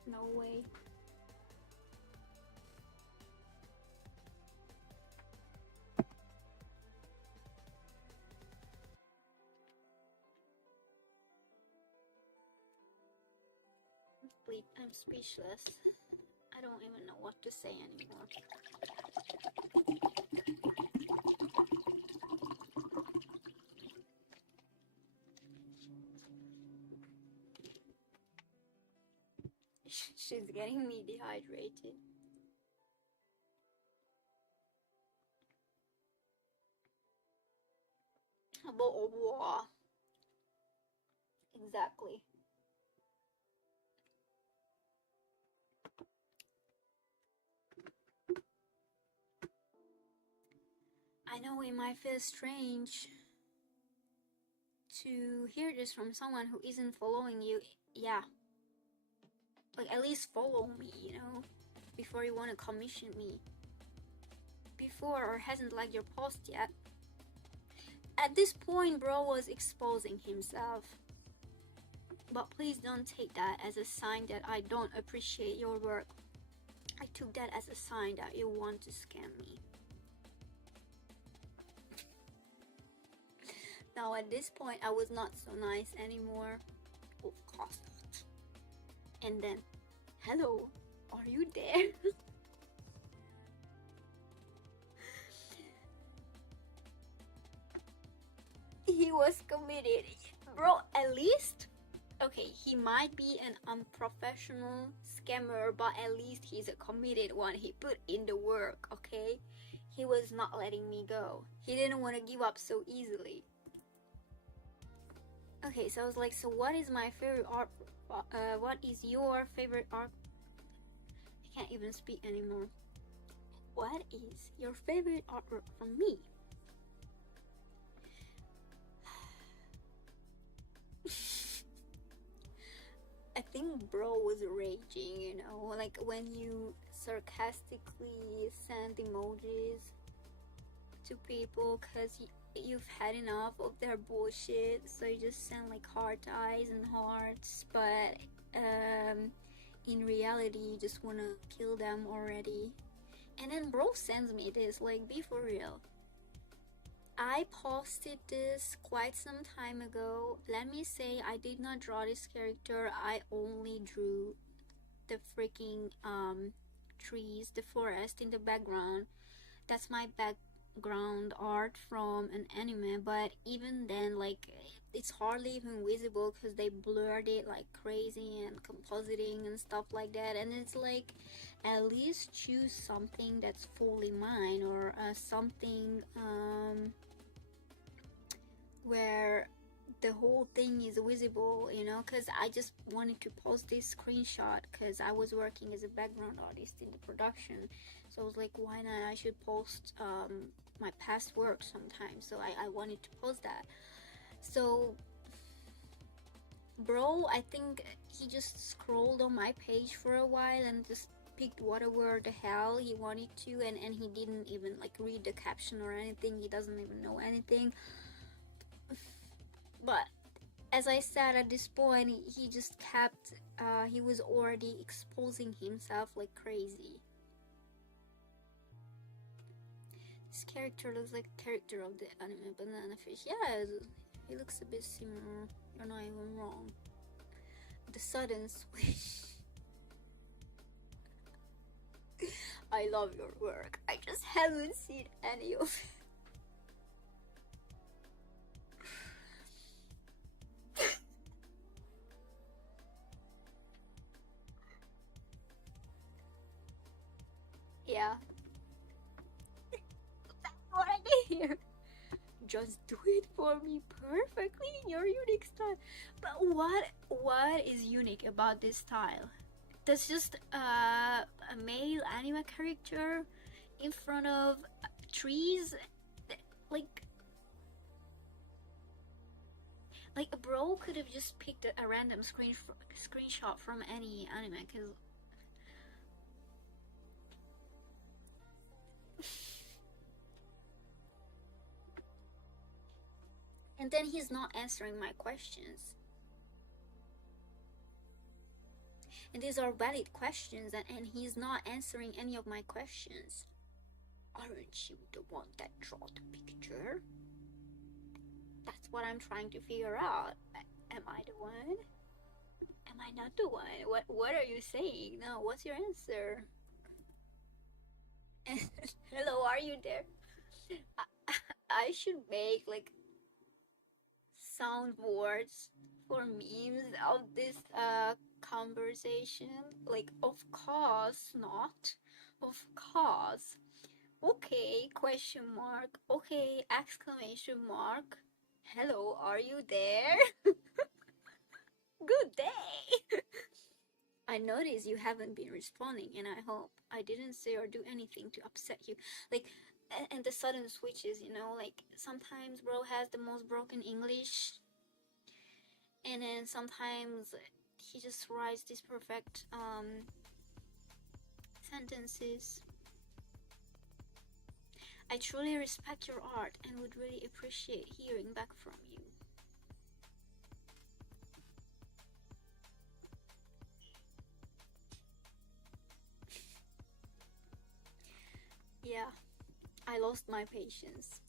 No way. Wait, I'm speechless. I don't even know what to say anymore. She's getting me dehydrated. Exactly. know it might feel strange to hear this from someone who isn't following you. Yeah, like at least follow me, you know, before you want to commission me, before or hasn't liked your post yet. At this point, bro was exposing himself. But please don't take that as a sign that I don't appreciate your work. I took that as a sign that you want to scam me. Now at this point, I was not so nice anymore. Of course not. And then, hello, are you there? He was committed. Bro, at least, okay, he might be an unprofessional scammer, but at least he's a committed one. He put in the work, okay? He was not letting me go. He didn't want to give up so easily. Okay, so I was like, so what is my favorite art? What is your favorite art? I can't even speak anymore. What is your favorite artwork from me? I think bro was raging, you know, like when you sarcastically send emojis to people because you've had enough of their bullshit, so you just send like heart eyes and hearts, but in reality you just want to kill them already. And then bro sends me this, like, be for real. I posted this quite some time ago. Let me say I did not draw this character. I only drew the freaking trees, the forest in the background. That's my background art from an anime, but even then, like, it's hardly even visible because they blurred it like crazy and compositing and stuff like that. And it's like, at least choose something that's fully mine, or something where the whole thing is visible, you know, because I just wanted to post this screenshot because I was working as a background artist in the production. So I was like, why not? I should post my past work sometime. So I wanted to post that. So bro, I think he just scrolled on my page for a while and just picked whatever the hell he wanted to, and he didn't even like read the caption or anything. He doesn't even know anything. But as I said, at this point he just kept he was already exposing himself like crazy. This character looks like a character of the anime Banana Fish. Yeah, he looks a bit similar. You're not even wrong. The sudden switch. I love your work. I just haven't seen any of it. Yeah. That's what I did here. Just do it for me perfectly in your unique style. But what is unique about this style? That's just a male anime character in front of trees, like a bro could have just picked a random screenshot from any anime, because and then he's not answering my questions. And these are valid questions, and he's not answering any of my questions. Aren't you the one that drew the picture? That's what I'm trying to figure out. Am I the one? Am I not the one? What are you saying? No, what's your answer? Hello, are you there? I should make like soundboards for memes of this conversation. Like, of course not. Of course. Okay, question mark. Okay, exclamation mark. Hello, are you there? Good day. I notice you haven't been responding, and I hope I didn't say or do anything to upset you. Like, and the sudden switches, you know, like sometimes bro has the most broken English, and then sometimes he just writes these perfect sentences. I truly respect your art and would really appreciate hearing back from you. Yeah, I lost my patience.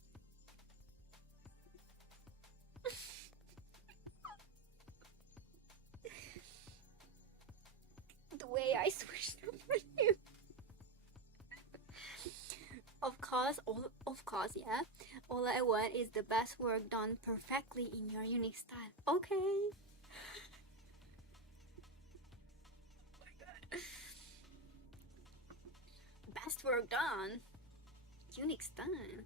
The way I switched over you. Of course, yeah. All I want is the best work done perfectly in your unique style. Okay. Oh my god. Best work done. Unique style.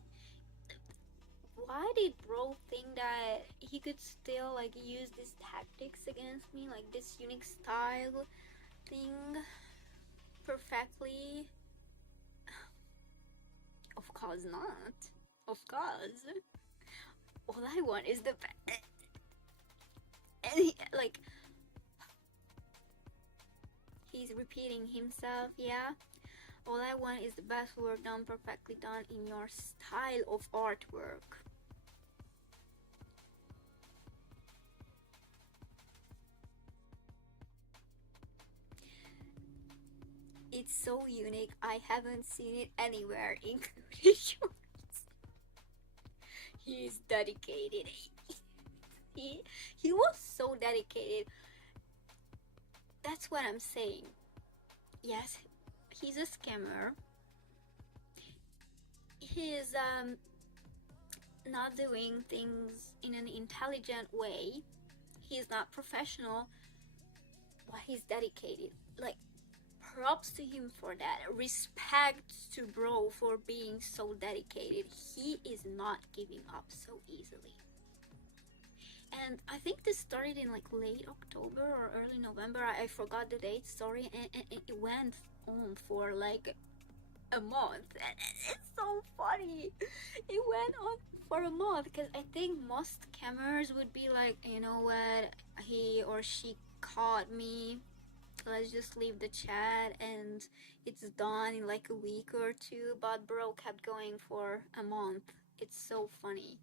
Why did bro think that he could still like use these tactics against me, like this unique style thing perfectly? Of course not. Of course. All I want is the best. And he, like, he's repeating himself, yeah? All I want is the best work done perfectly done in your style of artwork. It's so unique, I haven't seen it anywhere, including yours. He is dedicated. He was so dedicated. That's what I'm saying. Yes, he's a scammer. He is not doing things in an intelligent way. He's not professional, but he's dedicated. Like, props to him for that. Respect to bro for being so dedicated. He is not giving up so easily. And I think this started in like late October or early November. I forgot the date, sorry. And it went on for like a month. And it's so funny. It went on for a month because I think most scammers would be like, you know what, he or she caught me, let's just leave the chat and it's done in like a week or two. But bro kept going for a month. It's so funny.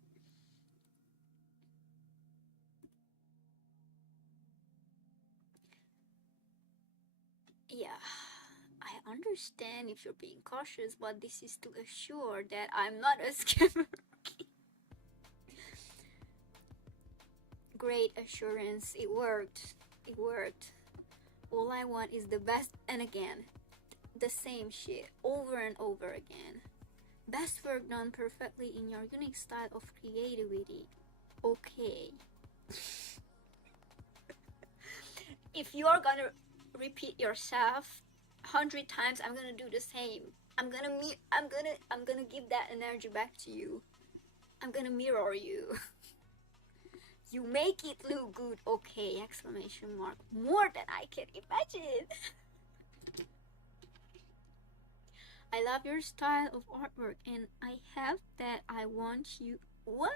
Yeah, I understand if you're being cautious, but this is to assure that I'm not a scammer. Great assurance. It worked. It worked. All I want is the best, and again, the same shit over and over again. Best work done perfectly in your unique style of creativity. Okay. If you're gonna repeat yourself 100 times, I'm gonna do the same. I'm gonna give that energy back to you. I'm gonna mirror you. You make it look good, okay, exclamation mark. More than I can imagine. I love your style of artwork and I have that I want you. What?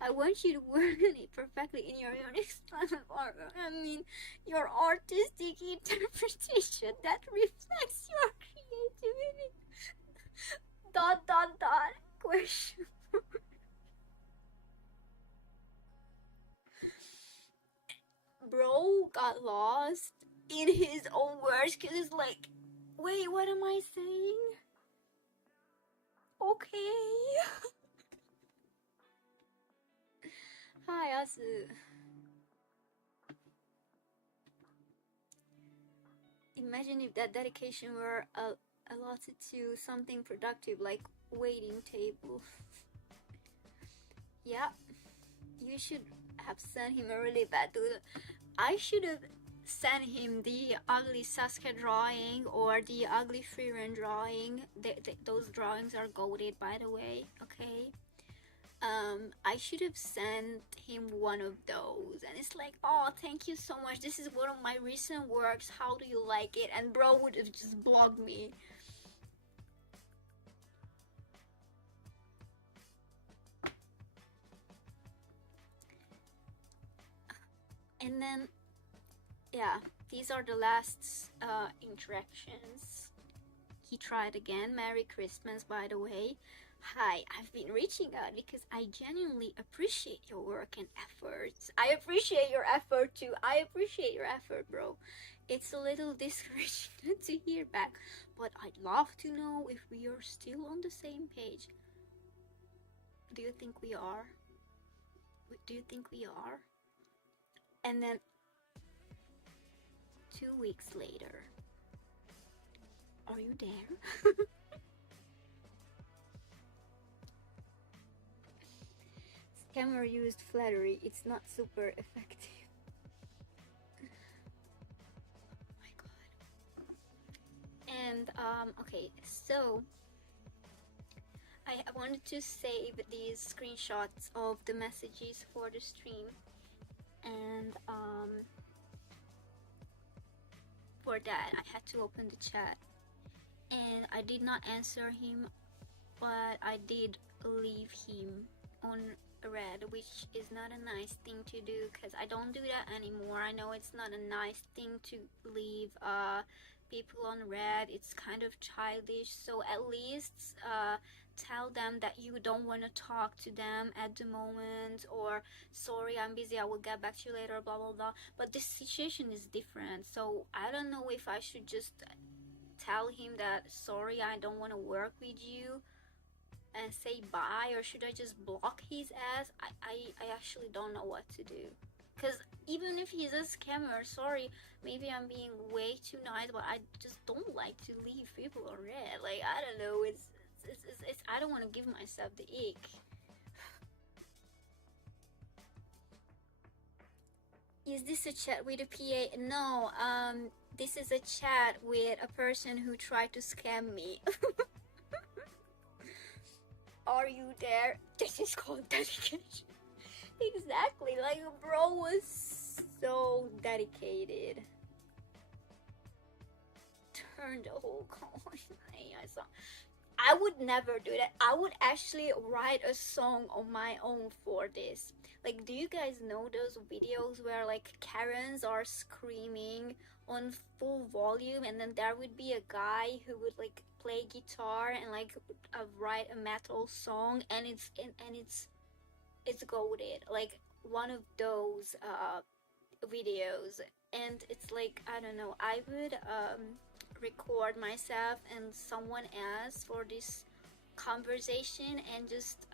I want you to work on it perfectly in your unique style of artwork. I mean, your artistic interpretation that reflects your creativity. ... Question. Bro got lost in his own words because it's like, wait, what am I saying? Okay. Hi, Asu. Imagine if that dedication were allotted to something productive like waiting table. Yeah, you should have sent him a really bad doodle. I should have sent him the ugly Sasuke drawing or the ugly Frieren drawing. Those drawings are goated, by the way, okay? I should have sent him one of those, and it's like, oh, thank you so much, this is one of my recent works, how do you like it? And bro would have just blocked me. And then, yeah, these are the last interactions. He tried again. Merry Christmas, by the way. Hi, I've been reaching out because I genuinely appreciate your work and efforts. I appreciate your effort too. I appreciate your effort, bro. It's a little discouraging to hear back, but I'd love to know if we are still on the same page. Do you think we are? Do you think we are? And then 2 weeks later, are you there? Scammer used flattery. It's not super effective. Oh my god. And okay, so I wanted to save these screenshots of the messages for the stream, and for that I had to open the chat, and I did not answer him, but I did leave him on red, which is not a nice thing to do because I don't do that anymore. I know it's not a nice thing to leave people on red. It's kind of childish, so at least tell them that you don't want to talk to them at the moment, or sorry, I'm busy, I will get back to you later, blah blah blah. But this situation is different, so I don't know if I should just tell him that sorry, I don't want to work with you and say bye, or should I just block his ass? I actually don't know what to do, because even if he's a scammer, sorry, maybe I'm being way too nice, but I just don't like to leave people on red. Like, I don't know, it's I don't want to give myself the ick. Is this a chat with a PA? No, this is a chat with a person who tried to scam me. Are you there? This is called dedication. Exactly, like, bro was so dedicated. Turn the whole coin. I would never do that. I would actually write a song on my own for this. Like, do you guys know those videos where like Karens are screaming on full volume, and then there would be a guy who would like play guitar and like write a metal song, and it's goated, like one of those videos. And it's like, I don't know, I would record myself and someone else for this conversation, and just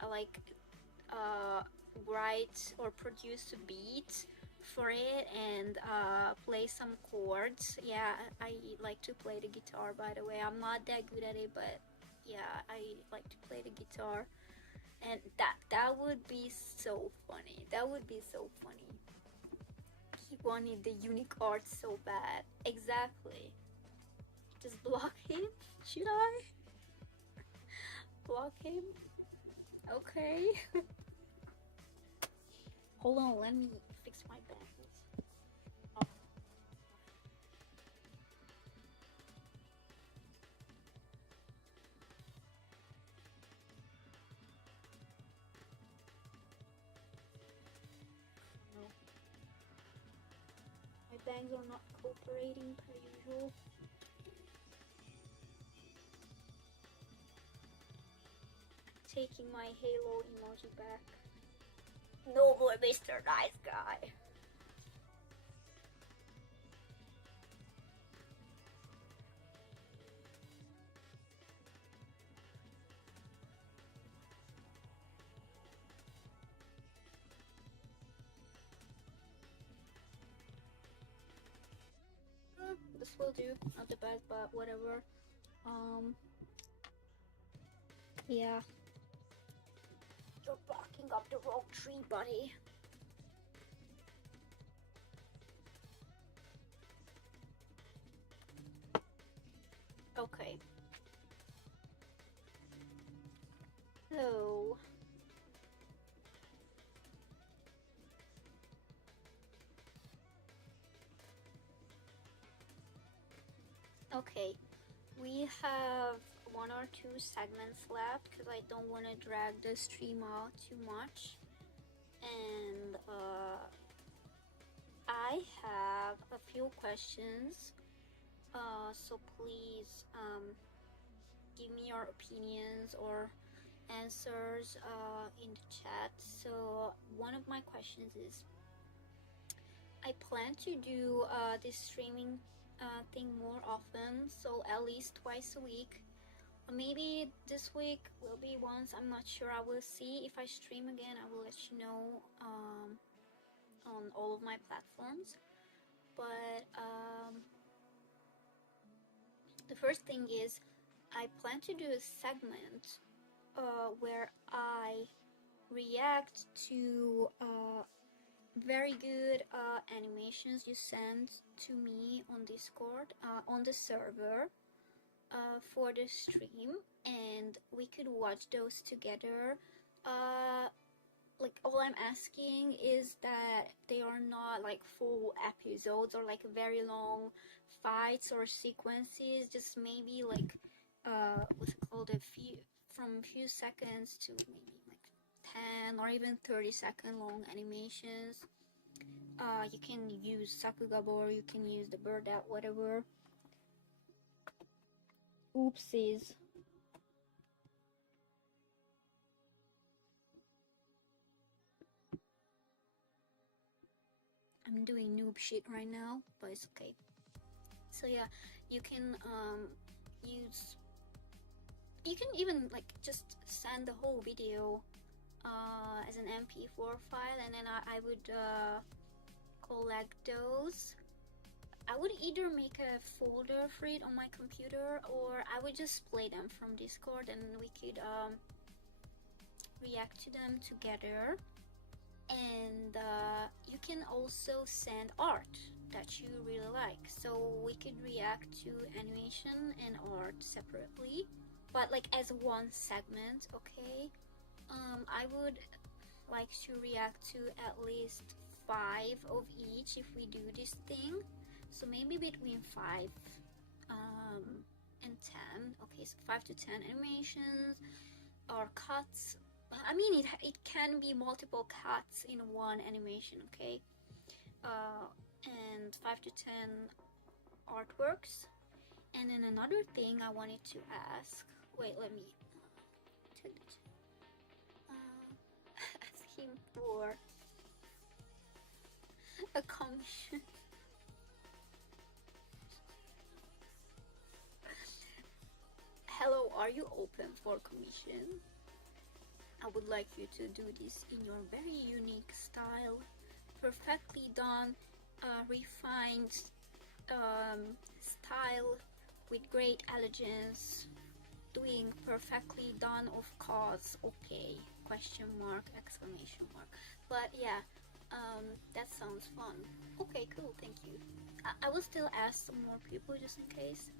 write or produce a beat for it, and play some chords. Yeah, I like to play the guitar, by the way. I'm not that good at it, but yeah, I like to play the guitar, and that would be so funny. That would be so funny. He wanted the unique art so bad. Exactly. Just block him? Should I? Block him? Okay. Hold on, let me fix my bangles. Oh. No. My bangs are not cooperating per usual. Taking my Halo emoji back. No more Mr. Nice Guy. This will do. Not the best, but whatever. Yeah. You're barking up the wrong tree, buddy. Okay. So... okay. We have 1 or 2 segments left because I don't want to drag the stream out too much, and I I have a few questions. So please give me your opinions or answers in the chat. So one of my questions is, I plan to do this streaming thing more often, so at least twice a week. Maybe this week will be once, I'm not sure. I will see. If I stream again, I will let you know on all of my platforms. But the first thing is, I plan to do a segment where I react to very good animations you send to me on Discord, on the server, for the stream, and we could watch those together. Like, all I'm asking is that they are not like full episodes or like very long fights or sequences, just maybe like what's it called, from a few seconds to maybe like 10 or even 30-second long animations. You can use sakuga board, you can use the bird app, whatever. Oopsies. I'm doing noob shit right now, but it's okay. So yeah, you can use, you can even like just send the whole video as an MP4 file, and then I would collect those. I would either make a folder for it on my computer, or I would just play them from Discord and we could react to them together. And you can also send art that you really like, so we could react to animation and art separately, but like as one segment, okay? I would like to react to at least 5 of each if we do this thing, so maybe between 5 and 10. Okay, so 5 to 10 animations or cuts. I mean, it can be multiple cuts in one animation, okay? And 5 to 10 artworks. And then another thing I wanted to ask, wait, let me ask him for a commission. Hello, are you open for commission? I would like you to do this in your very unique style, perfectly done, refined style with great elegance, doing perfectly done, of course, okay, question mark, exclamation mark. But yeah, that sounds fun. Okay, cool, thank you. I will still ask some more people just in case.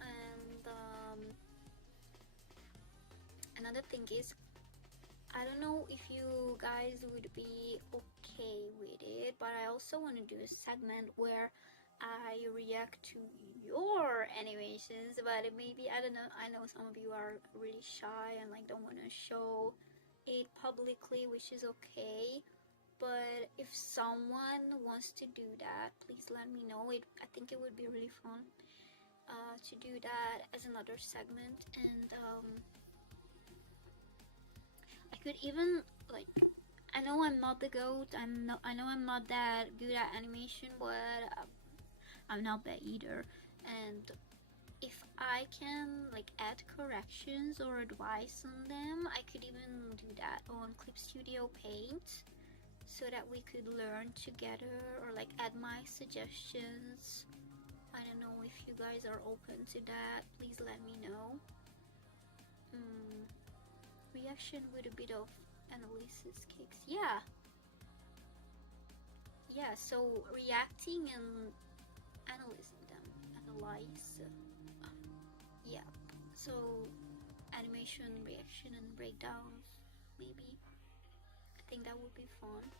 And another thing is, I don't know if you guys would be okay with it, but I also want to do a segment where I react to your animations, but maybe, I don't know, I know some of you are really shy and like don't want to show it publicly, which is okay, but if someone wants to do that, please let me know. I think it would be really fun to do that as another segment. And I could even, like, I know I'm not the GOAT, I know I'm not that good at animation, but I'm not bad either. And if I can like add corrections or advice on them, I could even do that on Clip Studio Paint, so that we could learn together, or like add my suggestions. I don't know if you guys are open to that, please let me know. Reaction with a bit of analysis kicks. Yeah, so reacting and analyzing them. Analyze. Yeah, so animation, reaction, and breakdowns, maybe. I think that would be fun.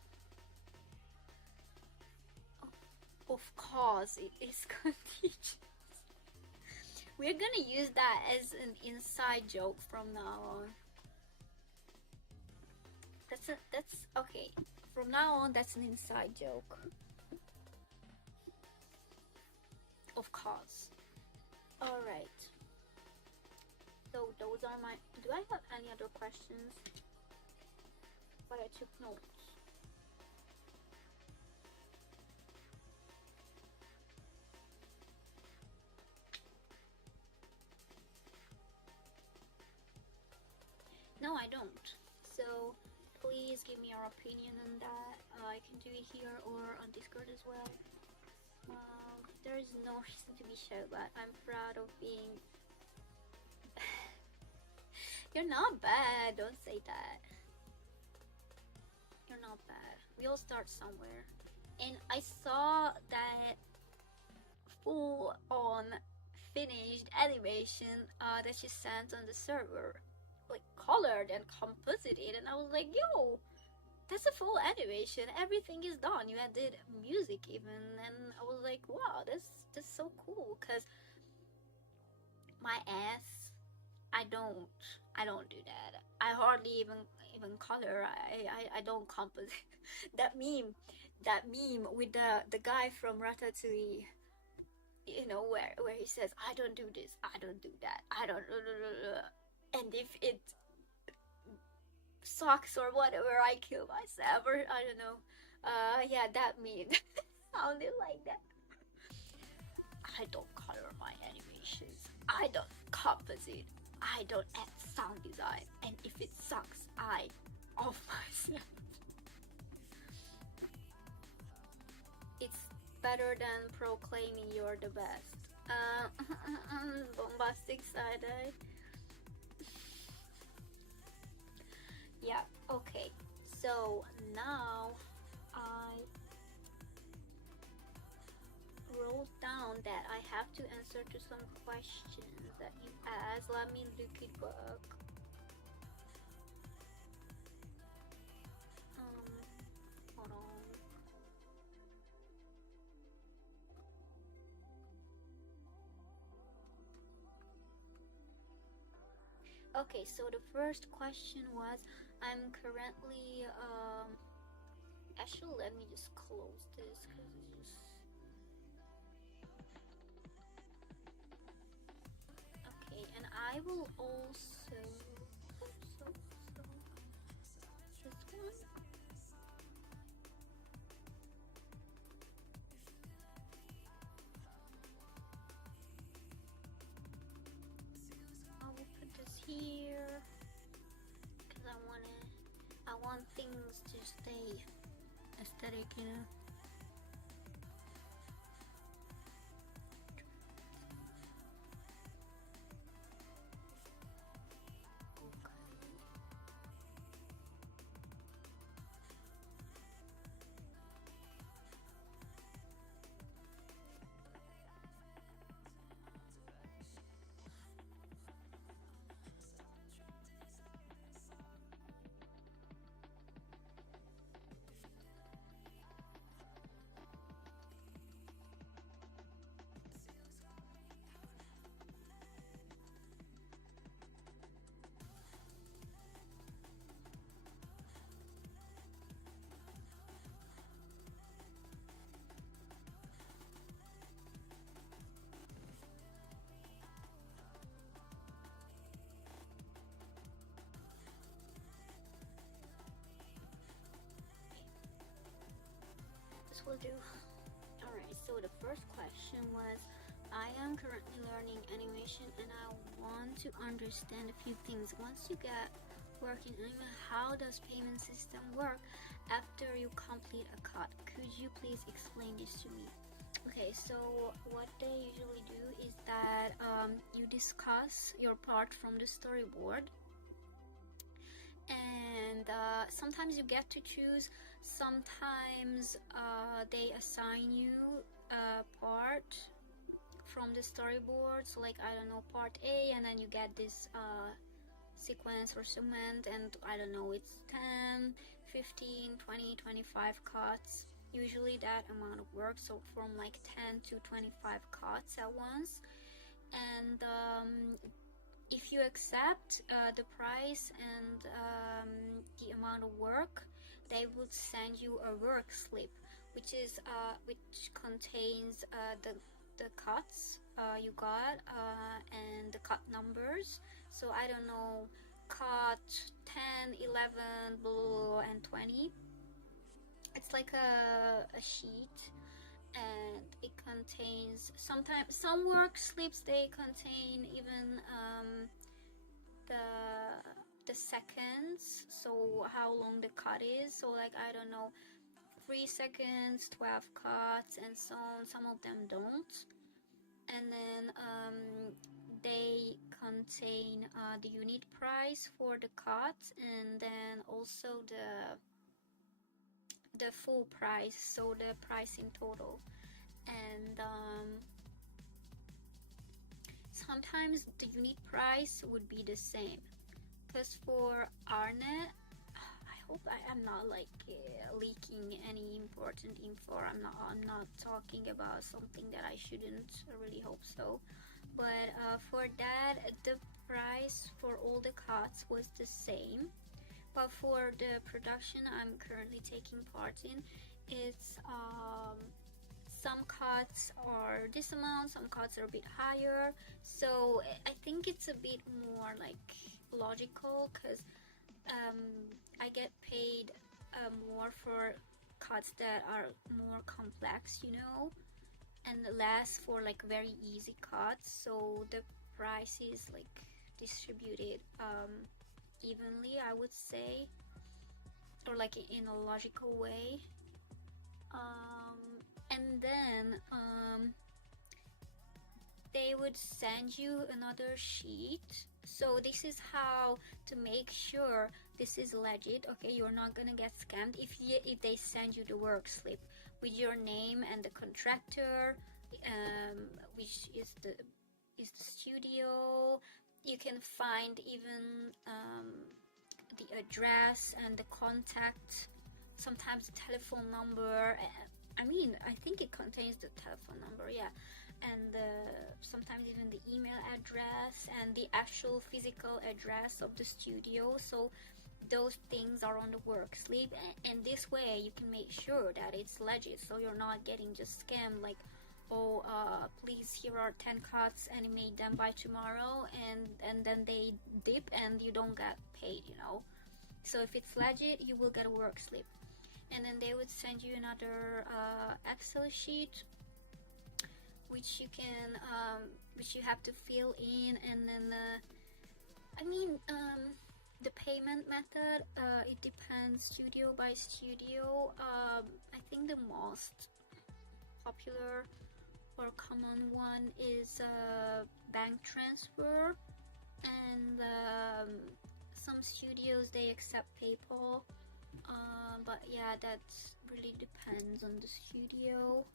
Oh, of course, it is contagious. We're gonna use that as an inside joke from now on. That's okay. From now on, that's an inside joke. course. Alright. So those are my... Do I have any other questions? But I took notes. No, I don't. So please give me your opinion on that. I can do it here or on Discord as well. There is no reason to be shy, but I'm proud of being... You're not bad, don't say that. You're not bad. We all start somewhere. And I saw that full on finished animation that she sent on the server. Like colored and composited, and I was like, yo, that's a full animation, everything is done, you added music even, and I was like, wow, that's so cool. Because my ass, I don't do that. I hardly even color. I don't composite. that meme with the guy from Ratatouille, you know, where he says, I don't do this, I don't do that, I don't, and if it sucks or whatever, I kill myself, or I don't know. Yeah, that meme sounded like that. I don't color my animations, I don't composite, I don't add sound design, and if it sucks, I off myself. It's better than proclaiming you're the best. Bombastic side-eye. Yeah, okay. So now I wrote down that I have to answer to some questions that you asked. Let me look it back. Hold on. Okay, so the first question was, I'm currently actually, let me just close this because it's just... Okay, and I will also this one. I will put this here because I want things to stay aesthetic, you know. Will do. Alright, so the first question was, I am currently learning animation and I want to understand a few things. Once you get working anime, how does payment system work after you complete a cut? Could you please explain this to me? Okay, so what they usually do is that you discuss your part from the storyboard, and sometimes you get to choose, sometimes they assign you a part from the storyboard, so like, I don't know, part A, and then you get this sequence or segment, and I don't know, it's 10, 15, 20, 25 cuts, usually that amount of work, so from like 10 to 25 cuts at once. And if you accept the price and the amount of work, they would send you a work slip, which contains the the cuts you got and the cut numbers. So I don't know, cut 10, 11, blah, and 20. It's like a sheet, and it contains sometimes some work slips, they contain even the seconds, so how long the cut is. So like, I don't know, 3 seconds, 12 cuts, and so on. Some of them don't. And then they contain the unit price for the cut, and then also the full price, so the price in total. And sometimes the unit price would be the same, because for Arnet, I hope I am not like leaking any important info. I'm not talking about something that I shouldn't. I really hope so. But for that, the price for all the cuts was the same. But for the production I'm currently taking part in, it's some cuts are this amount, some cuts are a bit higher. So I think it's a bit more like logical, because I get paid more for cuts that are more complex, you know, and less for like very easy cuts. So the price is like distributed evenly, I would say, or like in a logical way. And then they would send you another sheet. So this is how to make sure this is legit. Okay, you're not gonna get scammed if they send you the work slip with your name and the contractor, which is the studio. You can find even the address and the contact, sometimes the telephone number. I mean, I think it contains the telephone number, yeah, and sometimes even the email address and the actual physical address of the studio. So those things are on the work slip, and this way you can make sure that it's legit, so you're not getting just scammed like, oh, please, here are 10 cuts, animate them by tomorrow, and then they dip and you don't get paid, you know. So if it's legit, you will get a work slip. And then they would send you another Excel sheet, which you can which you have to fill in. And then the payment method, it depends studio by studio. I think the most popular or common one is bank transfer, and some studios they accept PayPal, but yeah, that really depends on the studio.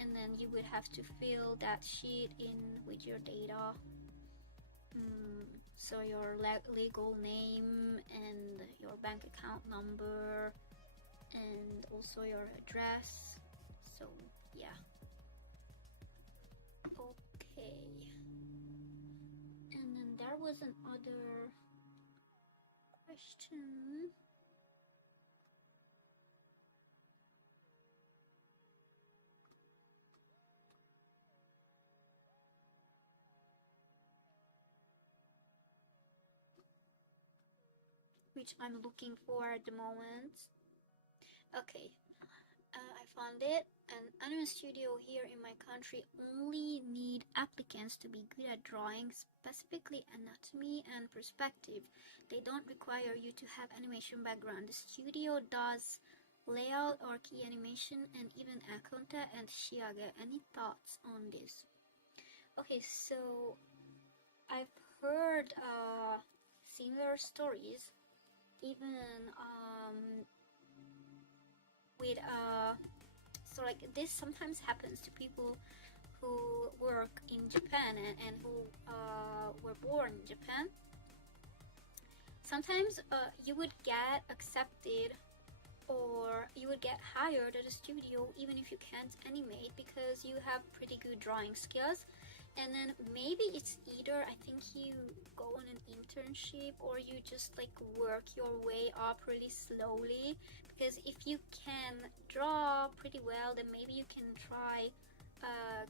And then you would have to fill that sheet in with your data, so your legal name and your bank account number and also your address. So yeah, okay. And then there was another question. Which I'm looking for at the moment. Okay, I found it. An anime studio here in my country only need applicants to be good at drawing, specifically anatomy and perspective. They don't require you to have animation background. The studio does layout or key animation and even akonta and shiage. Any thoughts on this? Okay, so I've heard similar stories, even with so like this sometimes happens to people who work in Japan and who were born in Japan. Sometimes you would get accepted or you would get hired at a studio even if you can't animate, because you have pretty good drawing skills And then maybe it's either I think you go on an internship or you just like work your way up really slowly, because if you can draw pretty well, then maybe you can try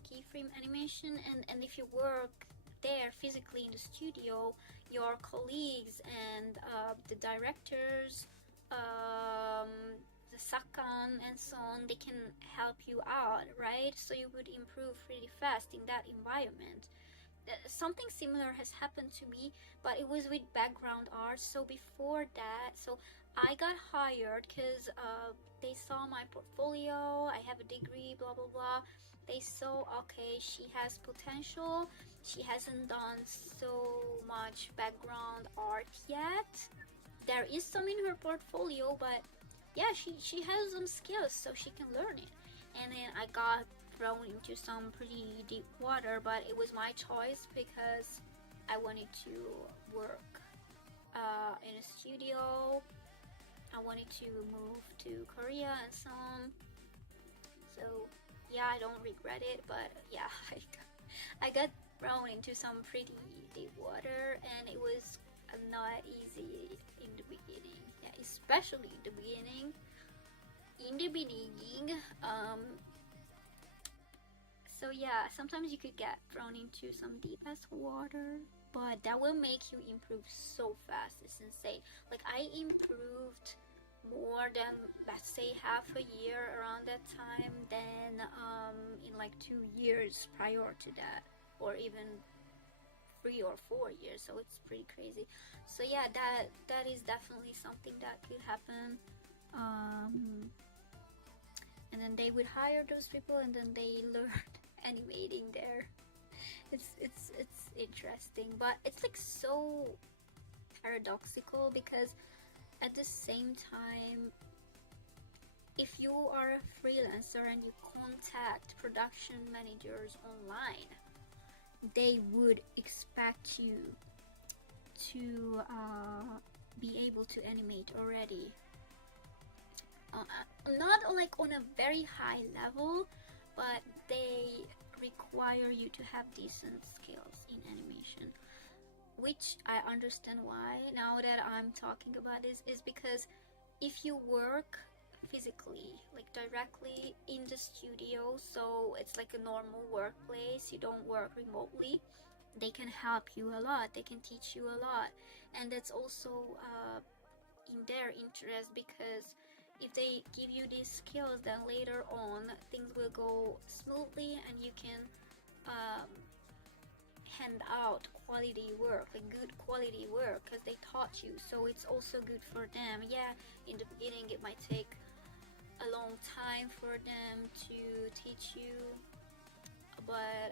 keyframe animation, and if you work there physically in the studio, your colleagues and the directors, the sakan and so on, they can help you out, right? So you would improve really fast in that environment. Something similar has happened to me, but it was with background art. So before that, so I got hired because they saw my portfolio, I have a degree, blah blah blah. They saw, okay, she has potential, she hasn't done so much background art yet. There is some in her portfolio, but yeah, she has some skills, so she can learn it. And then I got thrown into some pretty deep water, but it was my choice because I wanted to work in a studio. I wanted to move to Korea and so on. So yeah, I don't regret it, but yeah, I got thrown into some pretty deep water, and it was not easy in the beginning. Yeah, especially in the beginning. So yeah, sometimes you could get thrown into some deep ass water, but that will make you improve so fast. It's insane. Like I improved more than, let's say, half a year around that time than in like 2 years prior to that, or even 3 or 4 years. So it's pretty crazy. So yeah, that is definitely something that could happen. And then they would hire those people, and then they learned animating there. It's interesting, but it's like so paradoxical, because at the same time, if you are a freelancer and you contact production managers online, they would expect you to be able to animate already. Not like on a very high level, but they require you to have decent skills in animation, which I understand why now that I'm talking about this, is because if you work physically, like directly in the studio, so it's like a normal workplace, you don't work remotely, they can help you a lot, they can teach you a lot. And that's also in their interest, because if they give you these skills, then later on things will go smoothly and you can hand out quality work, like good quality work, because they taught you. So it's also good for them. Yeah, in the beginning it might take a long time for them to teach you, but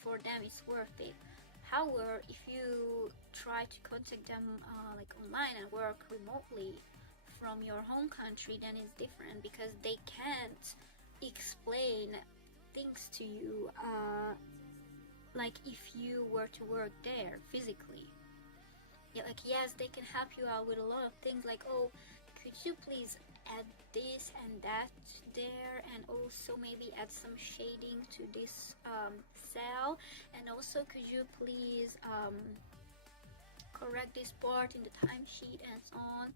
for them it's worth it. However, if you try to contact them like online and work remotely from your home country, then it's different, because they can't explain things to you like if you were to work there physically. Yeah, like yes, they can help you out with a lot of things, like, oh, could you please add this and that there, and also maybe add some shading to this cell, and also could you please correct this part in the timesheet and so on.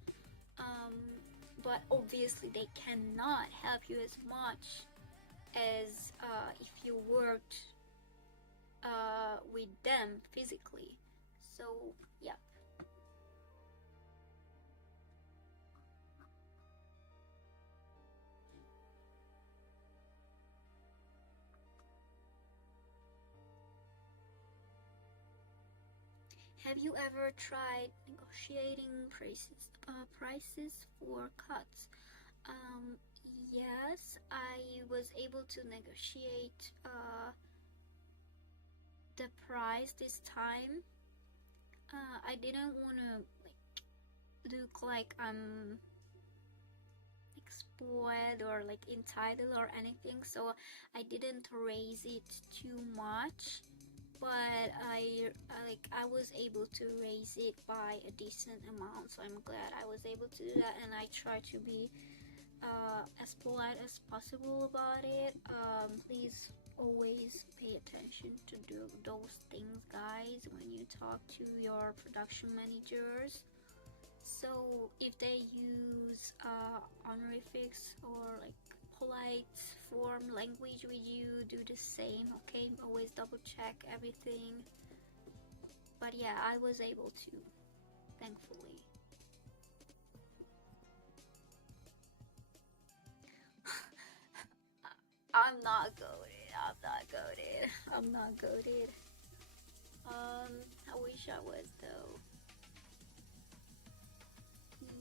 But obviously they cannot help you as much as if you worked with them physically. So yeah. Have you ever tried negotiating prices for cuts? Yes, I was able to negotiate the price this time. I didn't want to look like I'm spoiled or like entitled or anything, so I didn't raise it too much. But I was able to raise it by a decent amount, so I'm glad I was able to do that. And I try to be as polite as possible about it. Please always pay attention to those things, guys, when you talk to your production managers. So if they use honorifics or like polite form language with you, do the same, okay? Always double check everything. But yeah, I was able to, thankfully. I'm not goated. I'm not goated. I wish I was though.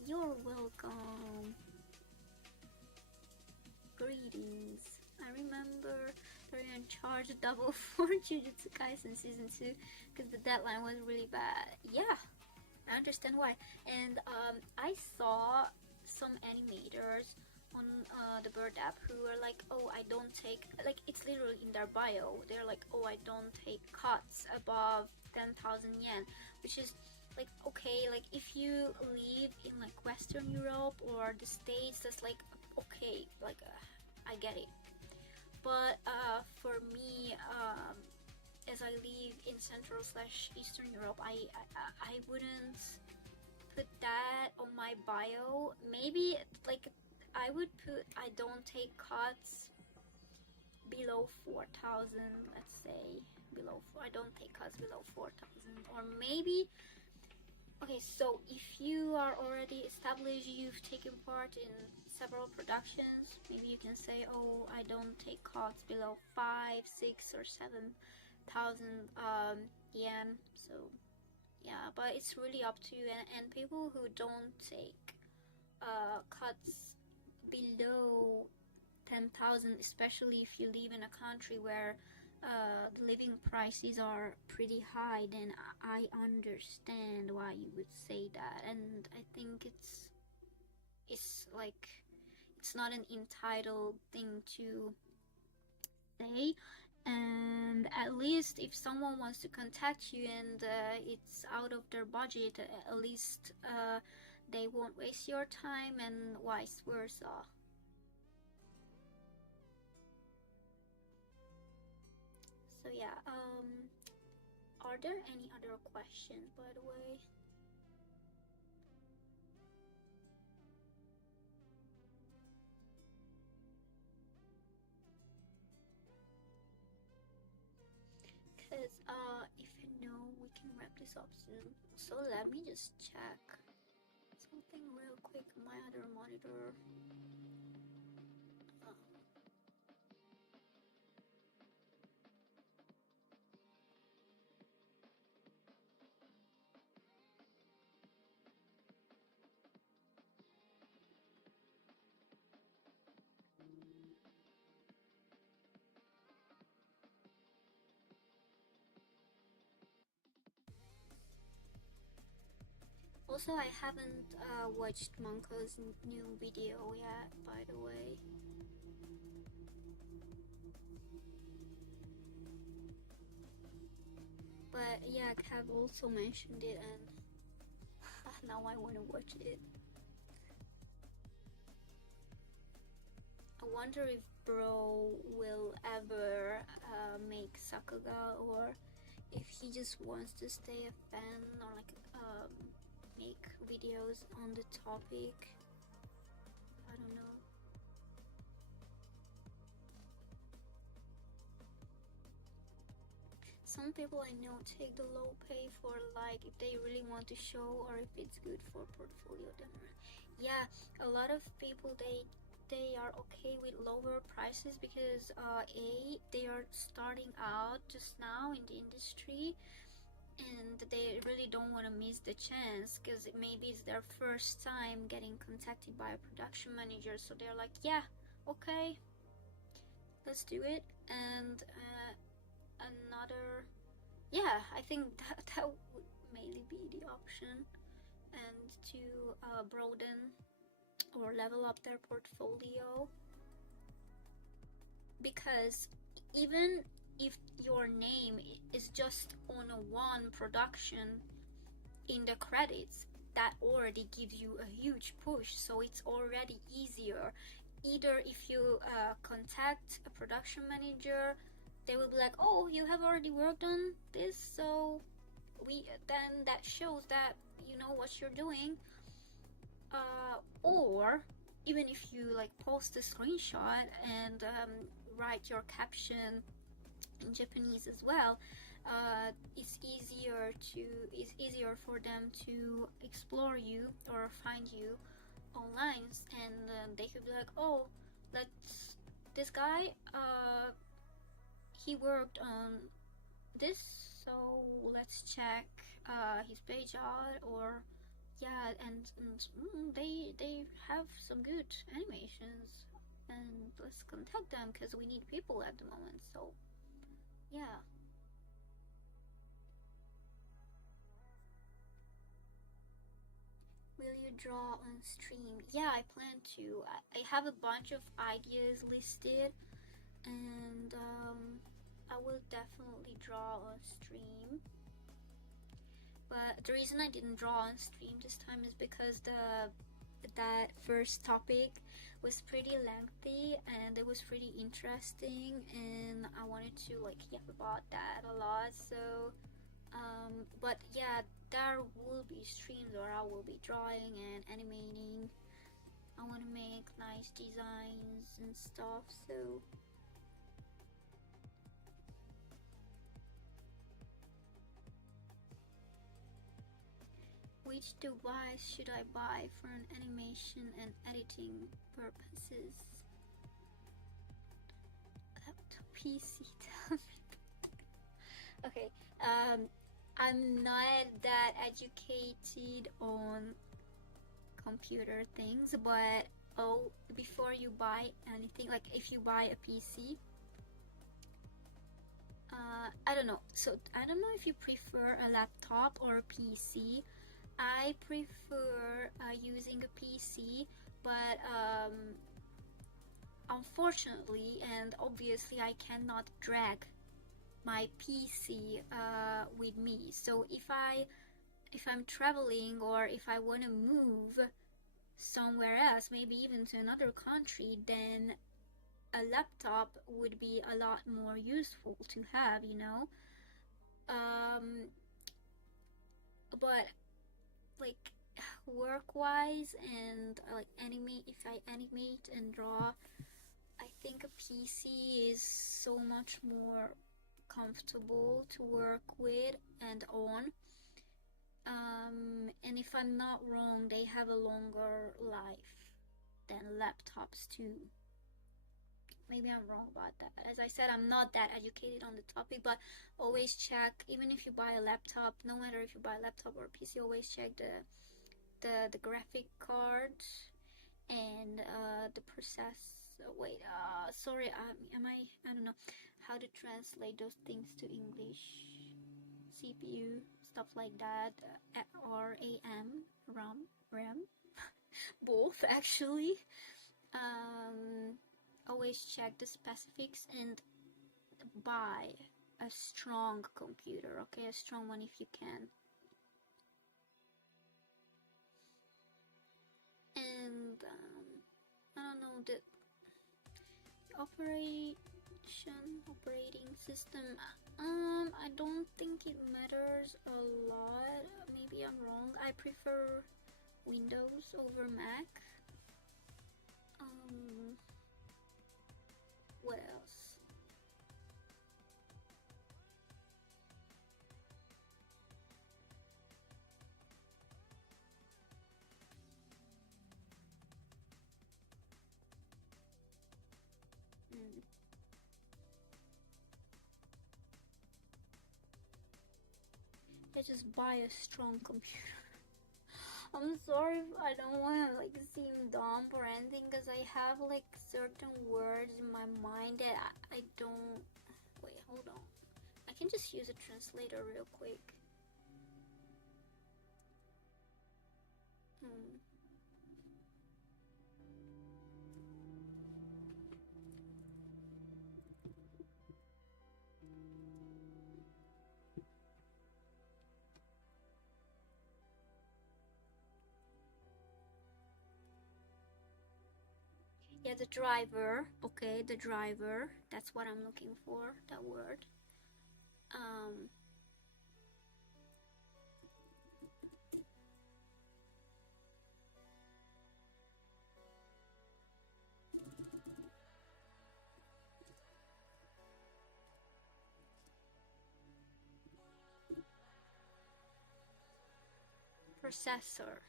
You're welcome. Greetings. I remember they're in charge double for Jujutsu Kaisen season 2 because the deadline was really bad. Yeah, I understand why. And I saw some animators on the Bird app who are like, oh, I don't take, like, it's literally in their bio. They're like, oh, I don't take cuts above 10,000 yen, which is like, okay, like if you live in like Western Europe or the States, that's like, okay, like I get it. But for me, as I live in Central / Eastern Europe, I wouldn't put that on my bio. Maybe like I would put I don't take cuts below 4,000, let's say. I don't take cuts below 4,000, or maybe, okay, so if you are already established, you've taken part in several productions, maybe you can say, oh, I don't take cuts below 5, 6, or 7,000 yen. So yeah, but it's really up to you. And people who don't take cuts below 10,000, especially if you live in a country where the living prices are pretty high, then I understand why you would say that. And I think it's like, it's not an entitled thing to say. And at least if someone wants to contact you and it's out of their budget, at least they won't waste your time, and vice versa. So yeah, are there any other questions, by the way? Because if you know, we can wrap this up soon. So let me just check something real quick on my other monitor. Also, I haven't watched Monko's new video yet, by the way. But yeah, Cav also mentioned it, and now I want to watch it. I wonder if Bro will ever make sakuga, or if he just wants to stay a fan, or like make videos on the topic. I don't know. Some people I know take the low pay for like if they really want to show, or if it's good for portfolio. Yeah, a lot of people they are okay with lower prices because they are starting out just now in the industry, and they really don't want to miss the chance because maybe it's their first time getting contacted by a production manager. So they're like, yeah, okay, let's do it. And another, yeah, I think that would mainly be the option, and to broaden or level up their portfolio. Because even if your name is just on a one production in the credits, that already gives you a huge push, so it's already easier. Either if you contact a production manager, they will be like, oh, you have already worked on this, so then that shows that you know what you're doing. Or even if you like post a screenshot and write your caption in Japanese as well, it's easier for them to explore you or find you online, and they could be like, oh, this guy, he worked on this, so let's check his page out. Or yeah, and they have some good animations, and let's contact them because we need people at the moment. So yeah. Will you draw on stream? Yeah, I plan to. I have a bunch of ideas listed, and I will definitely draw on stream. But the reason I didn't draw on stream this time is because that first topic was pretty lengthy and it was pretty interesting, and I wanted to like yap about that a lot. So but yeah, there will be streams where I will be drawing and animating. I want to make nice designs and stuff, so which device should I buy for an animation and editing purposes? Laptop, PC, okay, I'm not that educated on computer things, but before you buy anything, like if you buy a PC, I don't know. So I don't know if you prefer a laptop or a PC. I prefer using a PC, but unfortunately and obviously I cannot drag my PC with me. So if I'm traveling, or if I want to move somewhere else, maybe even to another country, then a laptop would be a lot more useful to have, you know. But like work-wise and like if I animate and draw, I think a PC is so much more comfortable to work with and on. And if I'm not wrong, they have a longer life than laptops too. Maybe I'm wrong about that. As I said, I'm not that educated on the topic, but always check, even if you buy a laptop, no matter if you buy a laptop or a PC, always check the graphic card and the process. Sorry, I don't know how to translate those things to English. CPU, stuff like that, RAM, both actually. Always check the specifics and buy a strong computer, okay? A strong one if you can. And I don't know, the operating system, I don't think it matters a lot. Maybe I'm wrong. I prefer Windows over Mac. What else? I just buy a strong computer. I'm sorry if I don't want to like seem dumb or anything, because I have like certain words in my mind that I don't. Wait, hold on. I can just use a translator real quick. Yeah, the driver. Okay, the driver. That's what I'm looking for, that word. Processor.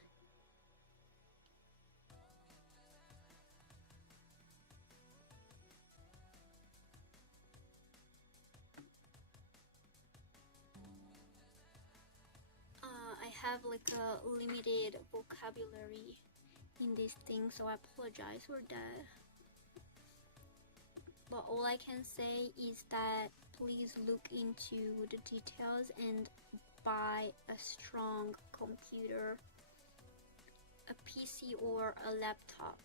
I have like a limited vocabulary in these things, so I apologize for that. But all I can say is that please look into the details and buy a strong computer, a PC or a laptop.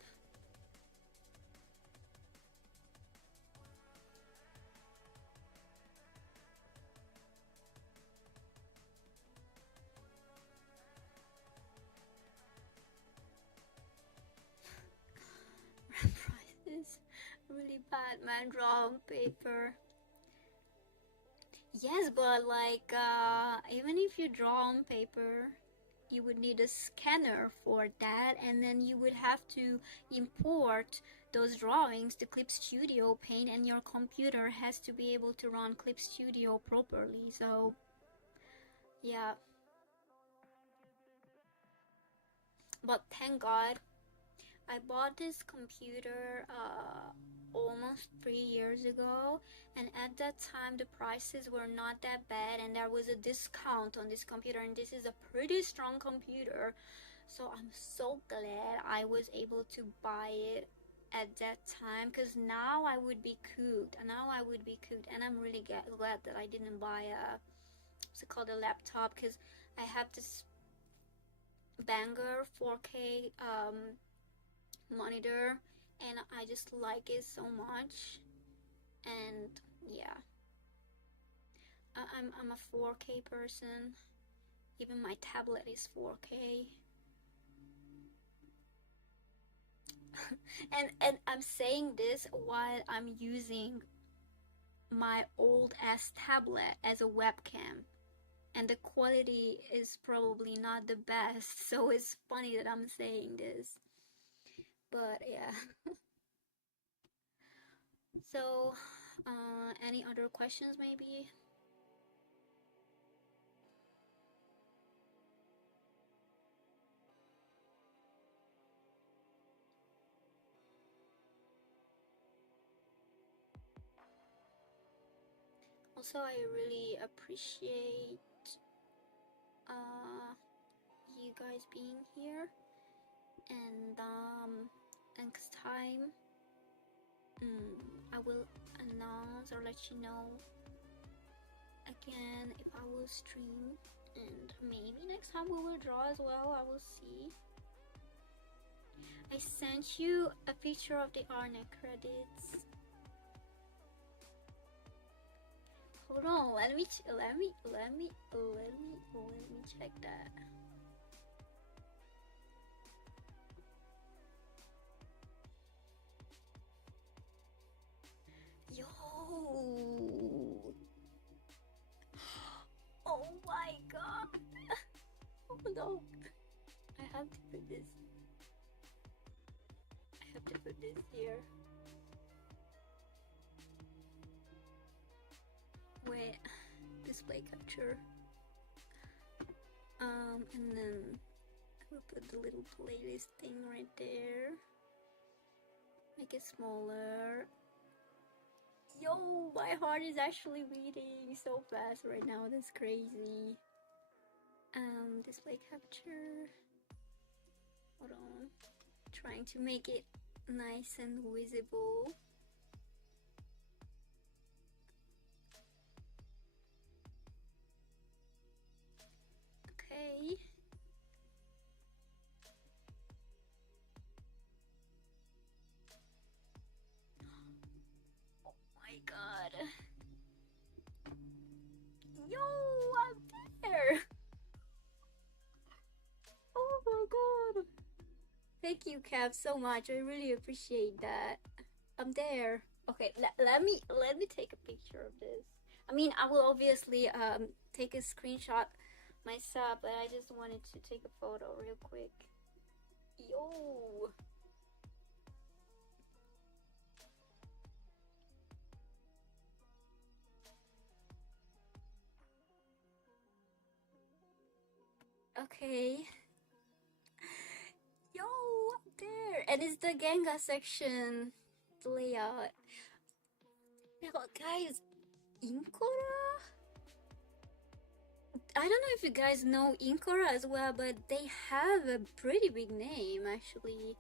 Prices really bad, man. Draw on paper. Yes, but like even if you draw on paper, you would need a scanner for that, and then you would have to import those drawings to Clip Studio Paint, and your computer has to be able to run Clip Studio properly. So yeah, but thank God I bought this computer almost 3 years ago, and at that time the prices were not that bad, and there was a discount on this computer, and this is a pretty strong computer, so I'm so glad I was able to buy it at that time, because now I would be cooked, and I'm really glad that I didn't buy a what's it called, a laptop, because I have this banger 4K monitor, and I just like it so much. And yeah, I'm a 4K person. Even my tablet is 4K. and I'm saying this while I'm using my old ass tablet as a webcam, and the quality is probably not the best, so it's funny that I'm saying this. But yeah. So, any other questions maybe? Also, I really appreciate you guys being here, and next time I will announce or let you know again if I will stream, and maybe next time we will draw as well. I will see. I sent you a picture of the Arne credits. Hold on, let me check that. Yo. Oh my god. Hold on. I have to put this. I have to put this here. Wait, display capture. And then I will put the little playlist thing right there. Make it smaller. Yo, my heart is actually beating so fast right now. That's crazy. Display capture. Hold on. Trying to make it nice and visible. Okay. Oh my god. Yo, I'm there. Oh my god. Thank you, Cap, so much. I really appreciate that. I'm there. Okay, let me take a picture of this. I mean, I will obviously take a screenshot myself, but I just wanted to take a photo real quick. Yo. Okay. Yo, up there. And it's the Genga section layout. Guys, Inkora? I don't know if you guys know Inkora as well, but they have a pretty big name actually.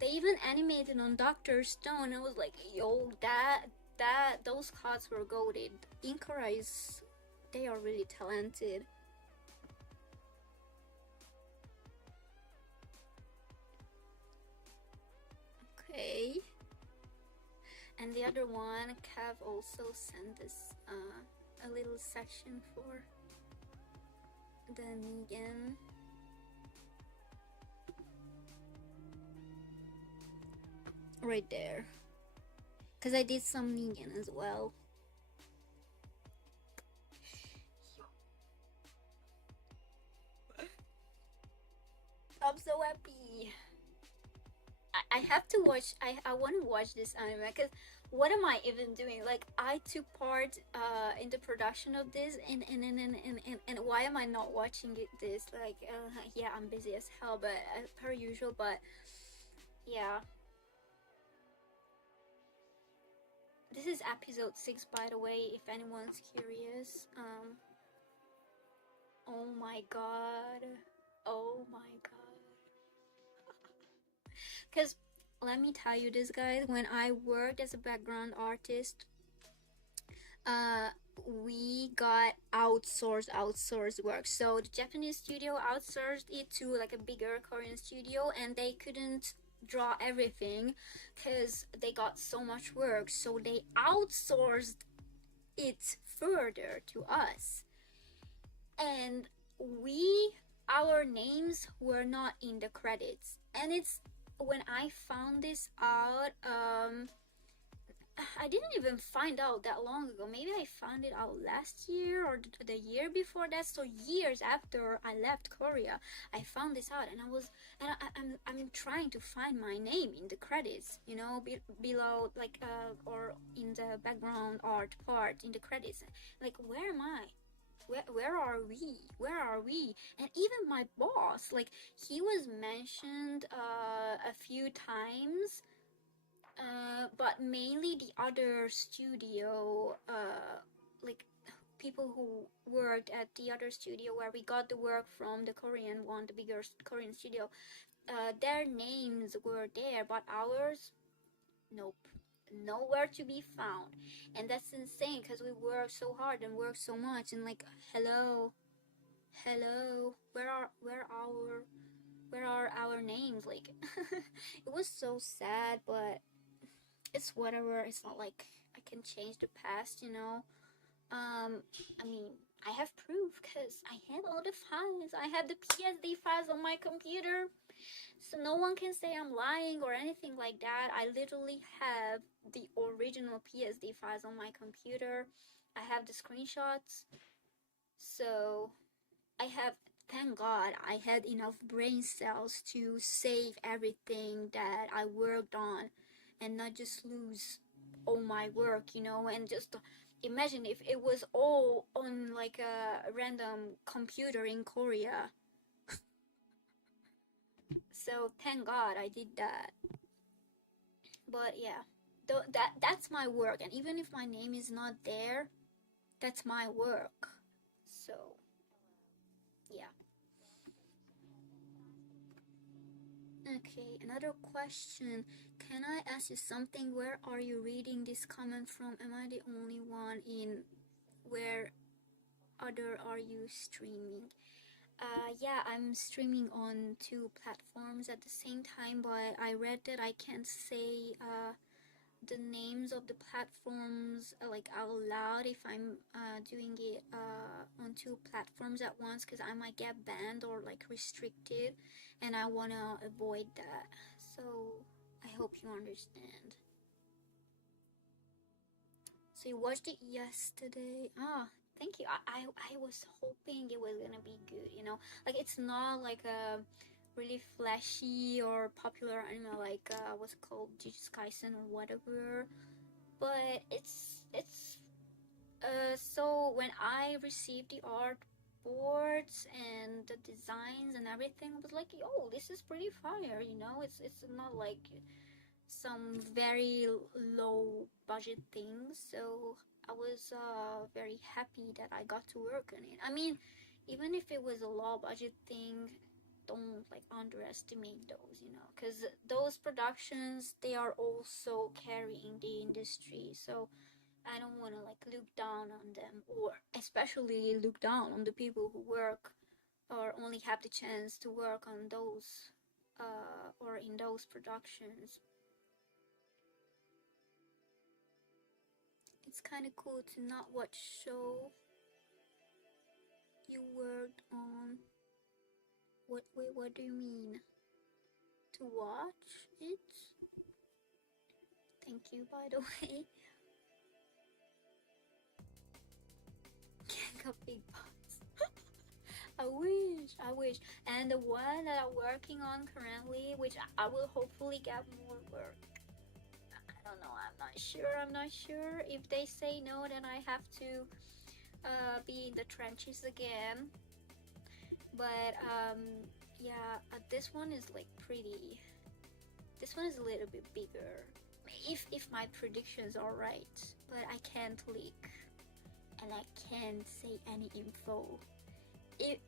They even animated on Dr. Stone. I was like, yo, those cards were goated. Inkora is, they are really talented. Okay. And the other one, Cav also sent this a little section for the Negan. Right there. Because I did some Negan as well. I'm so happy. I have to watch. I want to watch this anime because what am I even doing? Like, I took part in the production of this, and why am I not watching this? Like, yeah, I'm busy as hell, but per usual. But yeah, this is episode 6, by the way, if anyone's curious. Oh my god. Oh my god. Because let me tell you this, guys, when I worked as a background artist, we got outsourced work. So the Japanese studio outsourced it to like a bigger Korean studio, and they couldn't draw everything because they got so much work, so they outsourced it further to us, and our names were not in the credits. And it's when I found this out, I didn't even find out that long ago. Maybe I found it out last year or the year before that. So years after I left Korea, I found this out, and I'm trying to find my name in the credits, you know, below, like, or in the background art part in the credits. Like, where am I? Where are we? And even my boss, like, he was mentioned a few times, but mainly the other studio, like people who worked at the other studio where we got the work from, the Korean one, the bigger Korean studio, their names were there, but ours, nope, nowhere to be found. And that's insane because we work so hard and work so much, and like, hello, where are our names? Like, it was so sad, but it's whatever. It's not like I can change the past, you know. I mean, I have proof because I have all the files. I have the PSD files on my computer, so no one can say I'm lying or anything like that. I literally have the original PSD files on my computer. I have the screenshots. So I have, thank God, I had enough brain cells to save everything that I worked on and not just lose all my work, you know. And just imagine if it was all on like a random computer in Korea. So thank God I did that. But yeah, that's my work, and even if my name is not there, that's my work. So yeah. Okay, another question. Can I ask you something? Where are you reading this comment from? Am I the only one in? Where other are you streaming? Yeah, I'm streaming on 2 platforms at the same time, but I read that I can't say the names of the platforms like out loud if I'm doing it on two platforms at once, because I might get banned or like restricted, and I want to avoid that. So I hope you understand. So you watched it yesterday. Ah, thank you. I was hoping it was gonna be good, you know? Like, it's not like a really flashy or popular anime like what's it called, Jujutsu Kaisen or whatever. But it's so when I received the art boards and the designs and everything, I was like, yo, this is pretty fire, you know? It's not like some very low budget things, so I was very happy that I got to work on it. I mean, even if it was a low budget thing, don't like underestimate those, you know, because those productions, they are also carrying the industry. So I don't want to like look down on them, or especially look down on the people who work or only have the chance to work on those or in those productions. It's kind of cool to not watch show you worked on. What do you mean? To watch it? Thank you, by the way. Got big box. I wish. And the one that I'm working on currently, which I will hopefully get more work. I don't know, I'm not sure. If they say no, then I have to be in the trenches again. But yeah, this one is like pretty. This one is a little bit bigger. If my predictions are right, but I can't leak, and I can't say any info.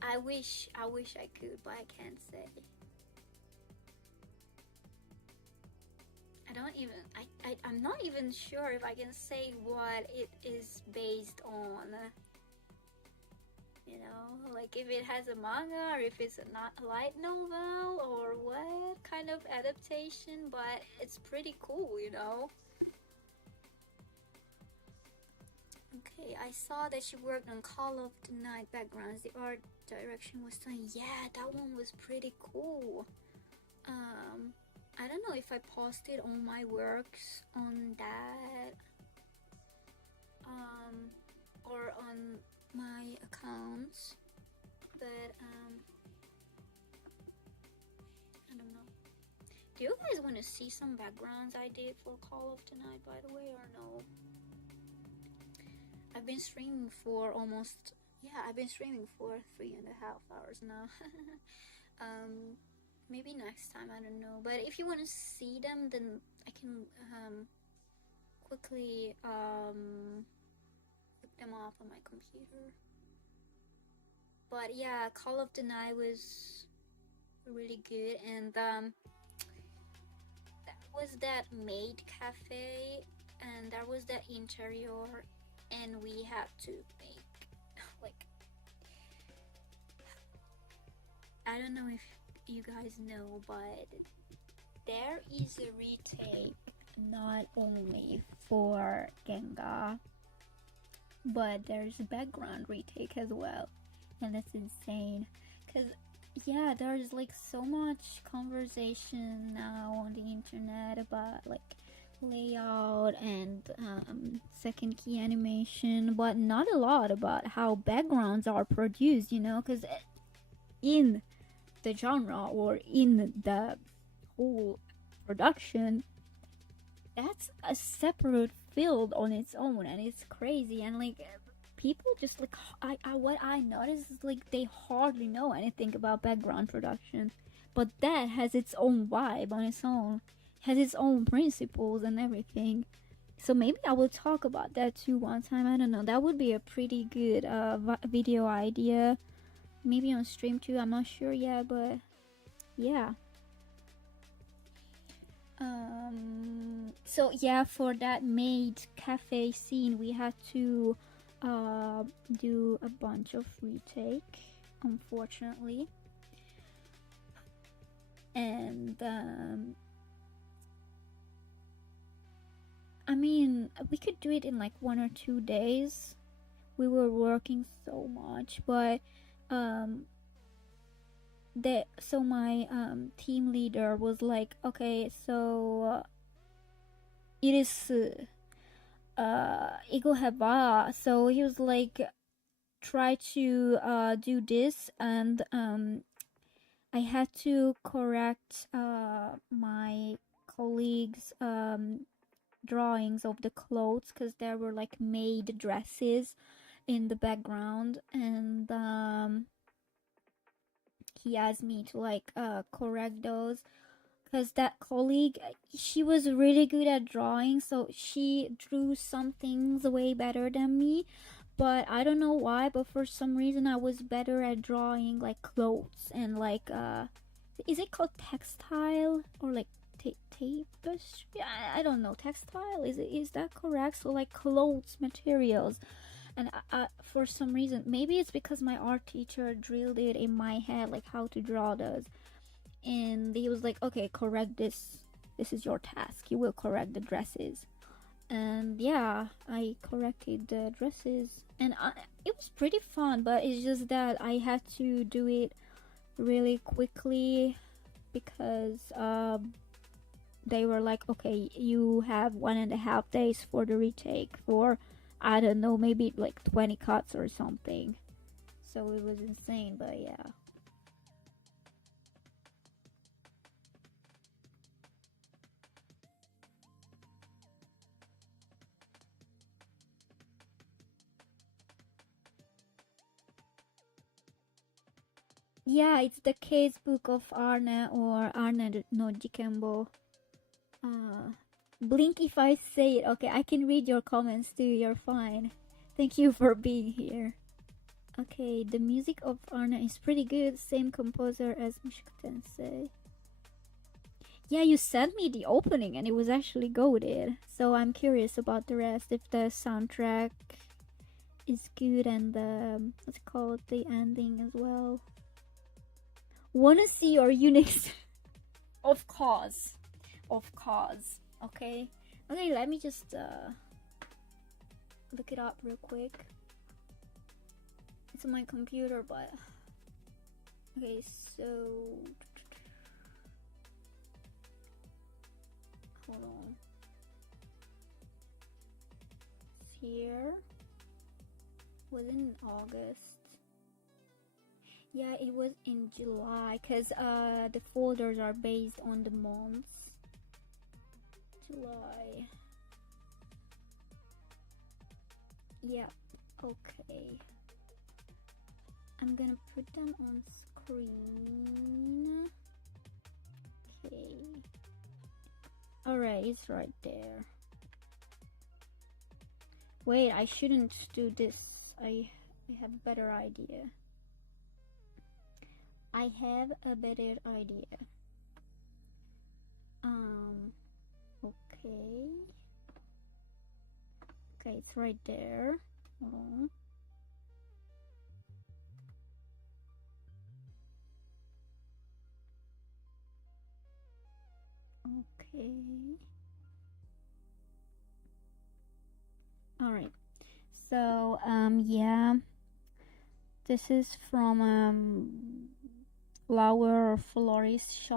I wish I could, but I can't say. I'm not even sure if I can say what it is based on. You know, like if it has a manga or if it's a light novel or what kind of adaptation, but it's pretty cool, you know. Okay, I saw that you worked on Call of the Night backgrounds. The art direction was done. Yeah, that one was pretty cool. I don't know if I posted all my works on that or on my accounts, but I don't know. Do you guys want to see some backgrounds I did for Call of the Night, by the way, or no? I've been streaming for almost, yeah, I've been streaming for 3.5 hours now. Maybe next time, I don't know. But if you want to see them, then I can quickly look them up on my computer. But yeah, Call of the Night was really good, and that was that maid cafe, and there was that interior, and we had to make like, I don't know if you guys know, but there is a retake not only for Genga, but there's a background retake as well, and that's insane. Because yeah, there's like so much conversation now on the internet about like layout and second key animation, but not a lot about how backgrounds are produced, you know, because in the genre or in the whole production, that's a separate field on its own, and it's crazy. And like people just like what I noticed is like they hardly know anything about background production, but that has its own vibe on its own, has its own principles and everything. So maybe I will talk about that too one time. I don't know, that would be a pretty good video idea, maybe on stream too, I'm not sure yet, but yeah. So yeah, for that maid cafe scene we had to do a bunch of retake, unfortunately. And I mean, we could do it in like 1 or 2 days. We were working so much, but um, so my team leader was like, okay, so it is 이거 해봐. So he was like, try to do this, and I had to correct my colleagues' drawings of the clothes because there were like made dresses in the background, and he asked me to like correct those because that colleague, she was really good at drawing, so she drew some things way better than me, but I don't know why, but for some reason I was better at drawing like clothes and like is it called textile or like tapestry? I don't know, textile, is that correct? So like clothes materials. And for some reason, maybe it's because my art teacher drilled it in my head like how to draw those, and he was like, okay, correct this, this is your task, you will correct the dresses. And yeah, I corrected the dresses, and it was pretty fun, but it's just that I had to do it really quickly because they were like, okay, you have 1.5 days for the retake, for I don't know, maybe like 20 cuts or something. So it was insane, but yeah. Yeah, it's the case book of Arne, or Arne no Jikembo. Blink if I say it. Okay, I can read your comments too. You're fine. Thank you for being here. Okay, the music of Arne is pretty good. Same composer as Mushoku Tensei. Yeah, you sent me the opening and it was actually goated. So I'm curious about the rest. If the soundtrack is good and the what's it called, the ending as well. Wanna see your Unix? Of course. Okay, let me just look it up real quick. It's on my computer, but okay, so hold on. It's here. Was in August. Yeah, it was in July, because the folders are based on the months. July. Yep, okay. I'm gonna put them on screen. Okay. Alright, it's right there. Wait, I shouldn't do this. I have a better idea. Okay. Okay, it's right there. Hold on. Okay. Alright. So, yeah. This is from flower florists,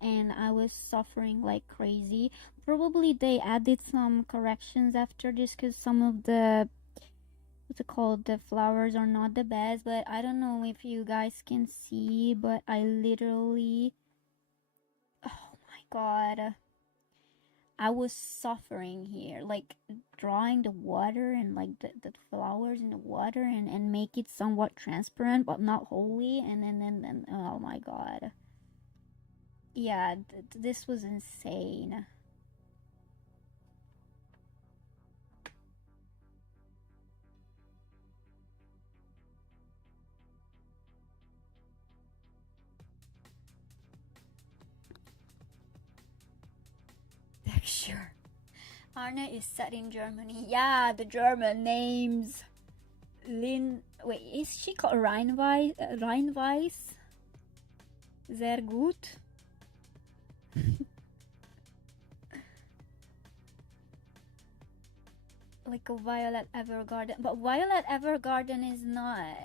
and I was suffering like crazy. Probably they added some corrections after this because some of the what's it called, the flowers are not the best, but I don't know if you guys can see, but I literally, oh my god, I was suffering here, like drawing the water and like the flowers in the water, and make it somewhat transparent but not wholly, and then oh my god, yeah, this was insane. Sure. Arne is set in Germany. Yeah, the German names. Wait, is she called Rheinweiss? Sehr gut. like a Violet Evergarden, but Violet Evergarden is not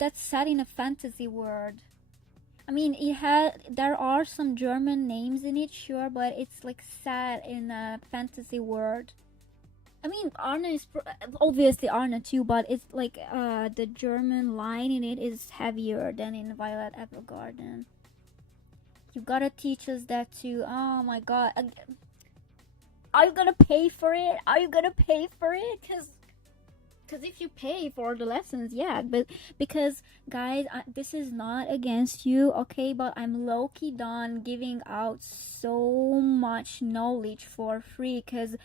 that's set in a fantasy world. I mean, there are some German names in it, sure, but it's like set in a fantasy world. I mean, Arne is obviously Arne too, but it's like the German line in it is heavier than in Violet Evergarden. You gotta teach us that too. Oh my god. Are you gonna pay for it? Are you gonna pay for it? Because if you pay for the lessons, yeah. But because, guys, this is not against you, okay? But I'm low-key done giving out so much knowledge for free. Because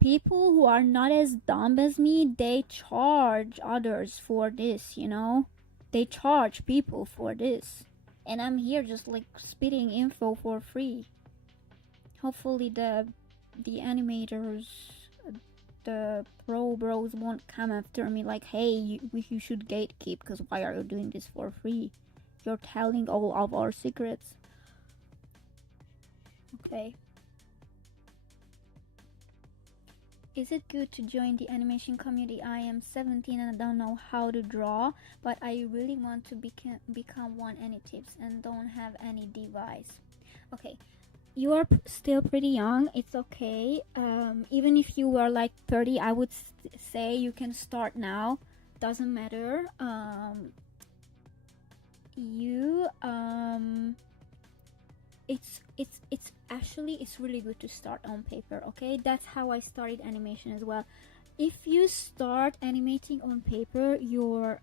people who are not as dumb as me, they charge others for this, you know? They charge people for this. And I'm here just like spitting info for free. Hopefully the animators, the pro bros won't come after me like, hey, you should gatekeep, because why are you doing this for free? You're telling all of our secrets. Okay. Is it good to join the animation community? I am 17 and I don't know how to draw, but I really want to become one. Any tips? And don't have any device. Okay, you are still pretty young. It's okay. Even if you were like 30, I would say you can start now. Doesn't matter. It's actually, it's really good to start on paper. Okay, that's how I started animation as well. If you start animating on paper, your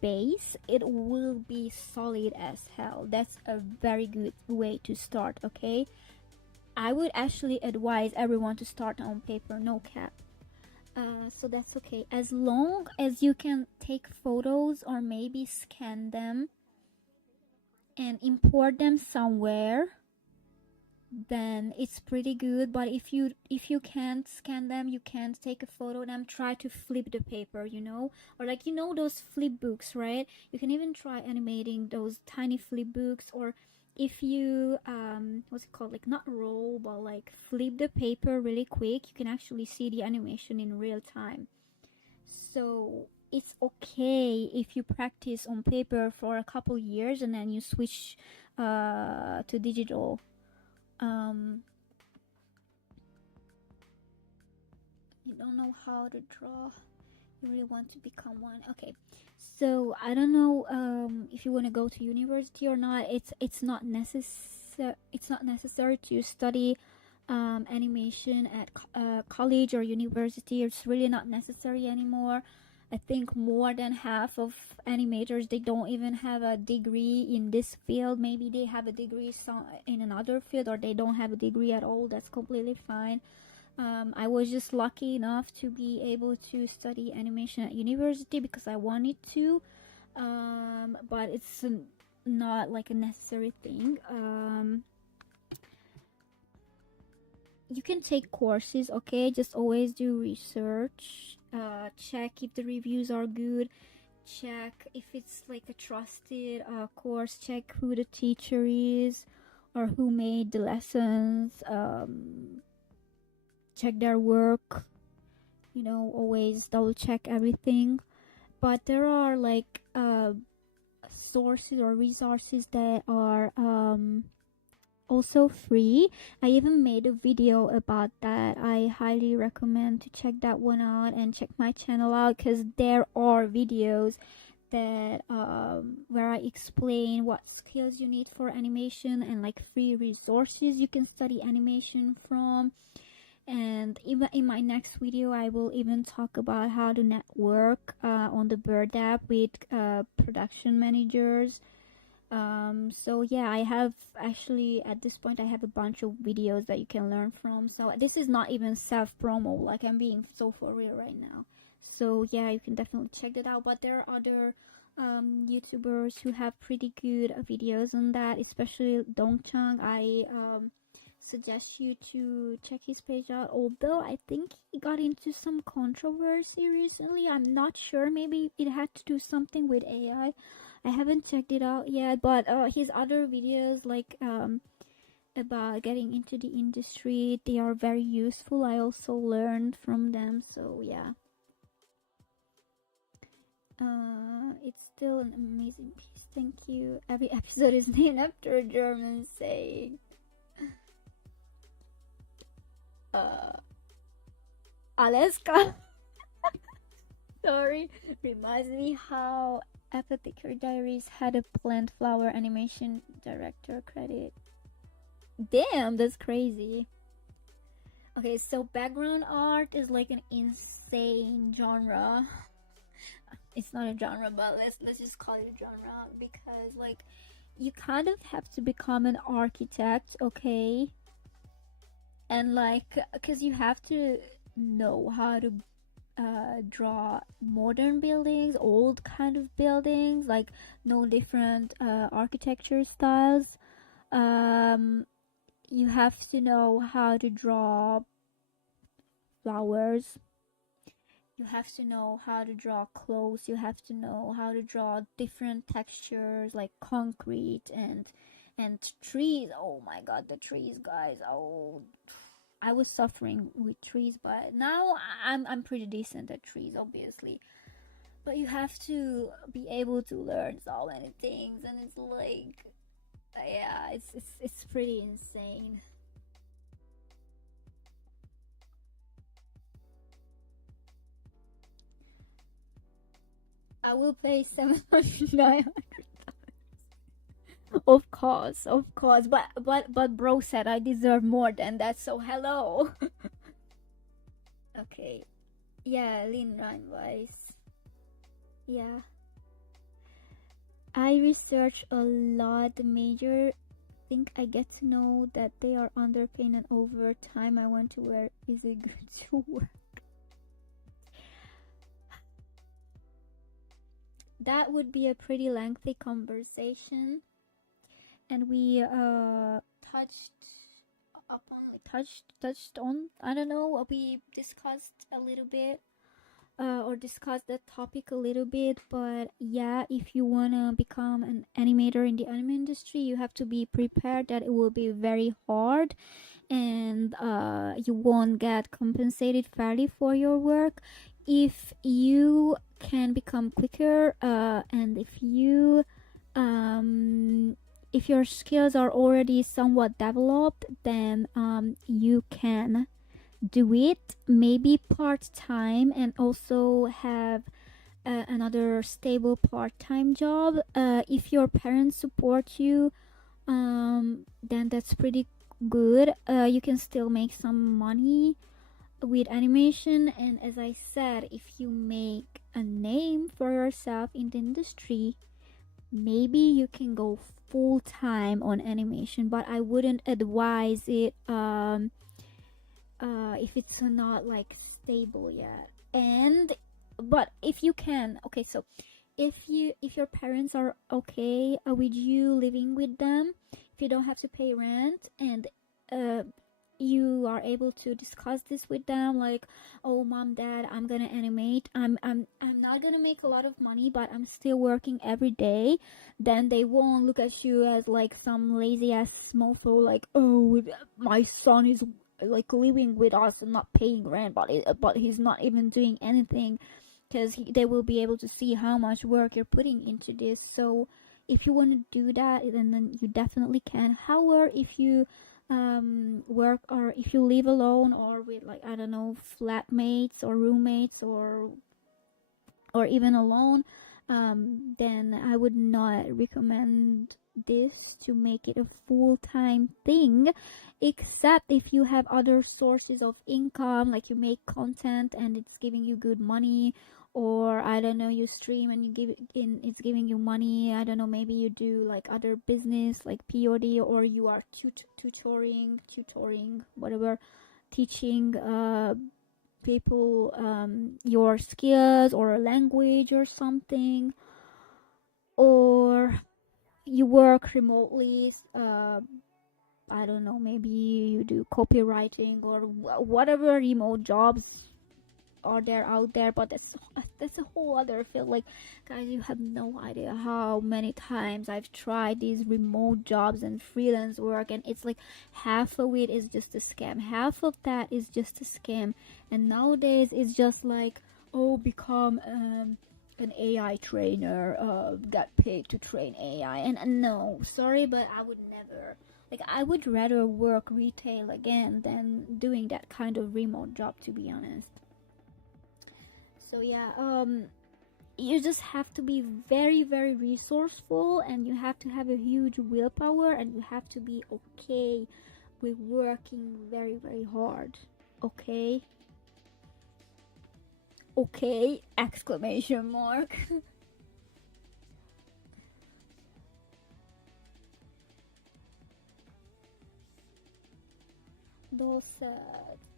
base, it will be solid as hell. That's a very good way to start. Okay, I would actually advise everyone to start on paper, no cap. So that's okay, as long as you can take photos or maybe scan them and import them somewhere, then it's pretty good. But if you can't scan them, you can't take a photo of them, try to flip the paper, you know, or like, you know, those flip books, right? You can even try animating those tiny flip books. Or if you what's it called, like not roll but like flip the paper really quick, you can actually see the animation in real time. So it's okay if you practice on paper for a couple years and then you switch to digital. You don't know how to draw, you really want to become one. Okay, so I don't know if you want to go to university or not. It's not necessary to study animation at college or university. It's really not necessary anymore. I think more than half of animators, they don't even have a degree in this field. Maybe they have a degree in another field, or they don't have a degree at all. That's completely fine. I was just lucky enough to be able to study animation at university because I wanted to, but it's not like a necessary thing. You can take courses, okay? Just always do research. Check if the reviews are good. Check if it's like a trusted course. Check who the teacher is or who made the lessons. Check their work. You know, always double check everything. But there are like sources or resources that are also free. I even made a video about that. I highly recommend to check that one out and check my channel out, because there are videos that where I explain what skills you need for animation and like free resources you can study animation from. And even in my next video, I will even talk about how to network on the Bird app with production managers. So yeah, I have actually, at this point, I have a bunch of videos that you can learn from. So this is not even self-promo, like I'm being so for real right now. So yeah, you can definitely check that out. But there are other YouTubers who have pretty good videos on that, especially Dongchang. I suggest you to check his page out, although I think he got into some controversy recently. I'm not sure, maybe it had to do something with AI. I haven't checked it out yet, but his other videos, like about getting into the industry. They are very useful. I also learned from them, so yeah. It's still an amazing piece. Thank you. Every episode is named after a German saying. Alaska. Sorry. Reminds me how Apothecary Diaries had a plant flower animation director credit. Damn, that's crazy. Okay, so background art is like an insane genre. It's not a genre, but let's just call it a genre, because like you kind of have to become an architect, okay? And like, because you have to know how to draw modern buildings, old kind of buildings, like no different architecture styles. You have to know how to draw flowers. You have to know how to draw clothes. You have to know how to draw different textures like concrete and trees. Oh my god, the trees, guys. Oh, I was suffering with trees, but now I'm pretty decent at trees, obviously. But you have to be able to learn so many things, and it's like, yeah, it's pretty insane. I will pay 700. Of course, but bro said I deserve more than that, so hello. Okay. Yeah, Lin Reinweiss. Yeah. I research a lot. The major think I get to know that they are underpaid, and over time I want to wear is it good to work. That would be a pretty lengthy conversation, and we touched on, I don't know, we discussed a little bit or discussed that topic a little bit. But yeah, if you wanna become an animator in the anime industry, you have to be prepared that it will be very hard, and you won't get compensated fairly for your work. If you can become quicker, and if your skills are already somewhat developed, then you can do it maybe part-time and also have another stable part-time job. If your parents support you, then that's pretty good. You can still make some money with animation, and as I said, if you make a name for yourself in the industry, maybe you can go full time on animation, but I wouldn't advise it if it's not like stable yet. And but if you can, okay, so if your parents are okay with you living with them, if you don't have to pay rent, and you are able to discuss this with them, like, oh mom, dad, I'm gonna animate, I'm not gonna make a lot of money, but I'm still working every day, then they won't look at you as like some lazy ass mofo, like, oh, my son is like living with us and not paying rent, but he's not even doing anything, because they will be able to see how much work you're putting into this. So if you want to do that, then you definitely can. However, if you work, or if you live alone or with, like, I don't know, flatmates or roommates, or even alone, then I would not recommend this to make it a full-time thing, except if you have other sources of income, like you make content and it's giving you good money, or I don't know, you stream and it's giving you money. I don't know, maybe you do like other business like pod, or you are tutoring, whatever, teaching people your skills or a language or something, or you work remotely. I don't know, maybe you do copywriting or whatever remote jobs are there out there, but that's a whole other field. Like, guys, you have no idea how many times I've tried these remote jobs and freelance work, and it's like half of it is just a scam, half of that is just a scam. And nowadays it's just like, oh, become an AI trainer, got paid to train AI. And no, sorry, but I would never. Like, I would rather work retail again than doing that kind of remote job, to be honest. So yeah, you just have to be very, very resourceful, and you have to have a huge willpower, and you have to be okay with working very, very hard. Okay? Okay? Exclamation mark. Those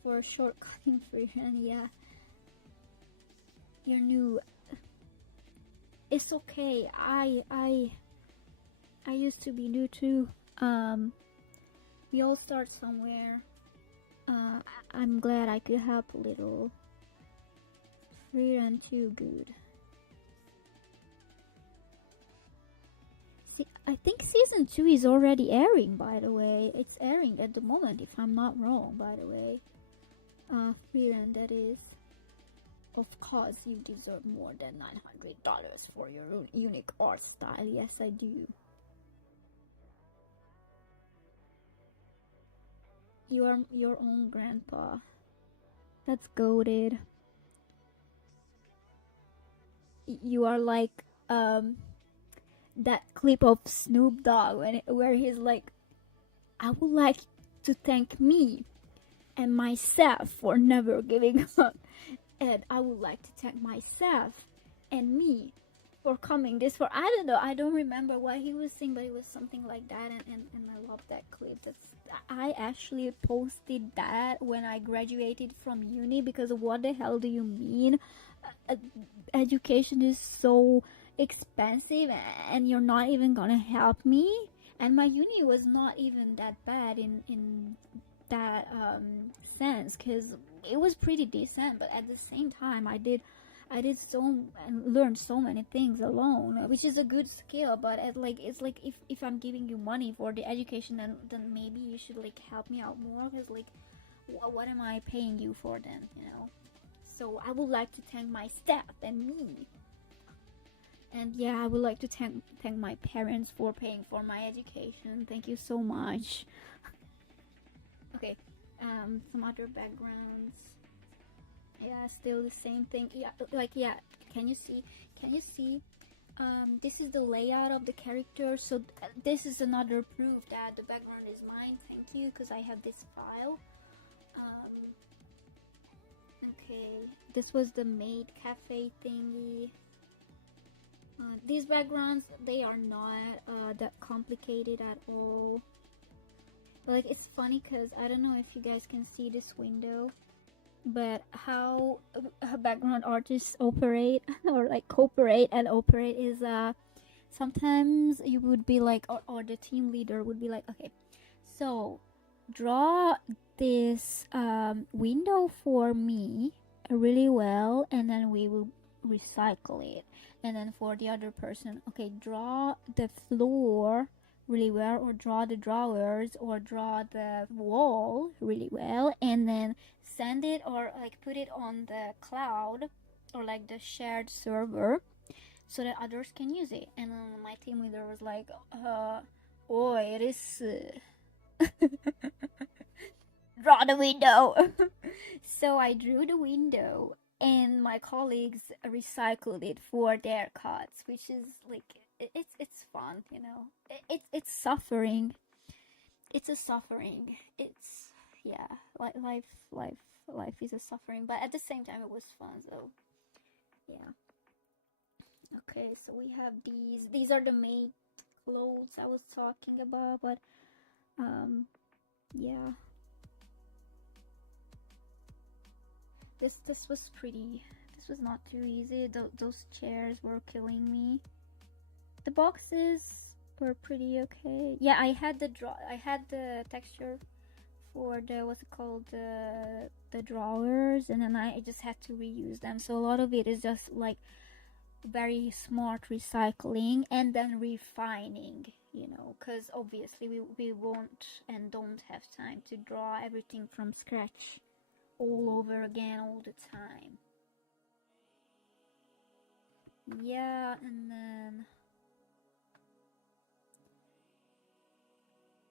for shortcutting freehand, yeah. You're new. It's okay. I used to be new too. We all start somewhere. I'm glad I could help a little. Freehand too good. See, I think season 2 is already airing, by the way. It's airing at the moment, if I'm not wrong, by the way. Freehand, that is. Of course, you deserve more than $900 for your unique art style. Yes, I do. You are your own grandpa. That's goated. You are like that clip of Snoop Dogg where he's like, I would like to thank me and myself for never giving up. And I would like to thank myself and me for coming this far. I don't know. I don't remember what he was saying, but it was something like that. And I love that clip. I actually posted that when I graduated from uni, because what the hell do you mean? Education is so expensive and you're not even gonna help me? And my uni was not even that bad in that sense, because it was pretty decent, but at the same time I did so and learned so many things alone, which is a good skill. But it's like if I'm giving you money for the education, then maybe you should like help me out more, because like what am I paying you for then, you know? So I would like to thank my staff and me. And yeah, I would like to thank my parents for paying for my education. Thank you so much. Okay, some other backgrounds. Yeah, still the same thing. Yeah, like, yeah, can you see? This is the layout of the character. So this is another proof that the background is mine. Thank you, because I have this file. Okay, this was the maid cafe thingy. These backgrounds, they are not that complicated at all. But like, it's funny because I don't know if you guys can see this window, but how background artists operate or like cooperate and operate is sometimes you would be like, or the team leader would be like, okay, so draw this window for me really well, and then we will recycle it. And then for the other person, okay, draw the floor really well, or draw the drawers, or draw the wall really well, and then send it or like put it on the cloud or like the shared server so that others can use it. And then my team leader was like, oh, it is draw the window. So I drew the window, and my colleagues recycled it for their cuts, which is like, it's fun, you know. It's suffering. It's a suffering. It's, yeah, life is a suffering, but at the same time it was fun. So yeah. Okay, so we have these are the maid clothes I was talking about, but yeah, this was pretty. This was not too easy. Those chairs were killing me. The boxes were pretty okay. Yeah, I had the texture for the what's it called, the drawers, and then I just had to reuse them. So a lot of it is just like very smart recycling and then refining, because obviously we won't and don't have time to draw everything from scratch all over again all the time. Yeah, and then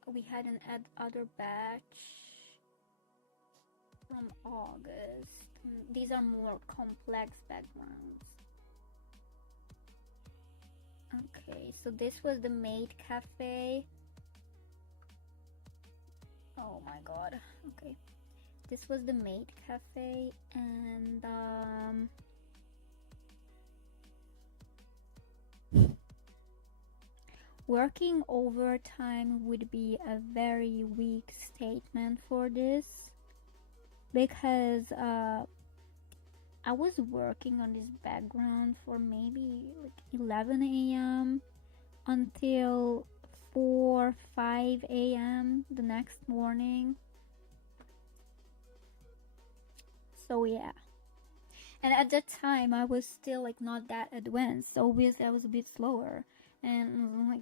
we had an other batch from August. These are more complex backgrounds. Okay, so this was the maid cafe. Oh my god. Okay, this was the maid cafe, and working overtime would be a very weak statement for this, because I was working on this background for maybe like 11 a.m. until 5 a.m. the next morning. So yeah. And at that time I was still like not that advanced, so obviously I was a bit slower. And I was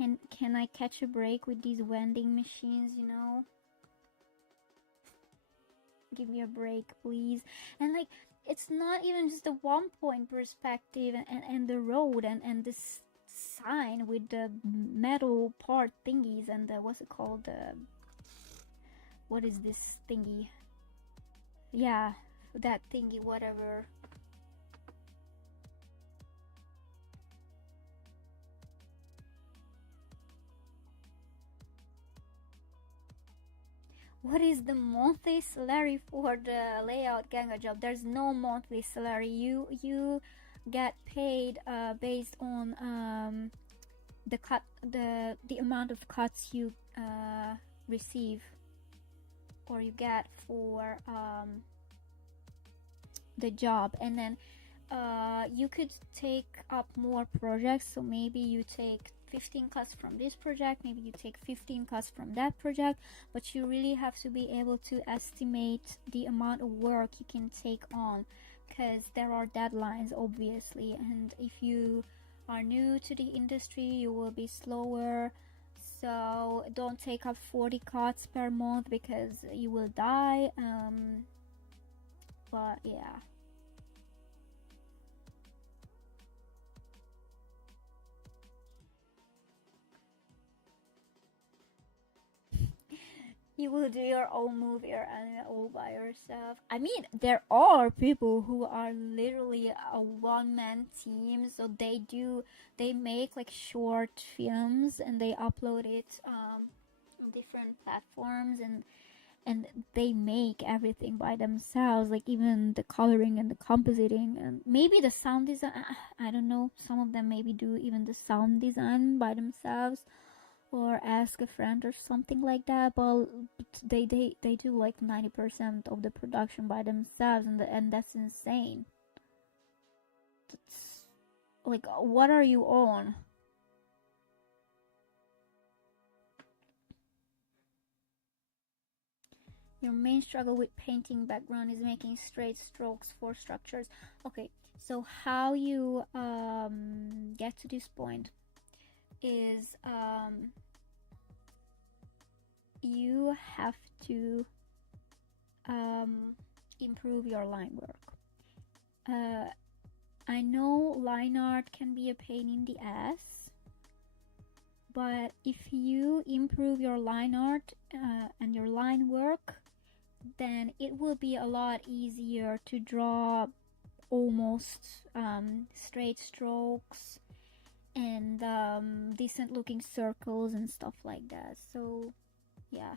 like, can I catch a break with these vending machines, Give me a break, please. And like, it's not even just a 1 point perspective and the road and this sign with the metal part thingies and the, what's it called, what is this thingy? Yeah, that thingy, whatever. What is the monthly salary for the layout ganga job? There's no monthly salary. You get paid based on the amount of cuts you receive or you get for the job, and then you could take up more projects. So maybe you take 15 cuts from this project, maybe you take 15 cuts from that project, but you really have to be able to estimate the amount of work you can take on, because there are deadlines obviously, and if you are new to the industry you will be slower. So don't take up 40 cuts per month because you will die. But yeah. You will do your own movie or anime all by yourself. I mean, there are people who are literally a one-man team, so they make like short films and they upload it on different platforms, and they make everything by themselves, like even the coloring and the compositing and maybe the sound design. I don't know, some of them maybe do even the sound design by themselves or ask a friend or something like that, but they do like 90% of the production by themselves, and that's insane. That's like, what are you on? Your main struggle with painting background is making straight strokes for structures. Okay, so how you get to this point is you have to improve your line work. I know line art can be a pain in the ass, but if you improve your line art and your line work, then it will be a lot easier to draw almost straight strokes and decent looking circles and stuff like that. So yeah,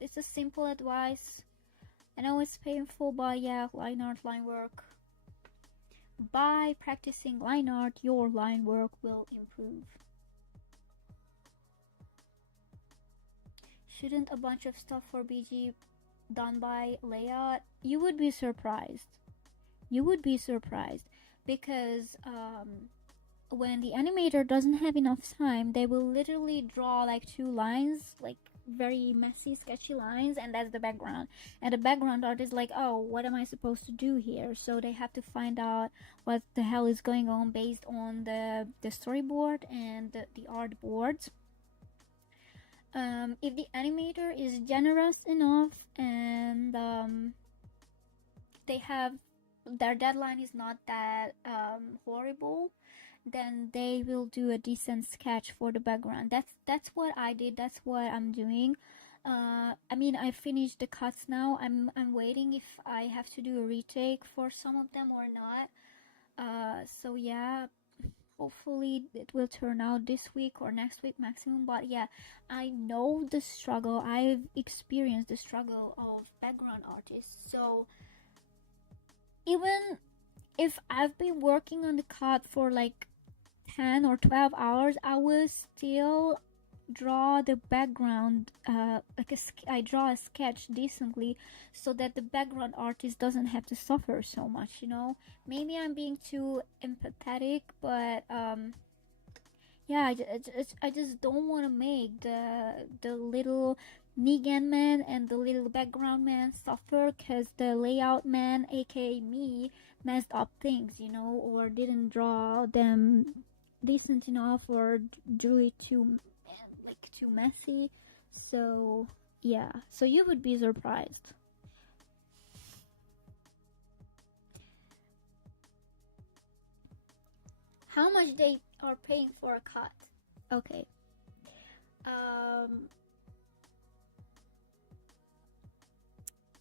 it's a simple advice. I know it's painful, but yeah, line art, line work. By practicing line art, your line work will improve. Shouldn't a bunch of stuff for BG done by layout? You would be surprised. You would be surprised because when the animator doesn't have enough time, they will literally draw like 2 lines, like very messy, sketchy lines, and that's the background. And the background art is like, oh, what am I supposed to do here? So they have to find out what the hell is going on based on the storyboard and the art boards. If the animator is generous enough and they have their deadline is not that horrible, then they will do a decent sketch for the background. That's what I did. That's what I'm doing. I mean, I finished the cuts now. I'm waiting if I have to do a retake for some of them or not. So yeah, hopefully it will turn out this week or next week maximum. But yeah, I know the struggle. I've experienced the struggle of background artists. So even if I've been working on the cut for like 10 or 12 hours, I will still draw the background, I draw a sketch decently so that the background artist doesn't have to suffer so much, you know. Maybe I'm being too empathetic, but yeah, I just don't want to make the little Negan man and the little background man suffer because the layout man, aka me, messed up things, you know, or didn't draw them decent enough or drew it too messy. So yeah, so you would be surprised. How much they are paying for a cut? Okay.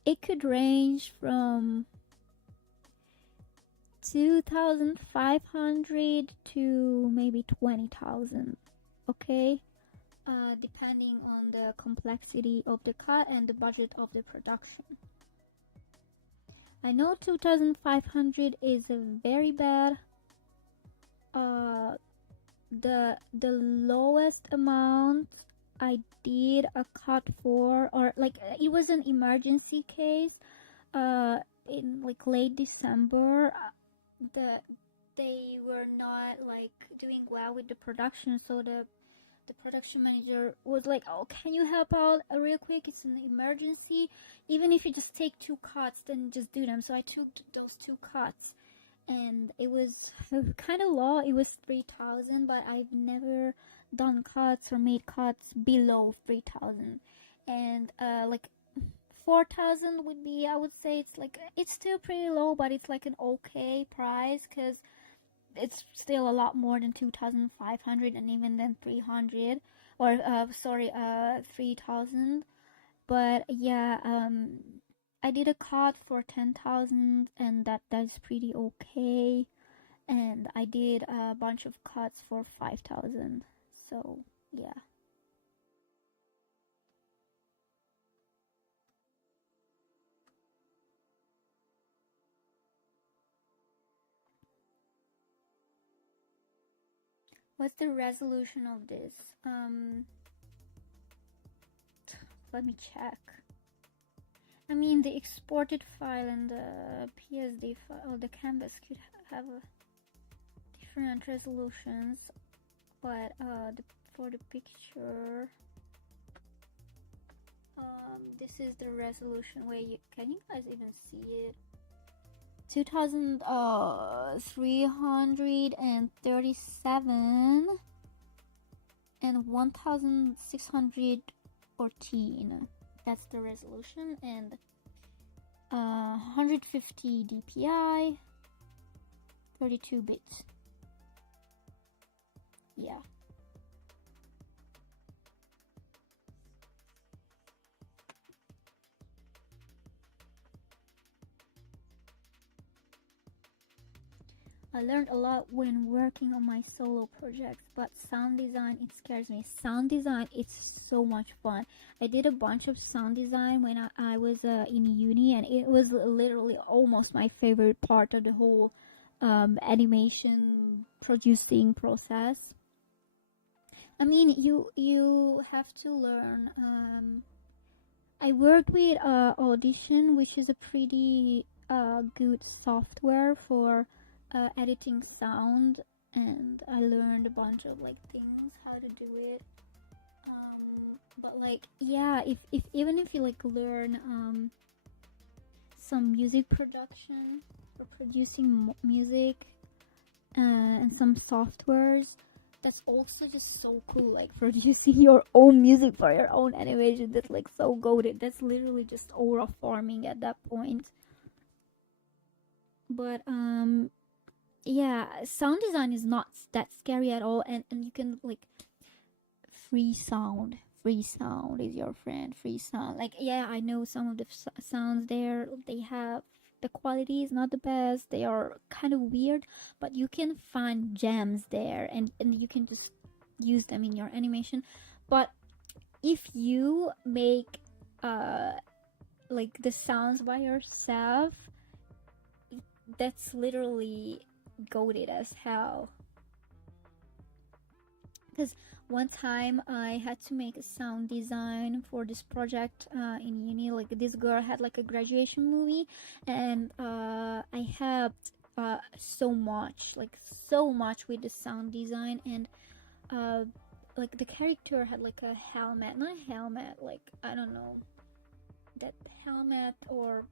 It could range from 2,500 to maybe 20,000. Okay, depending on the complexity of the cut and the budget of the production. I know 2,500 is very bad. The lowest amount I did a cut for, or like it was an emergency case. In like late December, they were not like doing well with the production, so the production manager was like, oh, can you help out real quick, it's an emergency, even if you just take 2 cuts, then just do them. So I took those 2 cuts, and it was kind of low. It was 3,000, but I've never done cuts or made cuts below 3,000, and like 4,000 would be, I would say it's still pretty low, but it's like an okay price because it's still a lot more than 2,500 and even then 300 or 3,000. But yeah, I did a cut for 10,000 and that's pretty okay. And I did a bunch of cuts for 5,000. So yeah. What's the resolution of this? Let me check. I mean, the exported file and the PSD file, or the canvas could have different resolutions, but for the picture, this is the resolution. Wait, can you guys even see it? 2,337 and 1,614. That's the resolution, and 150 dpi, 32 bits. Yeah. I learned a lot when working on my solo projects, but sound design, it scares me. Sound design, it's so much fun. I did a bunch of sound design when I was in uni, and it was literally almost my favorite part of the whole animation producing process. I mean, you have to learn. I worked with Audition, which is a pretty good software for editing sound, and I learned a bunch of like things how to do it. But like, yeah, if even if you like learn some music production for producing music and some softwares, that's also just so cool. Like producing your own music for your own animation, that's like so goated. That's literally just aura farming at that point. But yeah, sound design is not that scary at all, and you can like free sound is your friend. Free sound, like, yeah, I know some of the sounds there, they have, the quality is not the best, they are kind of weird, but you can find gems there, and you can just use them in your animation. But if you make uh like the sounds by yourself, that's literally goated as hell. Because one time I had to make a sound design for this project in uni. Like, this girl had like a graduation movie, and I helped so much with the sound design. And uh, like, the character had like a helmet, not a helmet, like, I don't know, that helmet, or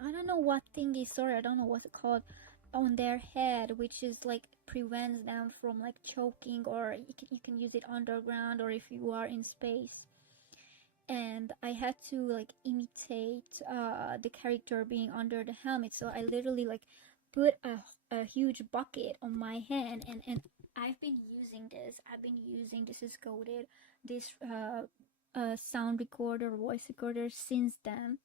I don't know what thing is, sorry, I don't know what's it called, on their head, which is like prevents them from like choking, or you can use it underground or if you are in space. And I had to like imitate the character being under the helmet, so I literally like put a huge bucket on my hand, and I've been using this is coded, this sound recorder, voice recorder, since then.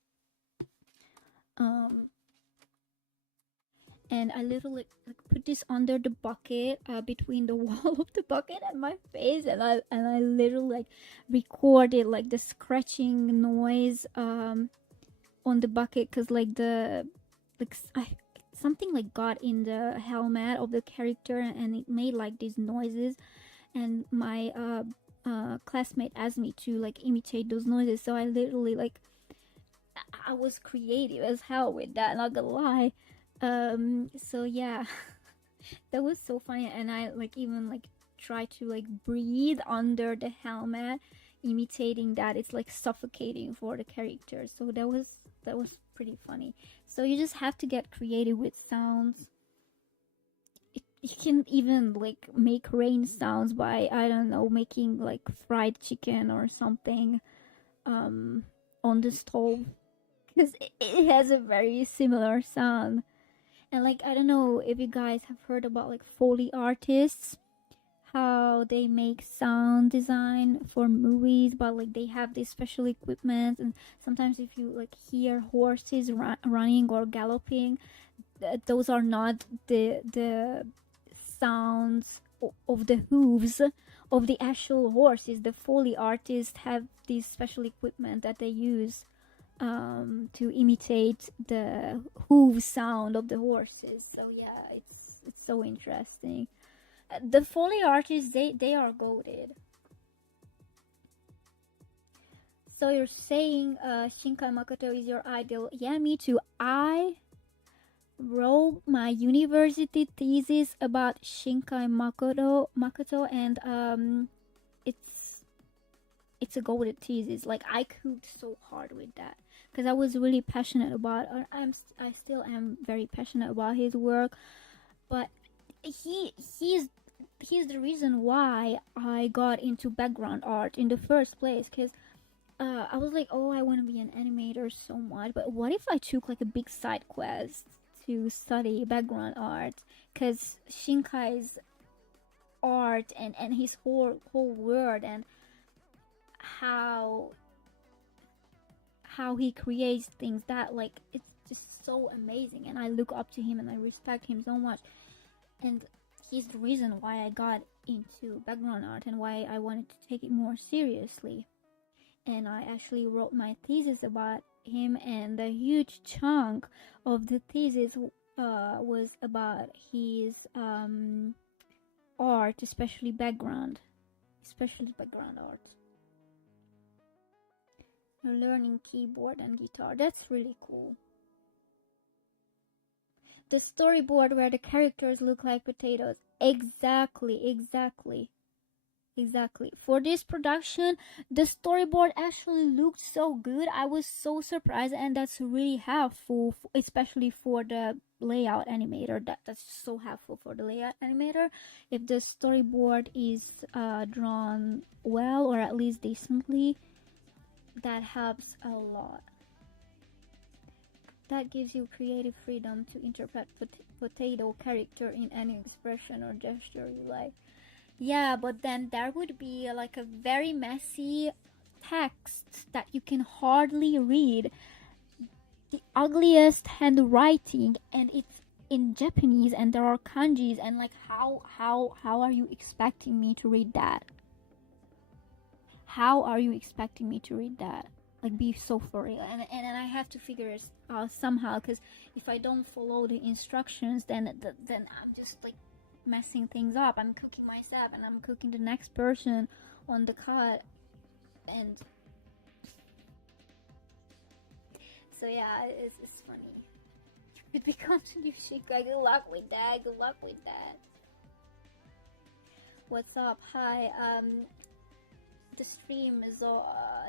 um and I literally like put this under the bucket, between the wall of the bucket and my face, and I literally like recorded like the scratching noise on the bucket, because like the like something like got in the helmet of the character, and it made like these noises, and my classmate asked me to like imitate those noises, so I literally like I was creative as hell with that, not gonna lie. So yeah, that was so funny, and I like even like try to like breathe under the helmet, imitating that. It's like suffocating for the character, so that was pretty funny. So you just have to get creative with sounds. You can even like make rain sounds by, I don't know, making like fried chicken or something on the stove, because it has a very similar sound. And like, I don't know if you guys have heard about like Foley artists, how they make sound design for movies, but like they have this special equipment, and sometimes if you like hear horses running or galloping, those are not the sounds of the hooves of the actual horses. The Foley artists have this special equipment that they use to imitate the hoof sound of the horses. So yeah, it's so interesting. The Foley artists, they are goated. So you're saying Shinkai Makoto is your idol? Yeah, me too. I wrote my university thesis about Shinkai Makoto, and it's a goated thesis. Like, I cooked so hard with that because I was really passionate about. I still am very passionate about his work, but he's the reason why I got into background art in the first place. Because I was like, oh, I want to be an animator so much, but what if I took like a big side quest to study background art? Because Shinkai's art and his whole world, and how he creates things, that like, it's just so amazing, and I look up to him and I respect him so much. And he's the reason why I got into background art and why I wanted to take it more seriously. And I actually wrote my thesis about him, and a huge chunk of the thesis was about his art, especially background art. Learning keyboard and guitar, that's really cool. The storyboard where the characters look like potatoes. Exactly. Exactly. For this production, the storyboard actually looked so good. I was so surprised, and that's really helpful, especially for the layout animator. That's so helpful for the layout animator. If the storyboard is drawn well or at least decently, that helps a lot. That gives you creative freedom to interpret potato character in any expression or gesture you like. Yeah, but then there would be like a very messy text that you can hardly read. The ugliest handwriting, and it's in Japanese, and there are kanjis, and like how are you expecting me to read that? How are you expecting me to read that? Like, be so for real. And then I have to figure it out somehow, because if I don't follow the instructions, then I'm just like messing things up. I'm cooking myself, and I'm cooking the next person on the cut. And so yeah, it's funny. It becomes a new Shika. Good luck with that. Good luck with that. What's up? Hi. The stream is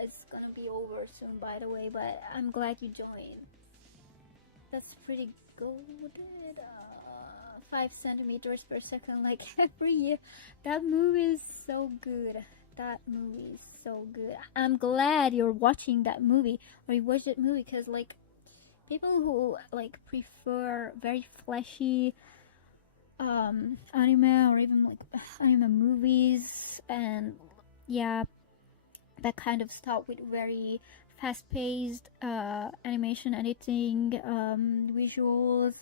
it's gonna be over soon, by the way, but I'm glad you joined. That's pretty good. 5 centimeters per second, like every year. That movie is so good. That movie is so good. I'm glad you're watching that movie, or you watched that movie, because like people who like prefer very fleshy anime, or even like anime movies, and yeah, that kind of stuff with very fast-paced animation editing, visuals,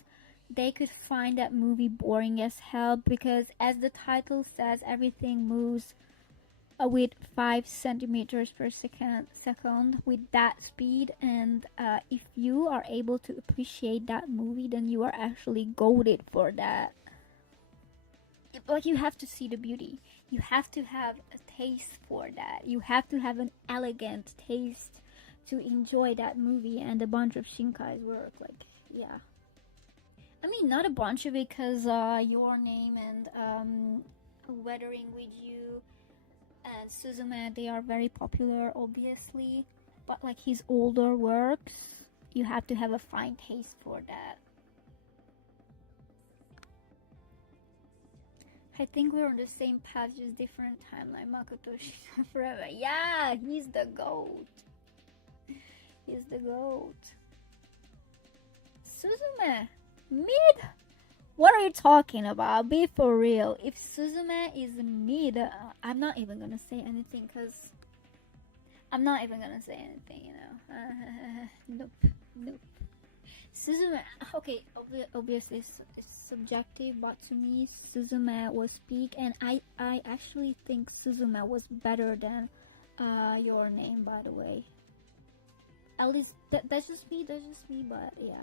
they could find that movie boring as hell, because as the title says, everything moves with 5 centimeters per second with that speed. And if you are able to appreciate that movie, then you are actually goated for that. Like, you have to see the beauty, you have to have a taste for that, you have to have an elegant taste to enjoy that movie and a bunch of Shinkai's work. Like, yeah, I mean, not a bunch of it, because Your Name and Weathering with You and Suzume, they are very popular, obviously, but like his older works, you have to have a fine taste for that. I think we're on the same path, just different timeline. Makoto Shinra forever. Yeah, he's the GOAT. He's the GOAT. Suzume, mid? What are you talking about? Be for real. If Suzume is mid, I'm not even gonna say anything, because I'm not even gonna say anything, you know. Nope. Suzume, okay, obviously it's subjective, but to me, Suzume was peak, and I actually think Suzume was better than Your Name, by the way. At least that's just me, but yeah.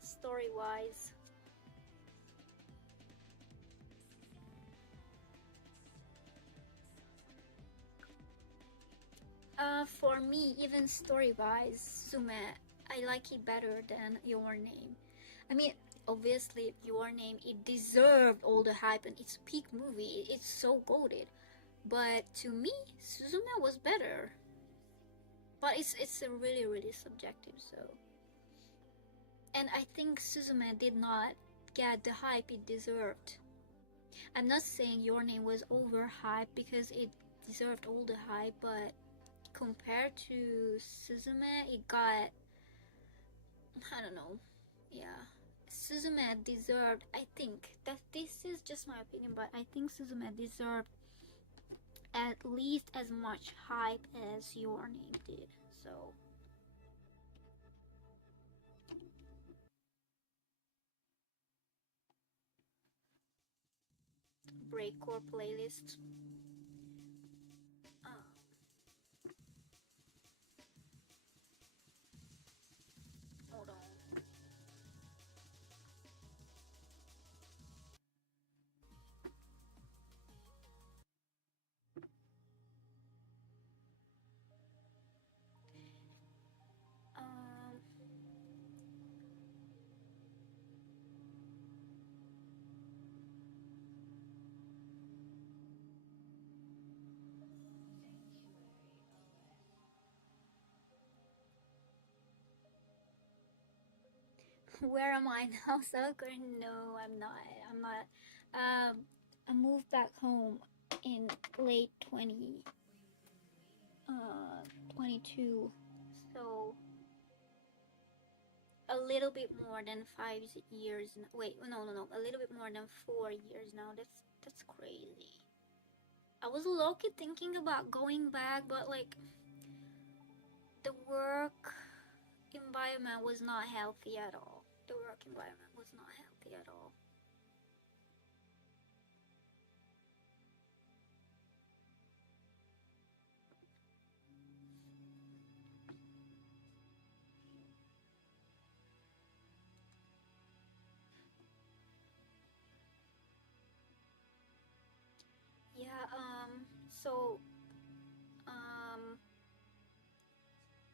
Story-wise, for me, even story-wise, Sume, I like it better than Your Name. I mean, obviously, Your Name, it deserved all the hype, and it's a peak movie. It's so goated. But to me, Suzume was better. But it's a really subjective, so. And I think Suzume did not get the hype it deserved. I'm not saying Your Name was overhyped, because it deserved all the hype, but compared to Suzume, it got, I don't know, yeah. Suzume deserved, I think, that this is just my opinion, but I think Suzume deserved at least as much hype as Your Name did, so. Breakcore playlist. Hold on. Where am I now, Sakura? No, I'm not. I'm not. I moved back home in late 22. So a little bit more than 5 years. Wait, no. A little bit more than 4 years now. That's crazy. I was low-key thinking about going back, but like the work environment was not healthy at all. The work environment was not healthy at all. Yeah, so, um,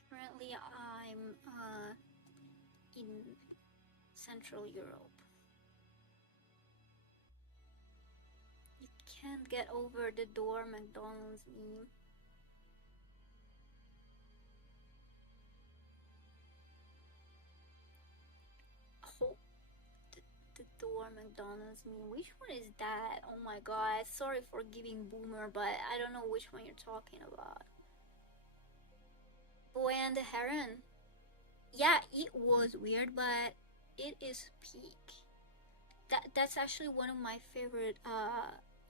currently I'm, in Central Europe. You can't get over the door McDonald's meme. Oh, the door McDonald's meme. Which one is that? Oh my god, sorry for giving boomer, but I don't know which one you're talking about. Boy and the Heron. Yeah, it was weird, but it is peak. That's actually one of my favorite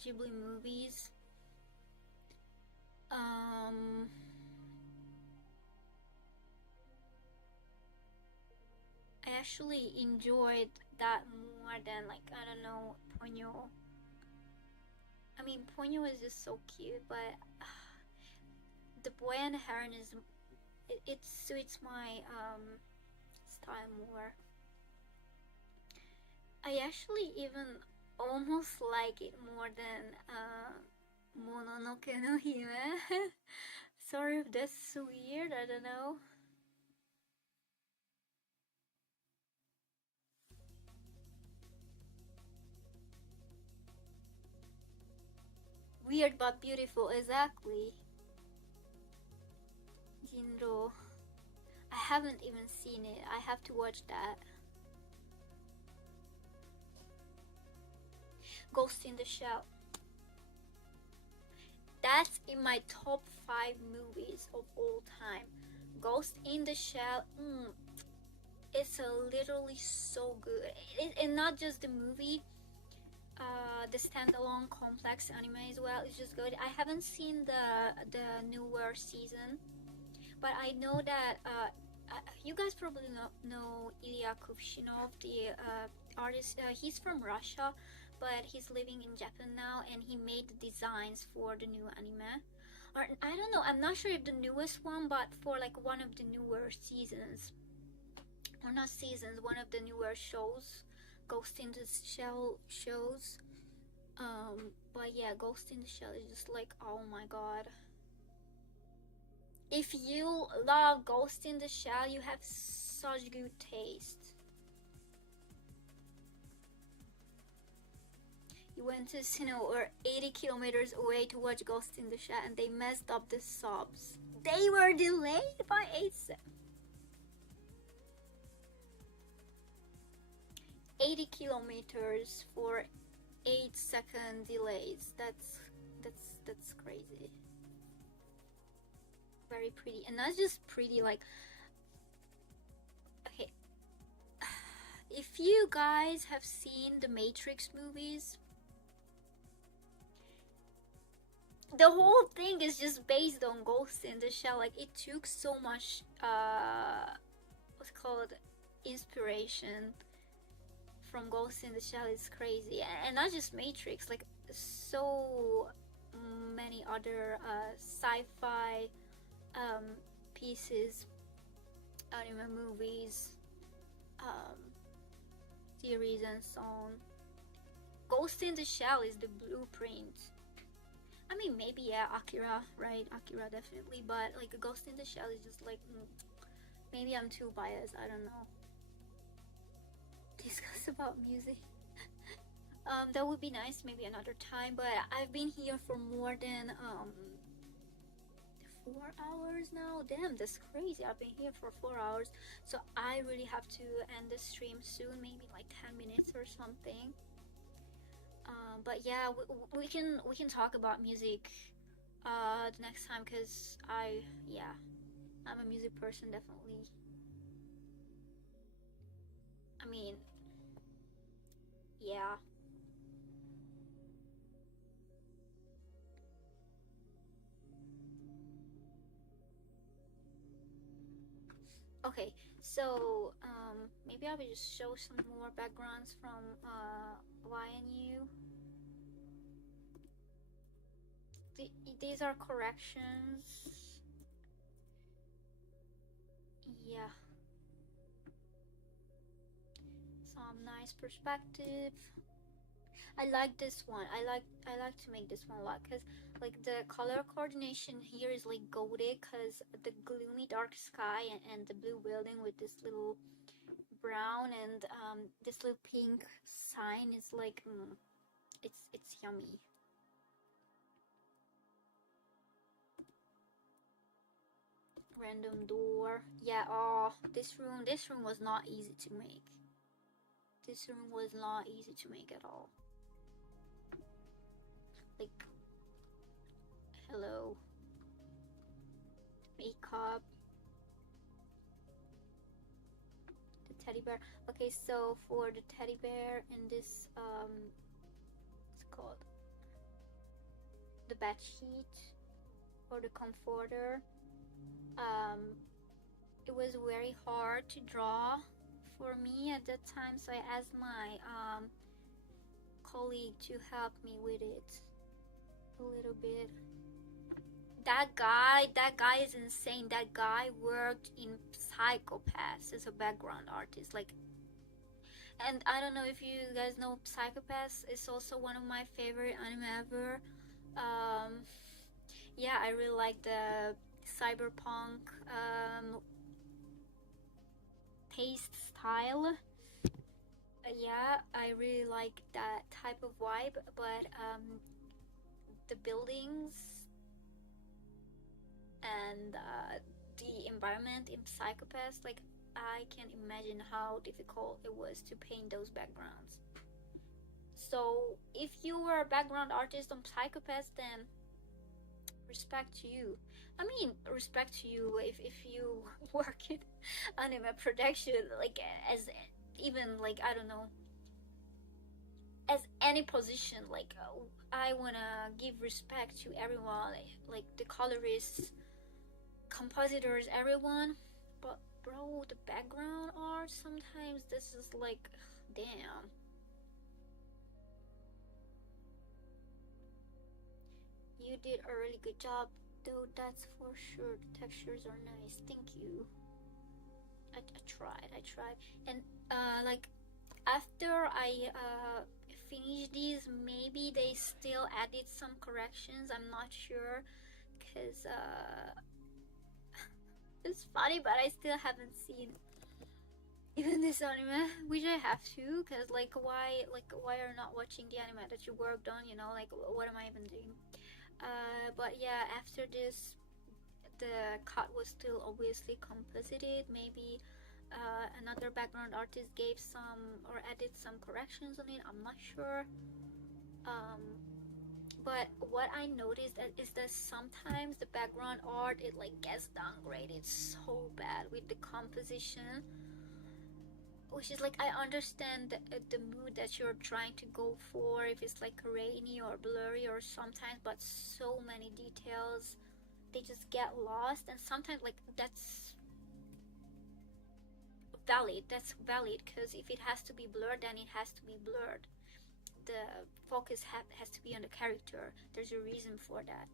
Ghibli movies. I actually enjoyed that more than, like, I don't know, Ponyo. I mean, Ponyo is just so cute, but the Boy and the Heron is it suits my style more. I actually even almost like it more than Mononoke no Hime. Sorry if that's weird, I don't know. Weird but beautiful, exactly. Jinro. I haven't even seen it. I have to watch that. Ghost in the Shell. That's in my top 5 movies of all time. Ghost in the Shell. It's literally so good. And not just the movie. The standalone complex anime as well is just good. I haven't seen the newer season, but I know that you guys probably know Ilya Kuvshinov, the artist. He's from Russia, but he's living in Japan now, and he made the designs for the new anime. Or I don't know. I'm not sure if the newest one, but for like one of the newer seasons, or not seasons, one of the newer shows, Ghost in the Shell shows. But yeah, Ghost in the Shell is just like, oh my god. If you love Ghost in the Shell, you have such good taste. You went to Sinnoh or 80 kilometers away to watch Ghost in the Shell, and they messed up the subs. They were delayed by 8 seconds. 80 kilometers for 8-second delays. That's crazy. Very pretty, and not just pretty, like, okay, if you guys have seen the Matrix movies, the whole thing is just based on Ghost in the Shell. Like, it took so much what's called inspiration from Ghost in the Shell. Is crazy. And not just Matrix, like so many other sci-fi pieces, anime movies, series, and so on. Ghost in the Shell is the blueprint. I mean, maybe, yeah, Akira, right? Akira, definitely. But like, Ghost in the Shell is just like, maybe I'm too biased, I don't know. Discuss about music. That would be nice, maybe another time. But I've been here for more than 4 hours now. Damn, that's crazy. I've been here for 4 hours, so I really have to end the stream soon, maybe like 10 minutes or something. But yeah, we can talk about music the next time, because I'm a music person, definitely. I mean, yeah. Okay, so maybe I will just show some more backgrounds from YNU. These are corrections. Yeah, some nice perspective. I like this one. I like to make this one a lot, because like the color coordination here is like golden, because the gloomy dark sky and the blue building with this little brown and this little pink sign is like it's yummy. Random door. Yeah, oh, this room was not easy to make. This room was not easy to make at all. Like, hello. Makeup. The teddy bear. Okay, so for the teddy bear in this what's it called? The bed sheet or the comforter. It was very hard to draw for me at that time, so I asked my colleague to help me with it a little bit. That guy is insane. That guy worked in Psychopaths as a background artist, like, and I don't know if you guys know Psychopaths. It's also one of my favorite anime ever. Yeah, I really like the cyberpunk taste style. Yeah, I really like that type of vibe, but the buildings and the environment in Psychopaths, like, I can imagine how difficult it was to paint those backgrounds. So if you were a background artist on Psychopaths, then respect to you. I mean, respect to you if you work in anime production, like, as even, like, I don't know, as any position. Like, I wanna give respect to everyone, like the colorists, compositors, everyone. But bro, the background art, sometimes this is like, damn. You did a really good job, though, that's for sure. The textures are nice. Thank you. I tried. And like, after I finished these, maybe they still added some corrections. I'm not sure, because it's funny, but I still haven't seen even this anime, which I have to, because like, why are you not watching the anime that you worked on? You know, like, what am I even doing? But yeah, after this, the cut was still obviously composited. Maybe another background artist gave some or added some corrections on it. I'm not sure. But what I noticed is that sometimes the background art, it like gets downgraded so bad with the composition, which is like, I understand the mood that you're trying to go for, if it's like rainy or blurry or sometimes, but so many details, they just get lost. And sometimes, like, that's valid, because if it has to be blurred, then it has to be blurred. The focus has to be on the character. There's a reason for that.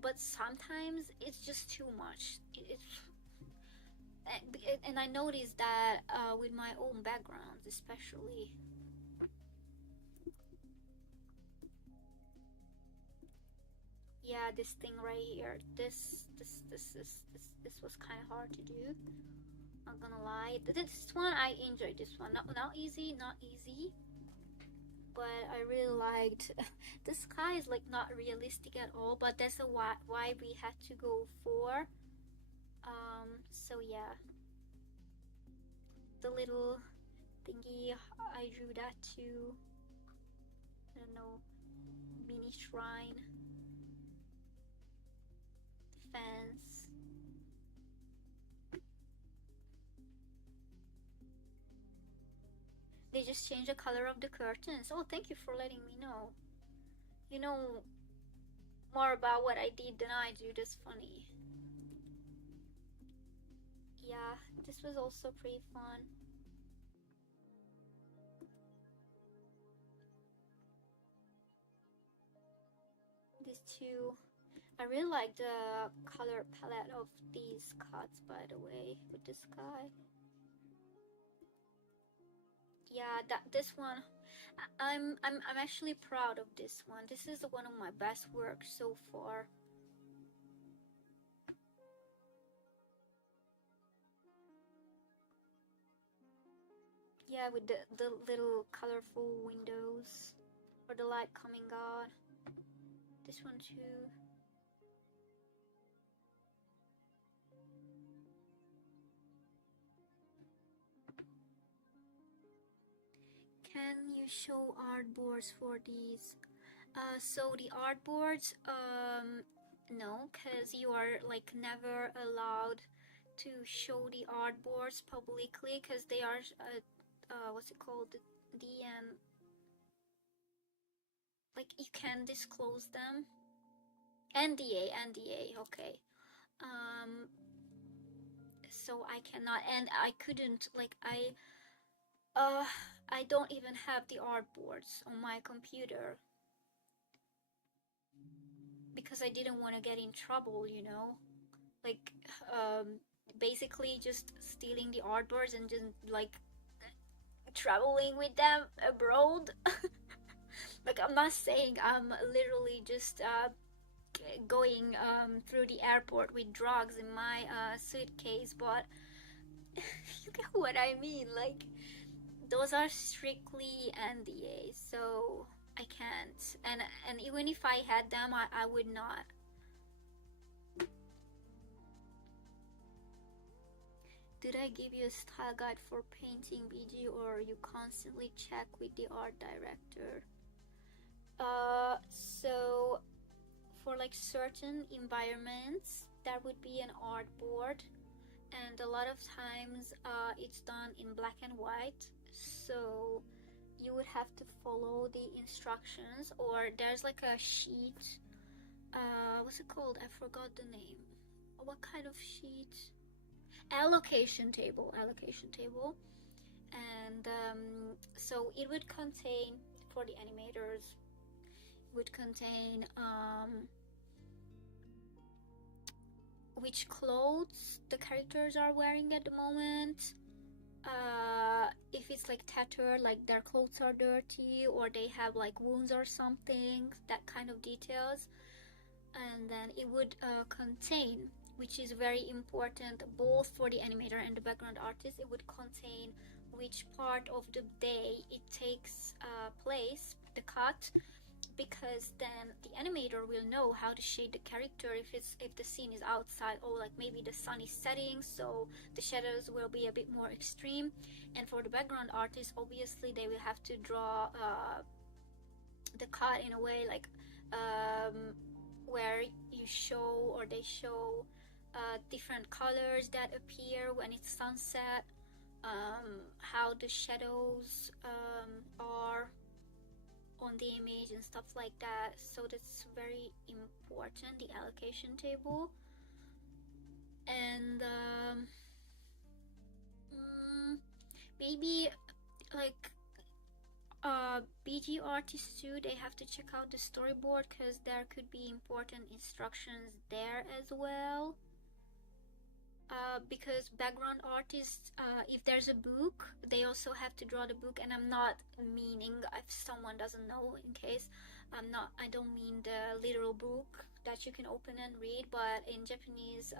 But sometimes it's just too much. And I noticed that with my own backgrounds, especially. Yeah, this thing right here. This was kind of hard to do. Not gonna lie. This one I enjoyed. This one, not easy. but I really liked the sky is like not realistic at all, but that's why we had to go for. So yeah, the little thingy, I drew that too. I don't know, mini shrine, fence. They just changed the color of the curtains. Oh, thank you for letting me know. You know more about what I did than I do. That's funny. Yeah, this was also pretty fun. These two, I really like the color palette of these cuts, by the way, with the sky. Yeah, this one, I'm actually proud of this one. This is one of my best work so far. Yeah, with the little colorful windows or the light coming out. This one too. Can you show artboards for these? So the artboards, no, because you are like never allowed to show the artboards publicly, because they are, what's it called? Like you can disclose them. NDA, okay. So I cannot, and I couldn't, like, I don't even have the artboards on my computer because I didn't want to get in trouble, you know, like, basically just stealing the artboards and just like traveling with them abroad. Like, I'm not saying I'm literally just going through the airport with drugs in my suitcase, but you get what I mean. Like, those are strictly NDAs, so I can't. And even if I had them, I would not. Did I give you a style guide for painting, BG, or you constantly check with the art director? So for like certain environments, there would be an art board, and a lot of times it's done in black and white, so you would have to follow the instructions, or there's like a sheet, what's it called? I forgot the name. What kind of sheet? Allocation table. And so it would contain, for the animators, would contain which clothes the characters are wearing at the moment, if it's like tattered, like their clothes are dirty or they have like wounds or something, that kind of details. And then it would contain, which is very important both for the animator and the background artist, it would contain which part of the day it takes place, the cut, because then the animator will know how to shade the character if the scene is outside, or like maybe the sun is setting, so the shadows will be a bit more extreme. And for the background artist, obviously they will have to draw the cut in a way like where you show, or they show different colors that appear when it's sunset, how the shadows are on the image and stuff like that. So that's very important, the allocation table. And maybe like BG artists too, they have to check out the storyboard, because there could be important instructions there as well. Because background artists, if there's a book, they also have to draw the book. And I'm not meaning, if someone doesn't know, in case, I don't mean the literal book that you can open and read, but in Japanese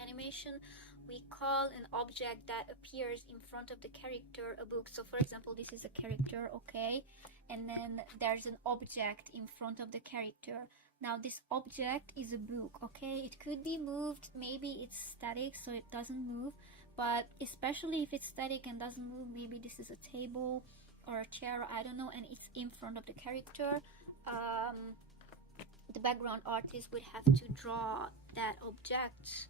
animation, we call an object that appears in front of the character a book. So for example, this is a character, okay, and then there's an object in front of the character. Now this object is a book, okay? It could be moved, maybe it's static so it doesn't move, but especially if it's static and doesn't move, maybe this is a table or a chair, I don't know, and it's in front of the character. The background artist would have to draw that object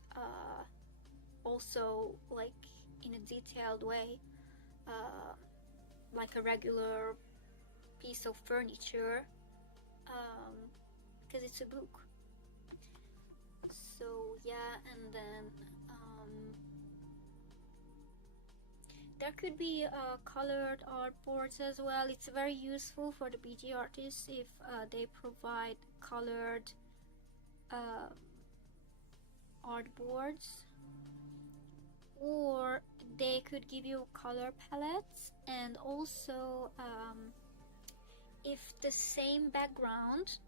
also like in a detailed way, like a regular piece of furniture, because it's a book. So yeah, and then there could be colored artboards as well. It's very useful for the BG artists if they provide colored artboards, or they could give you color palettes. And also if the same background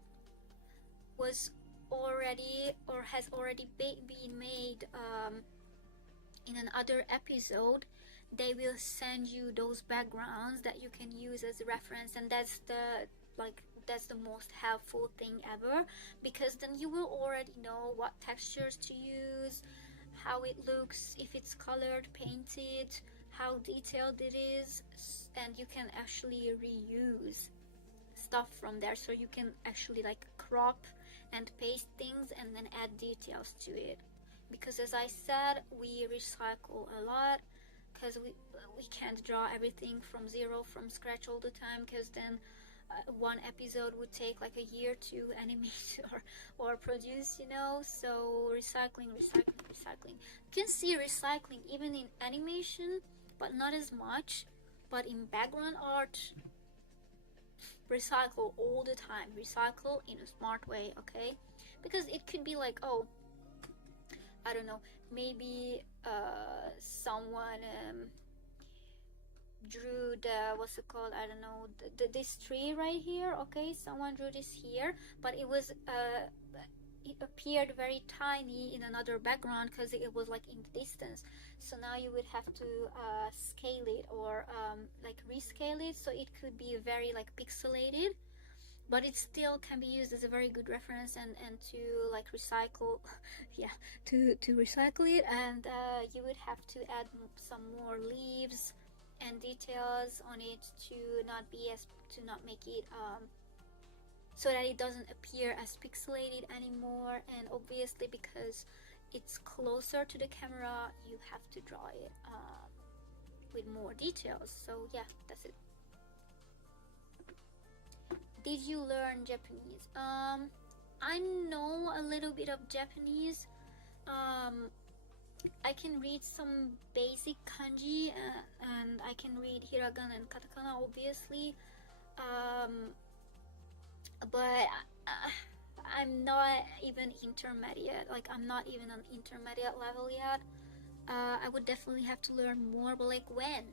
was already or has already been made in another episode, they will send you those backgrounds that you can use as a reference, and that's the most helpful thing ever, because then you will already know what textures to use, how it looks, if it's colored, painted, how detailed it is, and you can actually reuse stuff from there. So you can actually like crop and paste things and then add details to it, because as I said, we recycle a lot, because we can't draw everything from zero, from scratch all the time, because then one episode would take like a year to animate or produce, you know. So recycling. You can see recycling even in animation, but not as much. But in background art, recycle all the time. Recycle in a smart way, okay? Because it could be like, oh, I don't know, maybe someone drew the, what's it called, I don't know, this tree right here, okay? Someone drew this here, but it was it appeared very tiny in another background because it was like in the distance. So now you would have to scale it or like rescale it, so it could be very like pixelated, but it still can be used as a very good reference and to like recycle yeah, to recycle it. And you would have to add some more leaves and details on it to not make it so that it doesn't appear as pixelated anymore. And obviously because it's closer to the camera, you have to draw it with more details. So yeah, that's it. Did you learn Japanese? I know a little bit of Japanese. I can read some basic kanji and I can read hiragana and katakana, obviously. But I'm not even intermediate. Like, I'm not even on intermediate level yet. I would definitely have to learn more, but like when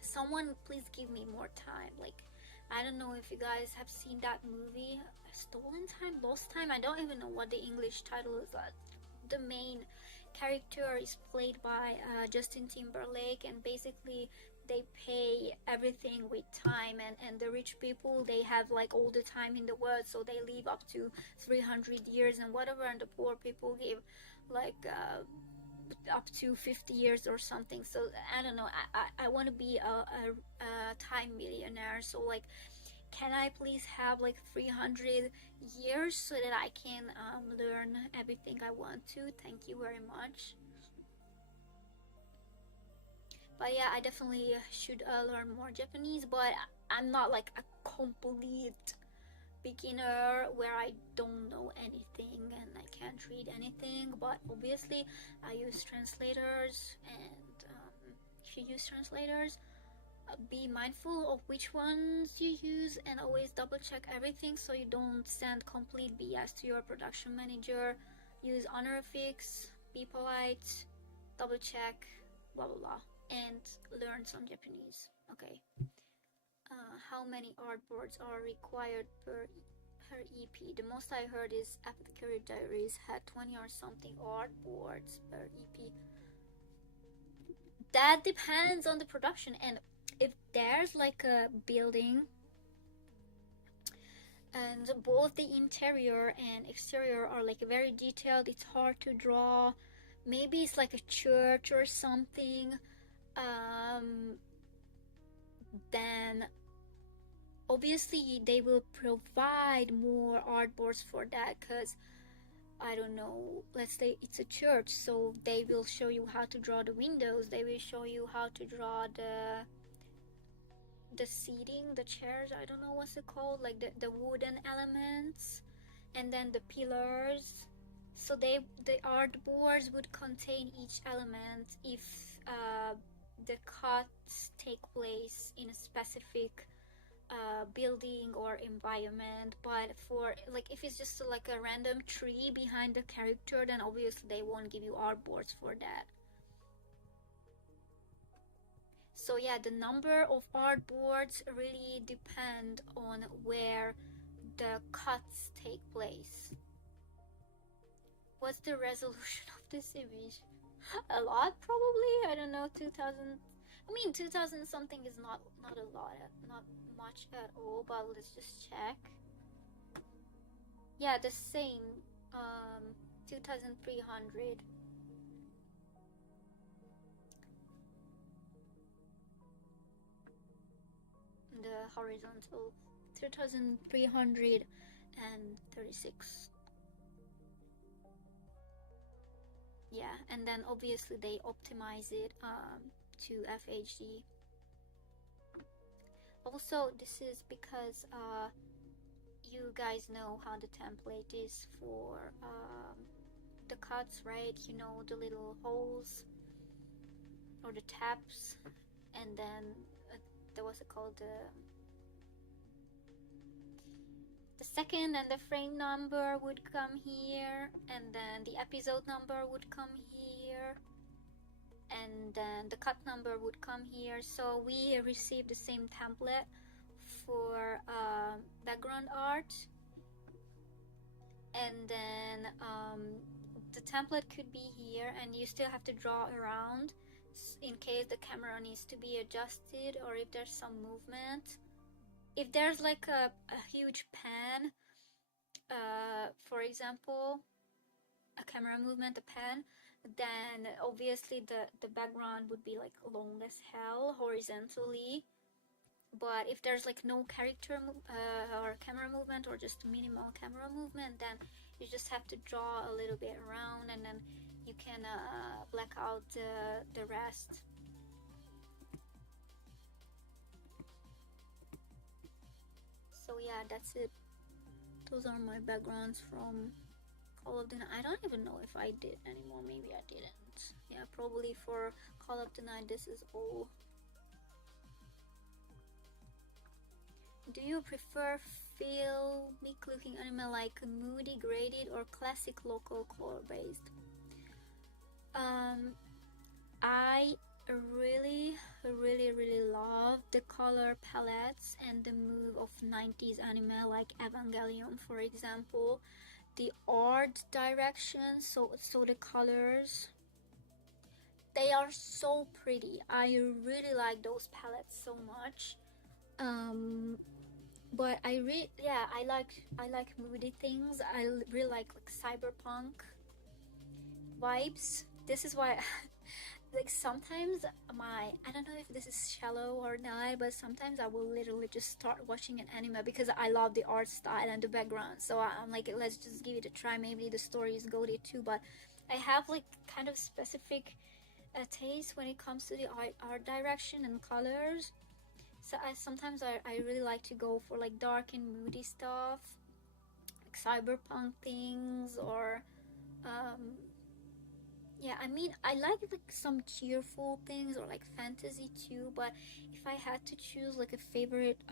someone please give me more time. Like, I don't know if you guys have seen that movie, Stolen Time, Lost Time. I don't even know what the English title is. The main character is played by Justin Timberlake, and basically they pay everything with time, and the rich people, they have like all the time in the world, so they live up to 300 years and whatever, and the poor people give like up to 50 years or something. So I don't know, I want to be a time millionaire. So like, can I please have like 300 years so that I can learn everything I want to? Thank you very much. But yeah, I definitely should learn more Japanese, but I'm not like a complete beginner where I don't know anything and I can't read anything. But obviously I use translators, and if you use translators, be mindful of which ones you use, and always double check everything so you don't send complete BS to your production manager. Use honorifics, be polite, double check, blah blah blah, and learn some Japanese. Okay. How many artboards are required per her EP. The most I heard is Apothecary Diaries had 20 or something artboards per EP. That depends on the production, and if there's like a building and both the interior and exterior are like very detailed, it's hard to draw. Maybe it's like a church or something. Then obviously they will provide more artboards for that, because I don't know, let's say it's a church, so they will show you how to draw the windows, they will show you how to draw the seating, the chairs, I don't know what's it called, like the wooden elements, and then the pillars. So the artboards would contain each element if the cuts take place in a specific building or environment. But for like if it's just like a random tree behind the character, then obviously they won't give you artboards for that. So yeah, the number of artboards really depend on where the cuts take place. What's the resolution of this image? A lot, probably. I don't know. 2000 something is not a lot, not much at all. But let's just check. Yeah, the same. 2300. The horizontal 2336. Yeah, and then obviously they optimize it to FHD. Also, this is because you guys know how the template is for the cuts, right? You know, the little holes or the tabs, and then what's it called, the second and the frame number would come here, and then the episode number would come here, and then the cut number would come here. So we received the same template for background art, and then the template could be here, and you still have to draw around in case the camera needs to be adjusted or if there's some movement. If there's like a huge pan, for example, a camera movement, a pan, then obviously the background would be like long as hell horizontally. But if there's like no character or camera movement, or just minimal camera movement, then you just have to draw a little bit around, and then you can black out the rest. So yeah, that's it. Those are my backgrounds from Call of the Night. I don't even know if I did anymore. Maybe I didn't. Yeah, probably for Call of the Night this is all. Do you prefer filmic looking anime like moody graded or classic local color based? I really love the color palettes and the mood of 90s anime like Evangelion, for example. The art direction, so the colors, they are so pretty. I really like those palettes so much. But I like moody things. I really like cyberpunk vibes. This is why like sometimes I don't know if this is shallow or not, but sometimes I will literally just start watching an anime because I love the art style and the background. So I'm like, let's just give it a try. Maybe the story is goated too, but I have like kind of specific taste when it comes to the art direction and colors. So sometimes I really like to go for like dark and moody stuff, like cyberpunk things, or yeah, I mean, I like some cheerful things or like fantasy too, but if I had to choose like a favorite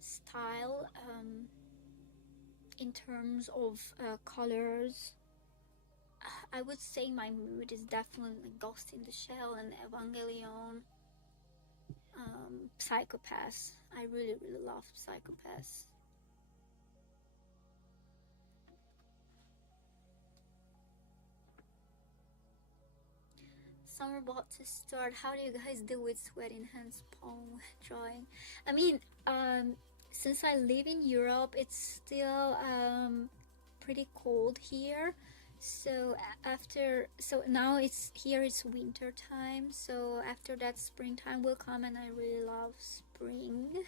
style in terms of colors, I would say my mood is definitely Ghost in the Shell and Evangelion. Psychopaths. I really love Psychopaths. summer about to start. How do you guys deal with sweat in hands, palm drawing? I mean, since I live in Europe, it's still pretty cold here. So now it's winter time. So after that, springtime will come, and I really love spring.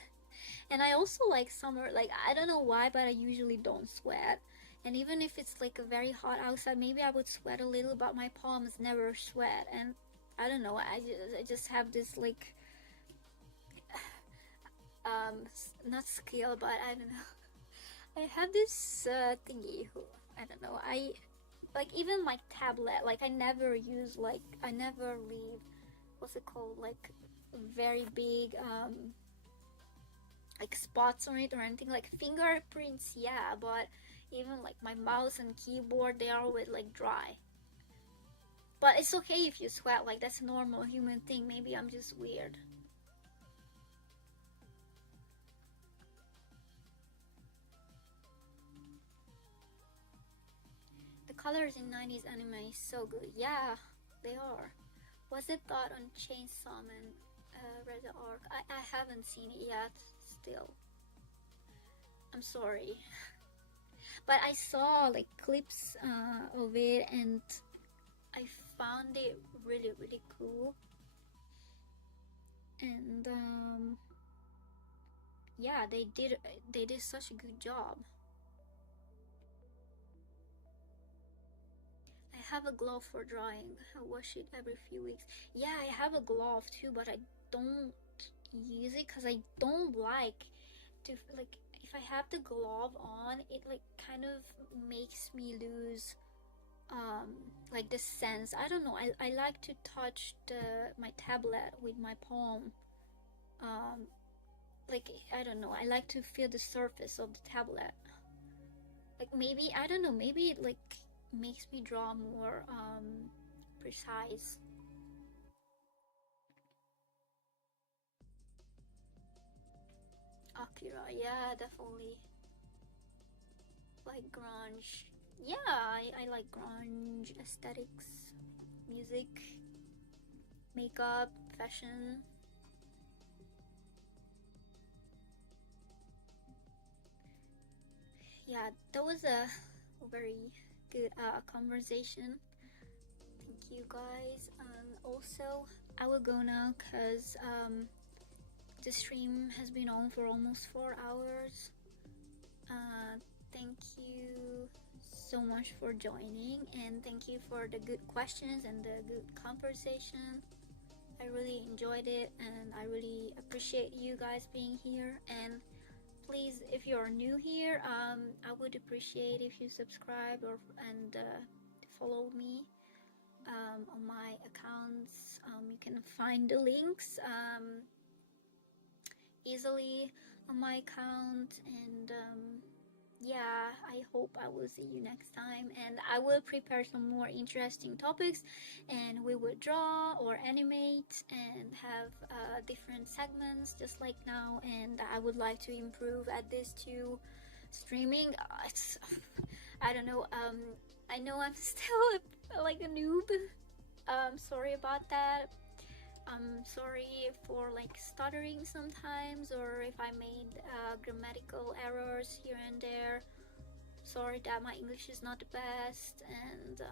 And I also like summer. Like, I don't know why, but I usually don't sweat. And even if it's like a very hot outside, maybe I would sweat a little, but my palms never sweat. And I don't know, I just have this like not skill, but I don't know. I have this thingy. I don't know. I like, even my tablet. Like, I never leave. What's it called? Like very big like spots on it or anything. Like fingerprints, yeah, but even like my mouse and keyboard, they are always like dry. But it's okay if you sweat. Like, that's a normal human thing. Maybe I'm just weird. The colors in 90s anime is so good. Yeah, they are. What's the thought on Chainsaw Man Red Arc? I haven't seen it yet still. I'm sorry. But I saw like clips of it, and I found it really, really cool. And yeah, they did such a good job. I have a glove for drawing. I wash it every few weeks. Yeah, I have a glove too, but I don't use it because I don't like to, like, if I have the glove on, it like kind of makes me lose like the sense. I don't know. I like to touch my tablet with my palm. Like, I don't know. I like to feel the surface of the tablet. Like, maybe, I don't know, maybe it like makes me draw more precise. Akira, yeah, definitely. Like grunge. Yeah, I like grunge aesthetics, music, makeup, fashion. Yeah, that was a very good conversation. Thank you guys. Also, I will go now because the stream has been on for almost 4 hours. Thank you so much for joining, and thank you for the good questions and the good conversation. I really enjoyed it, and I really appreciate you guys being here. And please, if you're new here, I would appreciate if you subscribe and follow me on my accounts. You can find the links easily on my account, and yeah, I hope I will see you next time, and I will prepare some more interesting topics, and we will draw or animate and have different segments just like now. And I would like to improve at this too. Streaming, it's I don't know. I know I'm still like a noob. Sorry about that. I'm sorry for like stuttering sometimes, or if I made grammatical errors here and there. Sorry that my English is not the best, and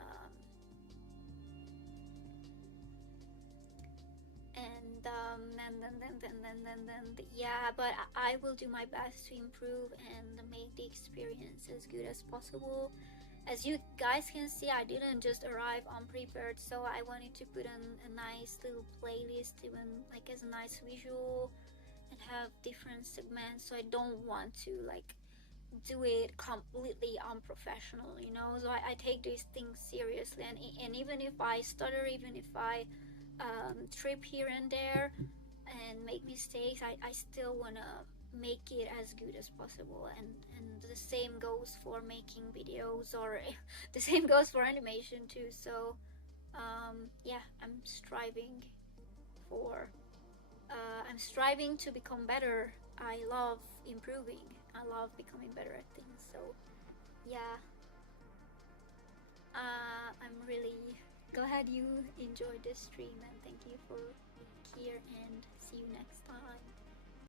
yeah, but I will do my best to improve and make the experience as good as possible. As you guys can see, I didn't just arrive unprepared, so I wanted to put in a nice little playlist, even like as a nice visual, and have different segments. So I don't want to like do it completely unprofessional, you know. So I take these things seriously, and even if I stutter, even if I trip here and there and make mistakes, I still wanna make it as good as possible, and the same goes for making videos, or the same goes for animation too. So yeah, I'm striving to become better. I love improving. I love becoming better at things. So yeah, I'm really glad you enjoyed this stream, and thank you for being here, and see you next time.